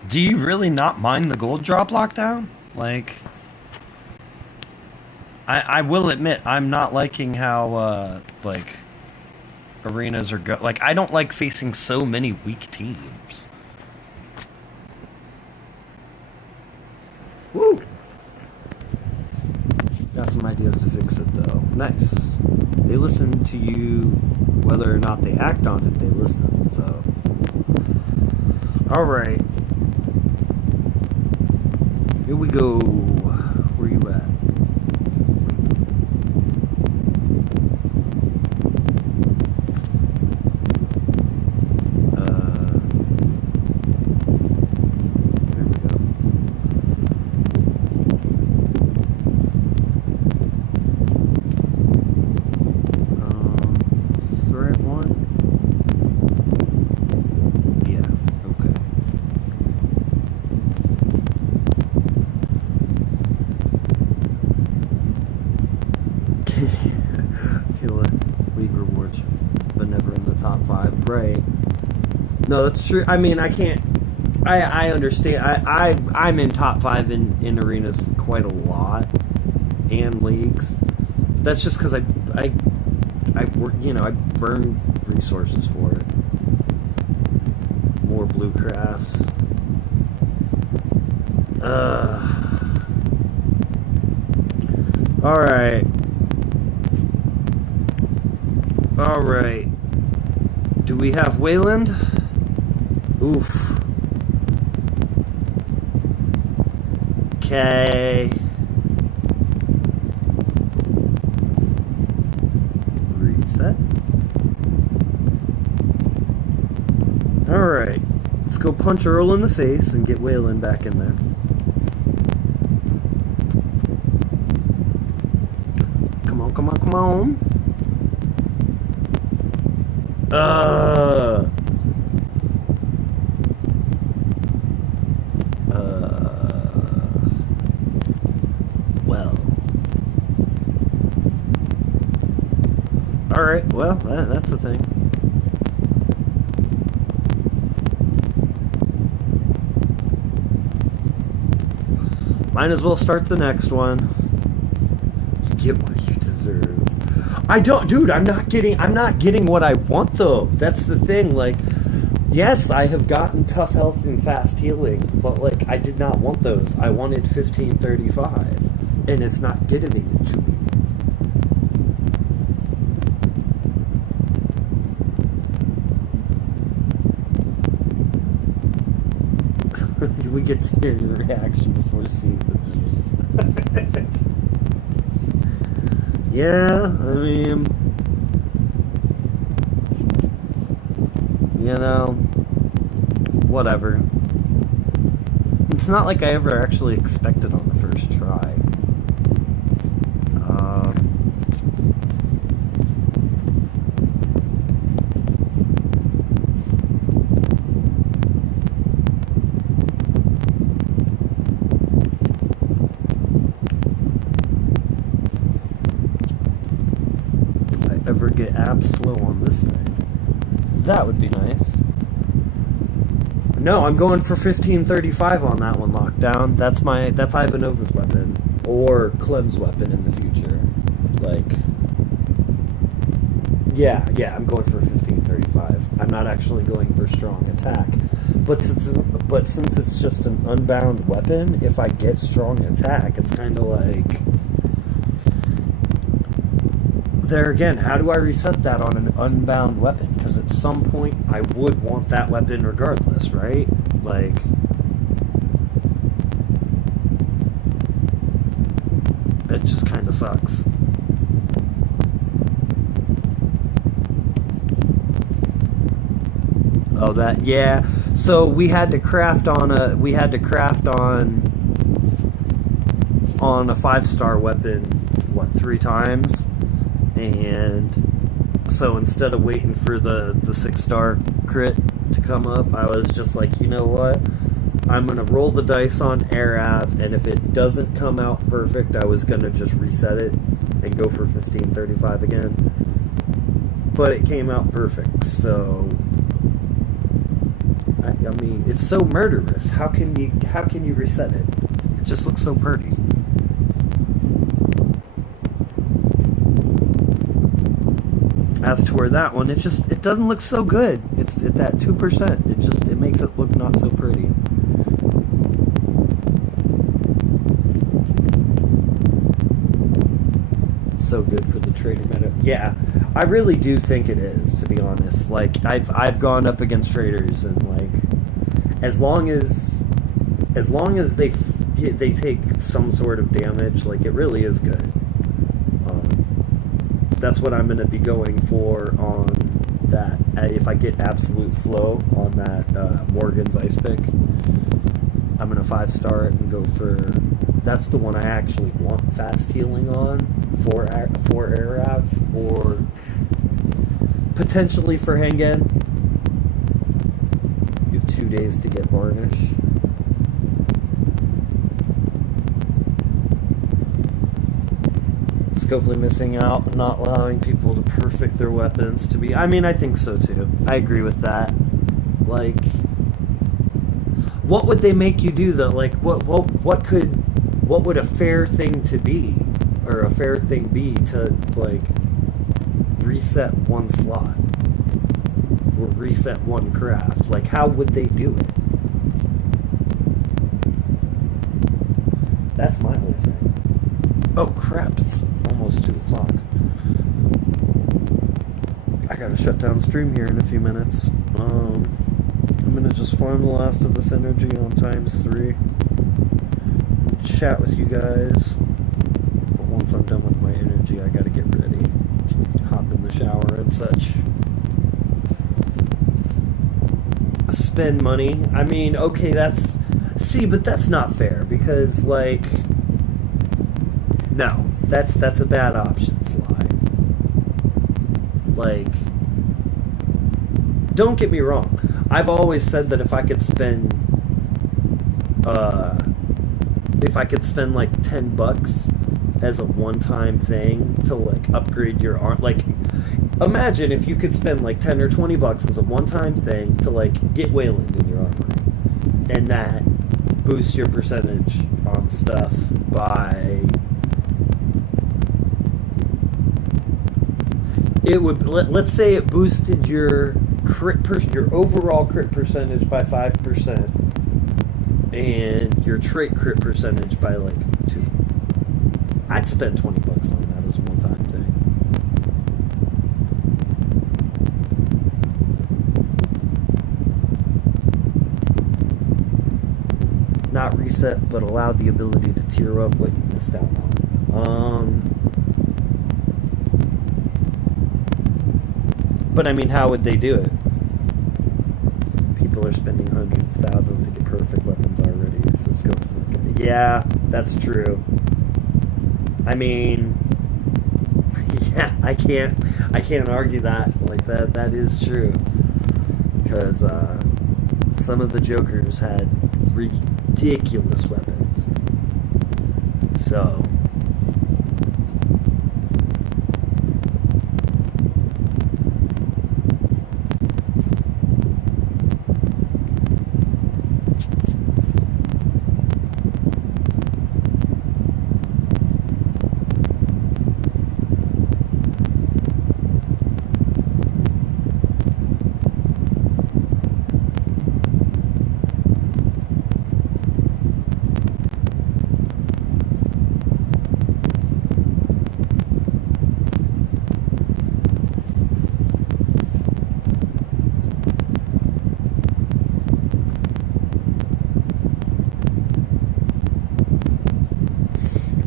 Do you really not mind the gold drop lockdown? Like, I will admit, I'm not liking how, like, arenas are like, I don't like facing so many weak teams. Woo! Got some ideas to fix it, though. Nice. They listen to you, whether or not they act on it, they listen, so... Alright. Here we go. Where you at? There we go. Is this the right one? Yeah, okay. I feel like league rewards, but never in the top 5, right? No, that's true. I mean, I can't. I understand. I'm in top 5 in arenas quite a lot, and leagues. That's just because I work. I burn resources for it. More blue crafts. All right. All right. Do we have Wayland? Oof. Okay. Reset. All right. Let's go punch Earl in the face and get Wayland back in there. Come on, come on, come on. Well. Alright, well, that's the thing. Might as well start the next one. You get what you deserve. I don't, dude, I'm not getting what I want though. That's the thing, like, yes, I have gotten tough health and fast healing, but like, I did not want those. I wanted 1535, and it's not getting it to me. We get to hear your reaction before seeing the news. Yeah, I mean, whatever. It's not like I ever actually expected on the first try. Ever get ab slow on this thing. That would be nice. No, I'm going for 1535 on that one, Lockdown. That's Ivanova's weapon. Or Clem's weapon in the future. Like, yeah, I'm going for 1535. I'm not actually going for strong attack. But since it's just an unbound weapon, if I get strong attack, it's kind of like... There again, how do I reset that on an unbound weapon? Because at some point, I would want that weapon regardless, right? Like... It just kind of sucks. Oh, that, yeah. So we had to craft on a 5-star weapon, what, 3 times? And so instead of waiting for the 6-star crit to come up, I was just like, you know what? I'm going to roll the dice on Arav, and if it doesn't come out perfect, I was going to just reset it and go for 1535 again. But it came out perfect, so... I mean, it's so murderous. How can you reset it? It just looks so pretty. As to where that one, it doesn't look so good. It's at that 2%. It makes it look not so pretty. So good for the trader meta. Yeah, I really do think it is, to be honest. Like, I've gone up against traders, and like, as long as they, they take some sort of damage. Like, it really is good. That's what I'm going to be going for on that. If I get absolute slow on that Morgan's Ice Pick, I'm going to 5-star it and go for... That's the one I actually want fast healing on for Arav, or potentially for Hengen. You have 2 days to get Varnish. Scopely missing out, not allowing people to perfect their weapons to be... I mean, I think so too. I agree with that. Like, what would they make you do though? Like, what would a fair thing to be, or a fair thing be to, like, reset one slot or reset one craft? Like, how would they do it? That's my whole thing. Oh crap, it's almost 2 o'clock. I gotta shut down stream here in a few minutes. I'm gonna just farm the last of this energy on ×3. Chat with you guys. But once I'm done with my energy, I gotta get ready. Hop in the shower and such. Spend money. I mean, okay, that's... See, but that's not fair, because, like... No, that's a bad option, Sly. Like, don't get me wrong. I've always said that if I could spend like $10 as a one-time thing to, like, upgrade your arm, like, imagine if you could spend like $10 or $20 as a one-time thing to, like, get Wayland in your armory, and that boosts your percentage on stuff by... It would, let's say it boosted your your overall crit percentage by 5%, and your trait crit percentage by like 2. I'd spend $20 on that as a one-time thing. Not reset, but allow the ability to tier up what you missed out on. But I mean, how would they do it? People are spending hundreds, thousands to get perfect weapons already, so scopes is gonna... Yeah, that's true. I mean, yeah, I can't argue that. Like, that is true. Because some of the Jokers had ridiculous weapons. So...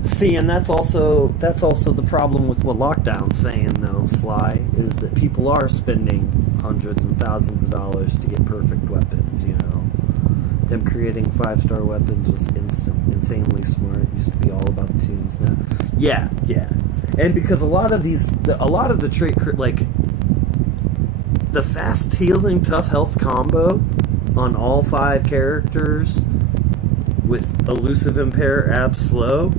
See, and that's also the problem with what Lockdown's saying, though, Sly, is that people are spending hundreds and thousands of dollars to get perfect weapons, you know. Them creating 5-star weapons was insanely smart. It used to be all about the tunes now. Yeah. And because a lot of the trait, like, the fast healing, tough health combo on all 5 characters with elusive impair, ab slow,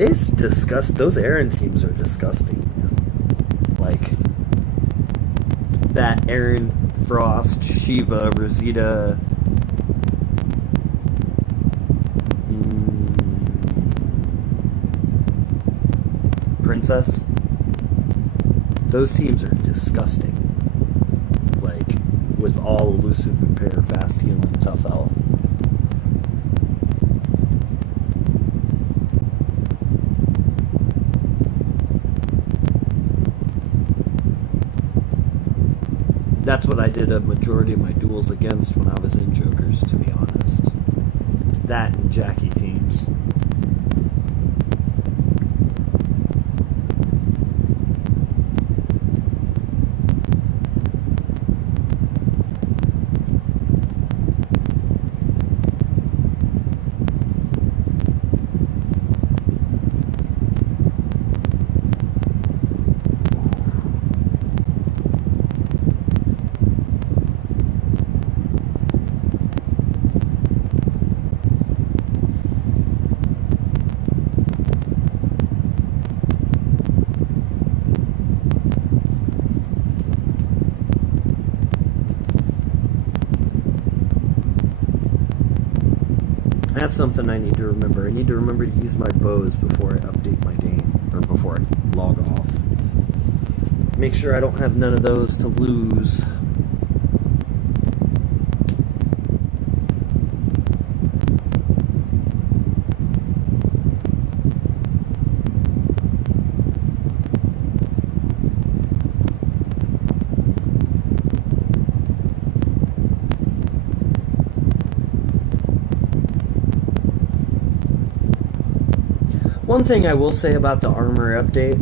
it's disgusting. Those Aaron teams are disgusting. Like, that Aaron, Frost, Shiva, Rosita, Princess. Those teams are disgusting. Like, with all elusive impair, fast healing, tough health. That's what I did a majority of my duels against when I was in Jokers, to be honest. that and Jackie teams. That's something I need to remember. I need to remember to use my bows before I update my game, or before I log off. Make sure I don't have none of those to lose. One thing I will say about the armor update,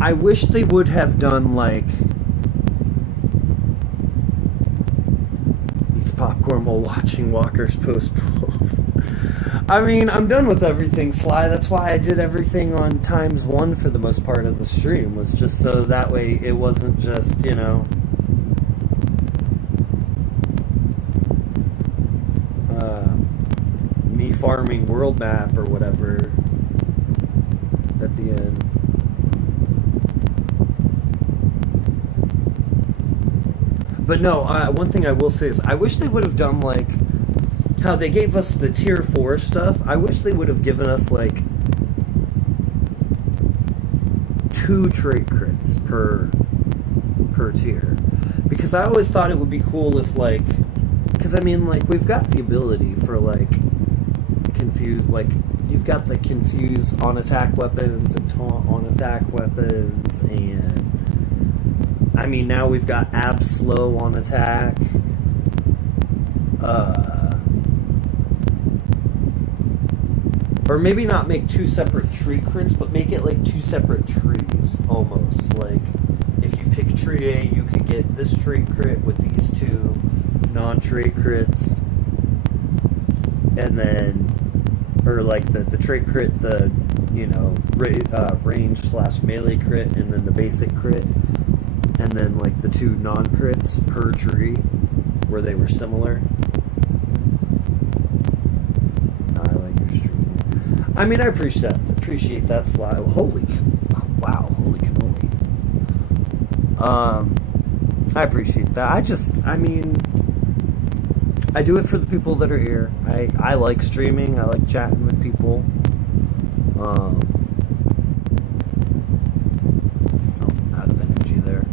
I wish they would have done like, eats popcorn while watching Walker's post pulls. I mean, I'm done with everything, Sly. That's why I did everything on ×1 for the most part of the stream, was just so that way it wasn't just, you know, me farming world map or whatever at the end. But no, one thing I will say is I wish they would have done like how they gave us the tier 4 stuff. I wish they would have given us like 2 trait crits per tier, because I always thought it would be cool if like, because I mean like we've got the ability for like confuse, like you've got the confuse on attack weapons and taunt on attack weapons, and I mean now we've got ab slow on attack. Or maybe not make 2 separate tree crits, but make it like 2 separate trees almost. Like if you pick tree A, you could get this trait crit with these 2 non-trait crits, and then, or like the trait crit, the, you know, range / melee crit, and then the basic crit, and then like the 2 non-crits per tree where they were similar. I like your stream. I mean, I appreciate that, Sly. Holy, wow, holy cannoli. I appreciate that. I mean, I do it for the people that are here. I like streaming. I like chatting with people. Oh, out of energy there.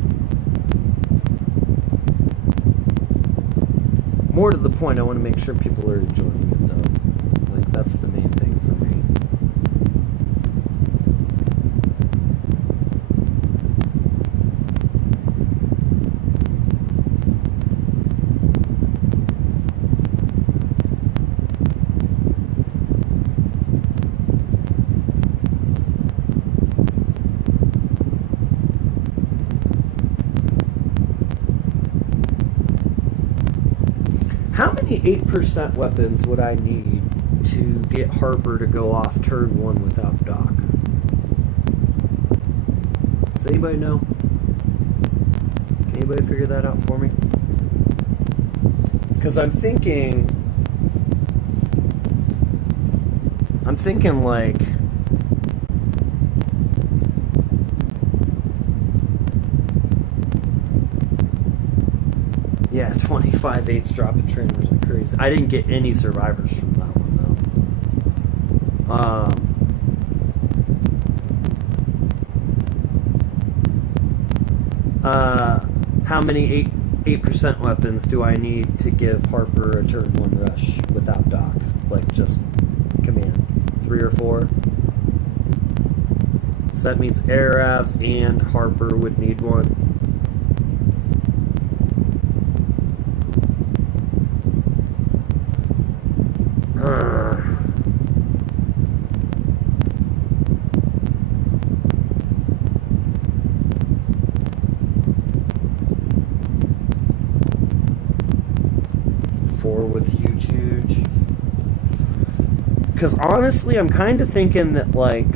More to the point, I want to make sure people are enjoying it, though. Like, that's the main thing for me. How many 8% weapons would I need to get Harper to go off turn 1 without Doc? Does anybody know? Can anybody figure that out for me? Because I'm thinking like, yeah, 25 8s dropping trainers like crazy. I didn't get any survivors from that one though. How many 8% weapons do I need to give Harper a turn 1 rush without Doc? Like just command 3 or 4. So that means Arav and Harper would need 1. with huge. Because honestly, I'm kind of thinking that, like,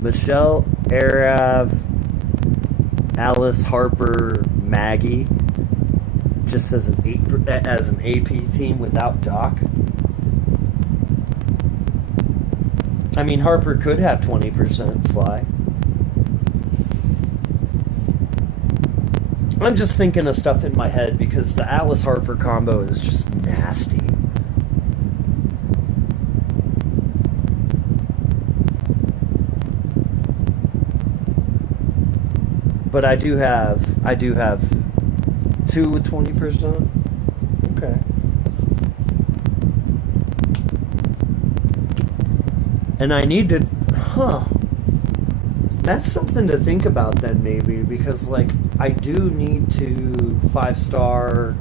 Michelle, Arav, Alice, Harper, Maggie, just as an AP team without Doc. I mean, Harper could have 20% Sly. I'm just thinking of stuff in my head because the Alice Harper combo is just nasty. But I do have 2 with 20%. Okay. And I need to, that's something to think about then, maybe, because, like, I do need to 5-star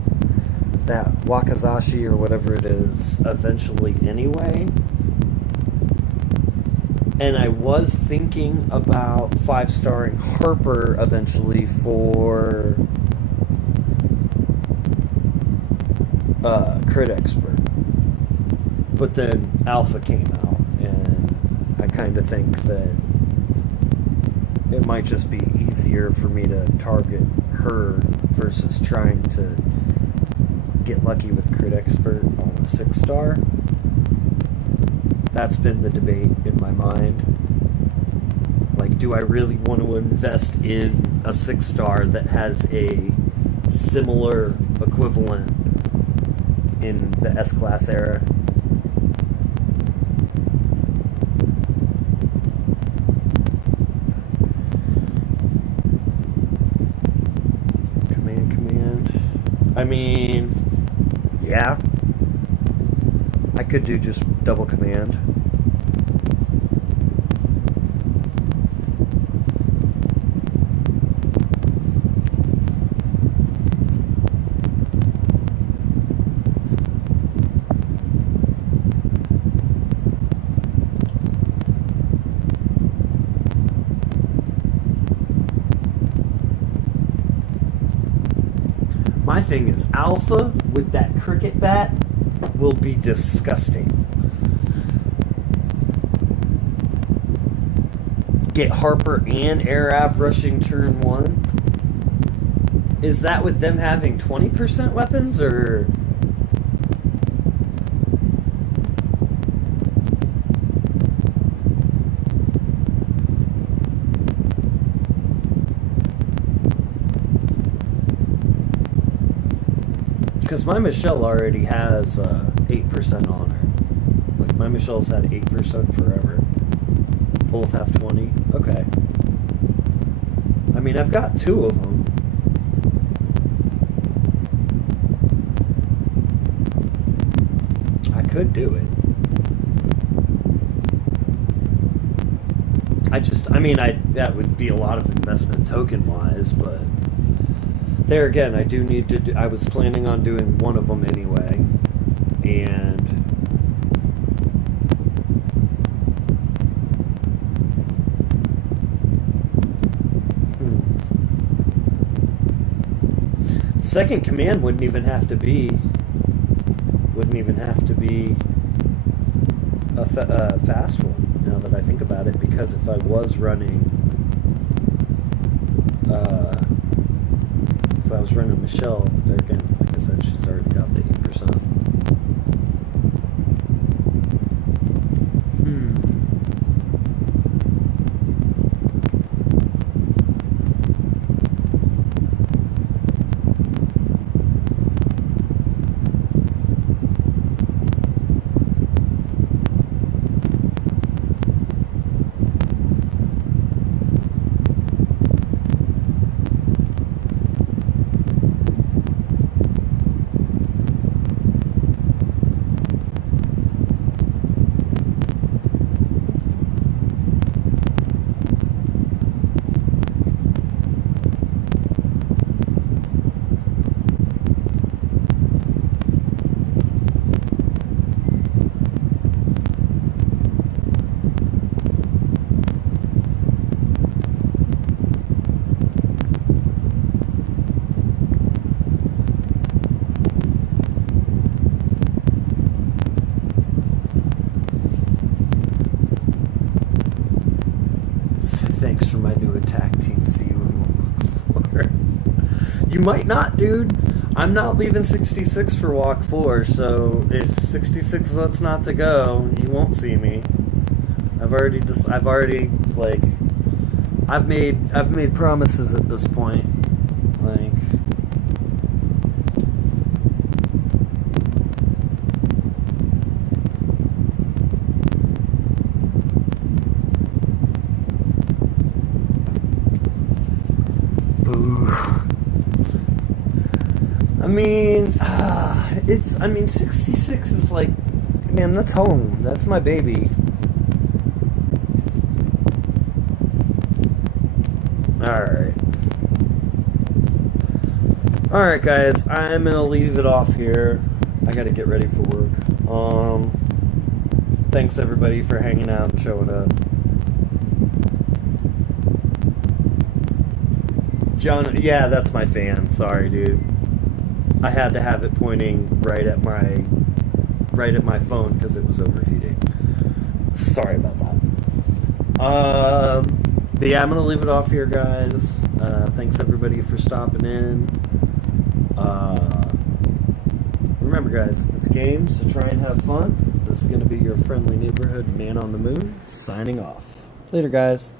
that Wakazashi or whatever it is eventually anyway. And I was thinking about 5-starring Harper eventually for Crit Expert. But then Alpha came out, and I kind of think that it might just be easier for me to target her versus trying to get lucky with Crit Expert on a 6-star. That's been the debate in my mind. Like, do I really want to invest in a 6-star that has a similar equivalent in the S-Class era? Command. I mean, yeah. I could do just double command. My thing is Alpha with that cricket bat will be disgusting. Get Harper and Arav rushing turn 1. Is that with them having 20% weapons, or... Because my Michelle already has 8% on her. Like, my Michelle's had 8% forever. Both have 20. Okay. I mean, I've got 2 of them. I could do it. That would be a lot of investment token-wise, but... There again, I do need to I was planning on doing one of them anyway, and second command wouldn't even have to be a fast one, now that I think about it, because if I was running Michelle, there again, like I said, she's already got the 8%. You might not, dude. I'm not leaving 66 for walk 4, so if 66 votes not to go, you won't see me. I've made promises at this point. Like, boo. I mean, 66 is like, man, that's home. That's my baby. Alright. Alright, guys, I'm gonna leave it off here. I gotta get ready for work. Thanks everybody for hanging out and showing up. John, yeah, that's my fan. Sorry, dude. I had to have it pointing right at my phone because it was overheating. Sorry about that. But yeah, I'm gonna leave it off here, guys. Thanks everybody for stopping in. Remember, guys, it's games, so try and have fun. This is gonna be your friendly neighborhood man on the moon signing off. Later, guys.